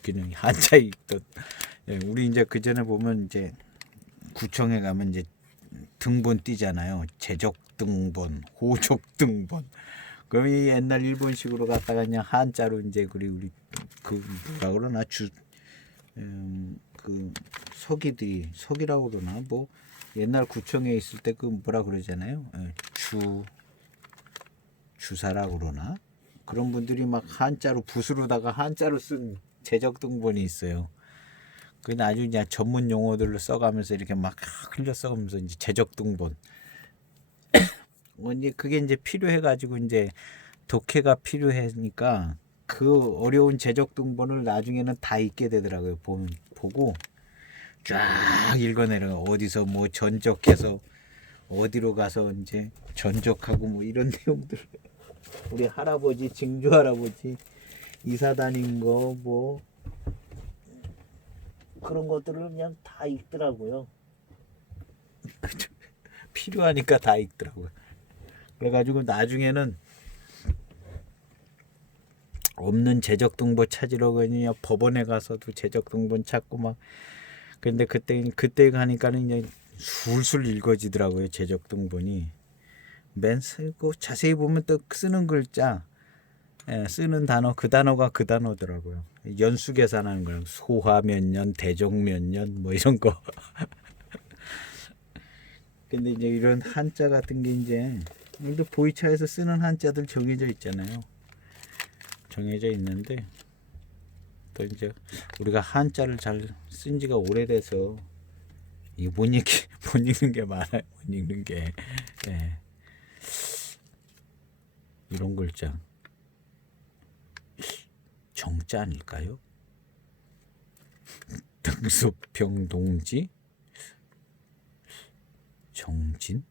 그냥 한자 읽던. 우리 이제 그 전에 보면 이제 구청에 가면 이제 등본 띄잖아요. 제적 등본, 호적 등본. 그럼 이 옛날 일본식으로 갖다가 그냥 한자로 이제 우리 그 뭐라 그러나 그 서기라고 그러나 뭐 옛날 구청에 있을 때 그 뭐라 그러잖아요. 주사라고 그러나 그런 분들이 막 한자로 붓으로다가 한자로 쓴 제적 등본이 있어요. 그 나중에 그냥 전문 용어들로 써가면서 이렇게 막 흘려 써가면서 이제 제적 등본. 이제 그게 이제 필요해가지고 이제 독해가 필요하니까 그 어려운 제적 등본을 나중에는 다 읽게 되더라고요. 보고 쫙 읽어내려. 어디서 뭐 전적해서 어디로 가서 이제 전적하고 뭐 이런 내용들. 우리 할아버지, 증조 할아버지 이사 다닌 거 뭐 그런 것들을 그냥 다 읽더라고요. 필요하니까 다 읽더라고요. 그래가지고 나중에는 없는 제적등본 찾으러 그냥 법원에 가서도 제적등본 찾고 막. 근데 그때 가니까는 이제 술술 읽어지더라고요. 제적등본이 맨 쓰고 자세히 보면 또 쓰는 글자, 쓰는 단어 그 단어가 그 단어더라고요. 연수 계산하는 거랑 소화 몇 년, 대종 몇 년 뭐 이런 거. 근데 이제 이런 한자 같은 게 이제 오늘도 보이차에서 쓰는 한자들 정해져 있잖아요. 정해져 있는데 또 이제 우리가 한자를 잘 쓴 지가 오래돼서 이게 못 읽는 게 많아요. 못 읽는 게. 예. 이런 글자 정자 아닐까요? 등소평동지 정진.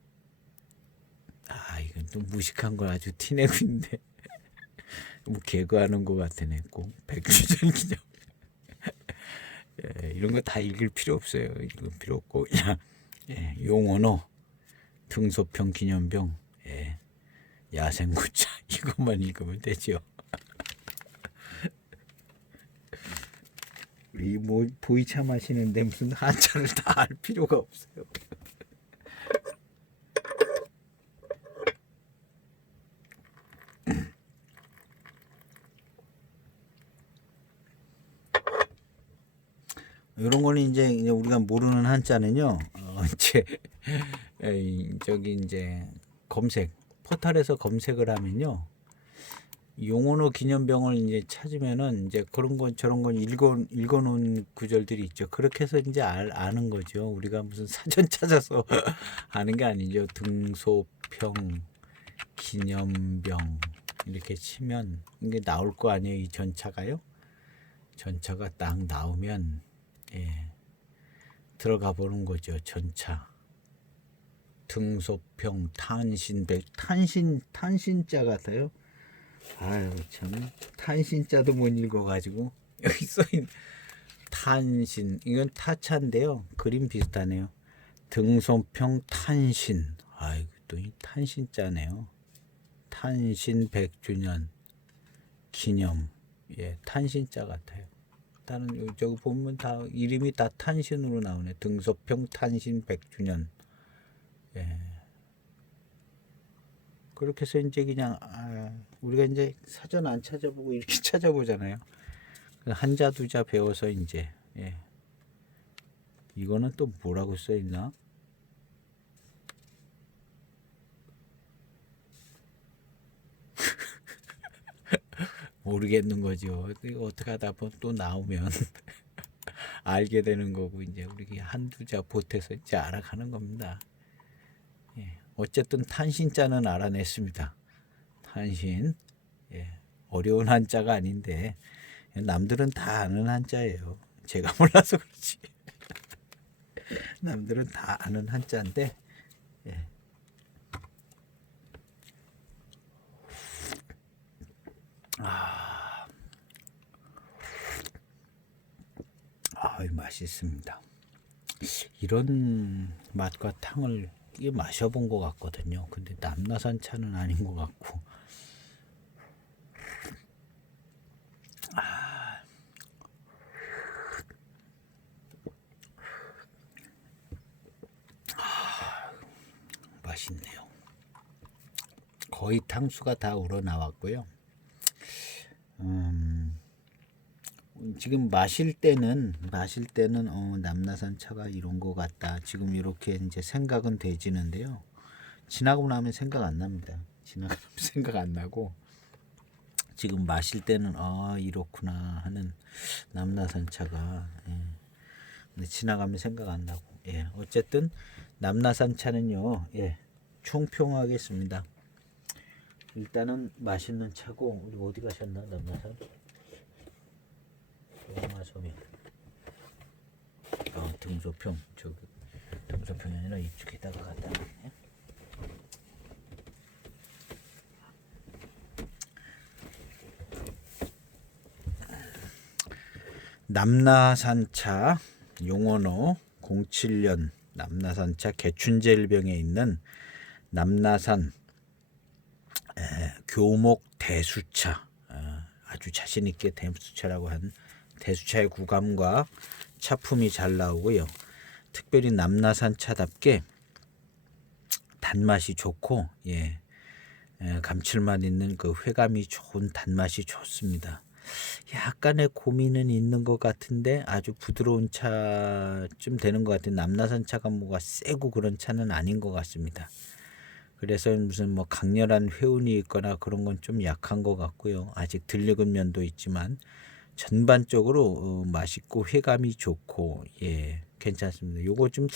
이건 또 무식한 걸 아주 티내고 있는데 뭐 개그하는 것 같으네. 꼭 백주년 기념. 예, 이런 거 다 읽을 필요 없어요. 읽을 필요 없고 예, 용언어 등소평 기념병 예, 야생구차 이것만 읽으면 되죠. 우리 뭐 보이차 마시는데 무슨 한자를 다 알 필요가 없어요. 이런 거는 이제 우리가 모르는 한자는요. 이제 저기 이제 검색 포털에서 검색을 하면요. 용언어 기념병을 이제 찾으면은 이제 그런 건 저런 건 읽어놓은 구절들이 있죠. 그렇게 해서 이제 아는 거죠. 우리가 무슨 사전 찾아서 아는 게 아니죠. 등소평 기념병 이렇게 치면 이게 나올 거 아니에요. 이 전차가요. 전차가 딱 나오면 예, 들어가 보는 거죠. 전차 등소평 탄신자 같아요. 아유 참 탄신자도 못 읽어가지고 여기 써있는 탄신 이건 타차인데요. 그림 비슷하네요. 등소평 탄신. 아이고 또 이 탄신자네요. 탄신 100주년 기념. 예, 탄신자 같아요. 다른 저기 보면 다 이름이 다 탄신으로 나오네. 등소평 탄신 100주년. 예. 그렇게 해서 이제 그냥 우리가 이제 사전 안 찾아보고 이렇게 찾아보잖아요. 한자 두자 배워서 이제 예. 이거는 또 뭐라고 써 있나? 모르겠는 거죠. 어떻게 하다 보면 또 나오면 알게 되는 거고 이제 우리 한두 자 보태서 이제 알아가는 겁니다. 예. 어쨌든 탄신자는 알아냈습니다. 탄신. 예. 어려운 한자가 아닌데 남들은 다 아는 한자예요. 제가 몰라서 그렇지. 남들은 다 아는 한자인데 예. 맛있습니다. 이런 맛과 탕을 마셔본 것 같거든요. 근데 남나산 차는 아닌 것 같고. 맛있네요. 거의 탕수가 다 우러나왔고요. 지금 마실 때는 남나산 차가 이런 것 같다. 지금 이렇게 이제 생각은 되지는데요. 지나고 나면 생각 안 납니다. 지나가면 생각 안 나고 지금 마실 때는 이렇구나 하는 남나산 차가 예. 근데 지나가면 생각 안 나고 예. 어쨌든 남나산 차는요. 예. 총평하겠습니다. 일단은 맛있는 차고 우리 어디 가셨나 남나산? 영화섬이 등소평 저기 등소평이 아니라 이쪽에다가 갖다 놨네. 남나산차 용언어 07년 남나산차 개춘제일병에 있는 남나산 교목 대수차 아주 자신 있게 대수차라고 한 대수차의 구감과 차품이 잘 나오고요. 특별히 남나산 차답게 단맛이 좋고 감칠맛 있는 그 회감이 좋은 단맛이 좋습니다. 약간의 고민은 있는 것 같은데 아주 부드러운 차쯤 되는 것 같아요. 남나산 차가 뭐가 세고 그런 차는 아닌 것 같습니다. 그래서 무슨 뭐 강렬한 회운이 있거나 그런 건 좀 약한 것 같고요. 아직 덜 익은 면도 있지만 전반적으로 맛있고 회감이 좋고 괜찮습니다. 요거 좀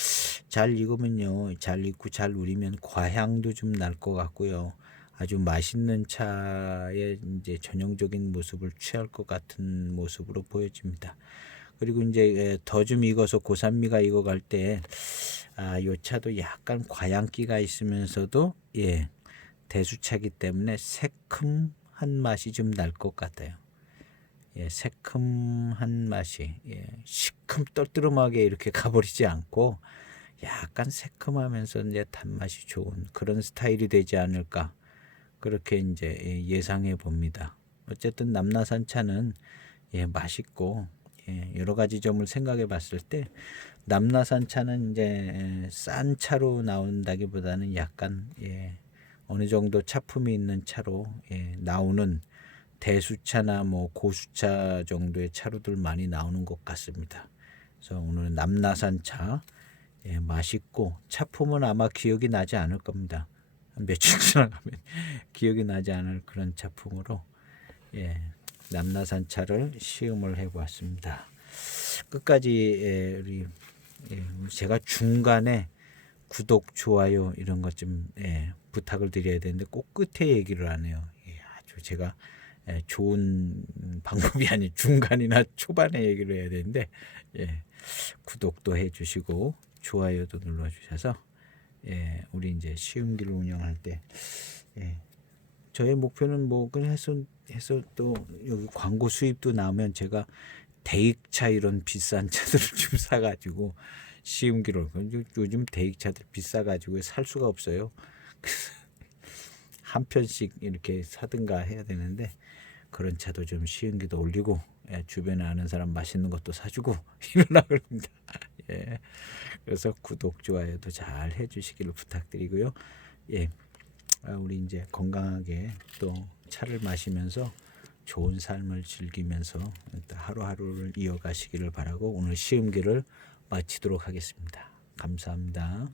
잘 익으면요, 잘 익고 잘 우리면 과향도 좀 날 것 같고요. 아주 맛있는 차의 이제 전형적인 모습을 취할 것 같은 모습으로 보여집니다. 그리고 이제 더 좀 익어서 고산미가 익어갈 때 요 차도 약간 과양기가 있으면서도 대수차기 때문에 새큼한 맛이 좀 날 것 같아요. 새큼한 맛이 시큼 떨뜨름하게 이렇게 가버리지 않고 약간 새큼하면서 이제 단맛이 좋은 그런 스타일이 되지 않을까, 그렇게 이제 예상해 봅니다. 어쨌든 남나산 차는 맛있고 여러 가지 점을 생각해 봤을 때 남나산 차는 이제 싼 차로 나온다기보다는 약간 어느 정도 차품이 있는 차로 나오는 대수차나 뭐 고수차 정도의 차로들 많이 나오는 것 같습니다. 그래서 오늘은 남나산 차 맛있고 차품은 아마 기억이 나지 않을 겁니다. 며칠 지나가면 기억이 나지 않을 그런 차품으로 남나산 차를 시음을 해보았습니다. 끝까지 우리 제가 중간에 구독, 좋아요 이런 것 좀 부탁을 드려야 되는데 꼭 끝에 얘기를 하네요. 아주 제가 좋은 방법이 아닌 중간이나 초반에 얘기를 해야 되는데 구독도 해주시고 좋아요도 눌러주셔서 우리 이제 시음기를 운영할 때 저의 목표는 뭐 그냥 해서 또 여기 광고 수입도 나오면 제가 대익차 이런 비싼 차들을 좀 사가지고 시음기를, 요즘 대익차들 비싸가지고 살 수가 없어요. 한 편씩 이렇게 사든가 해야 되는데 그런 차도 좀 시음기도 올리고 주변에 아는 사람 맛있는 것도 사주고 이러려고 합니다. 그래서 구독, 좋아요도 잘 해주시기를 부탁드리고요. 우리 이제 건강하게 또 차를 마시면서 좋은 삶을 즐기면서 하루하루를 이어가시기를 바라고 오늘 시음기를 마치도록 하겠습니다. 감사합니다.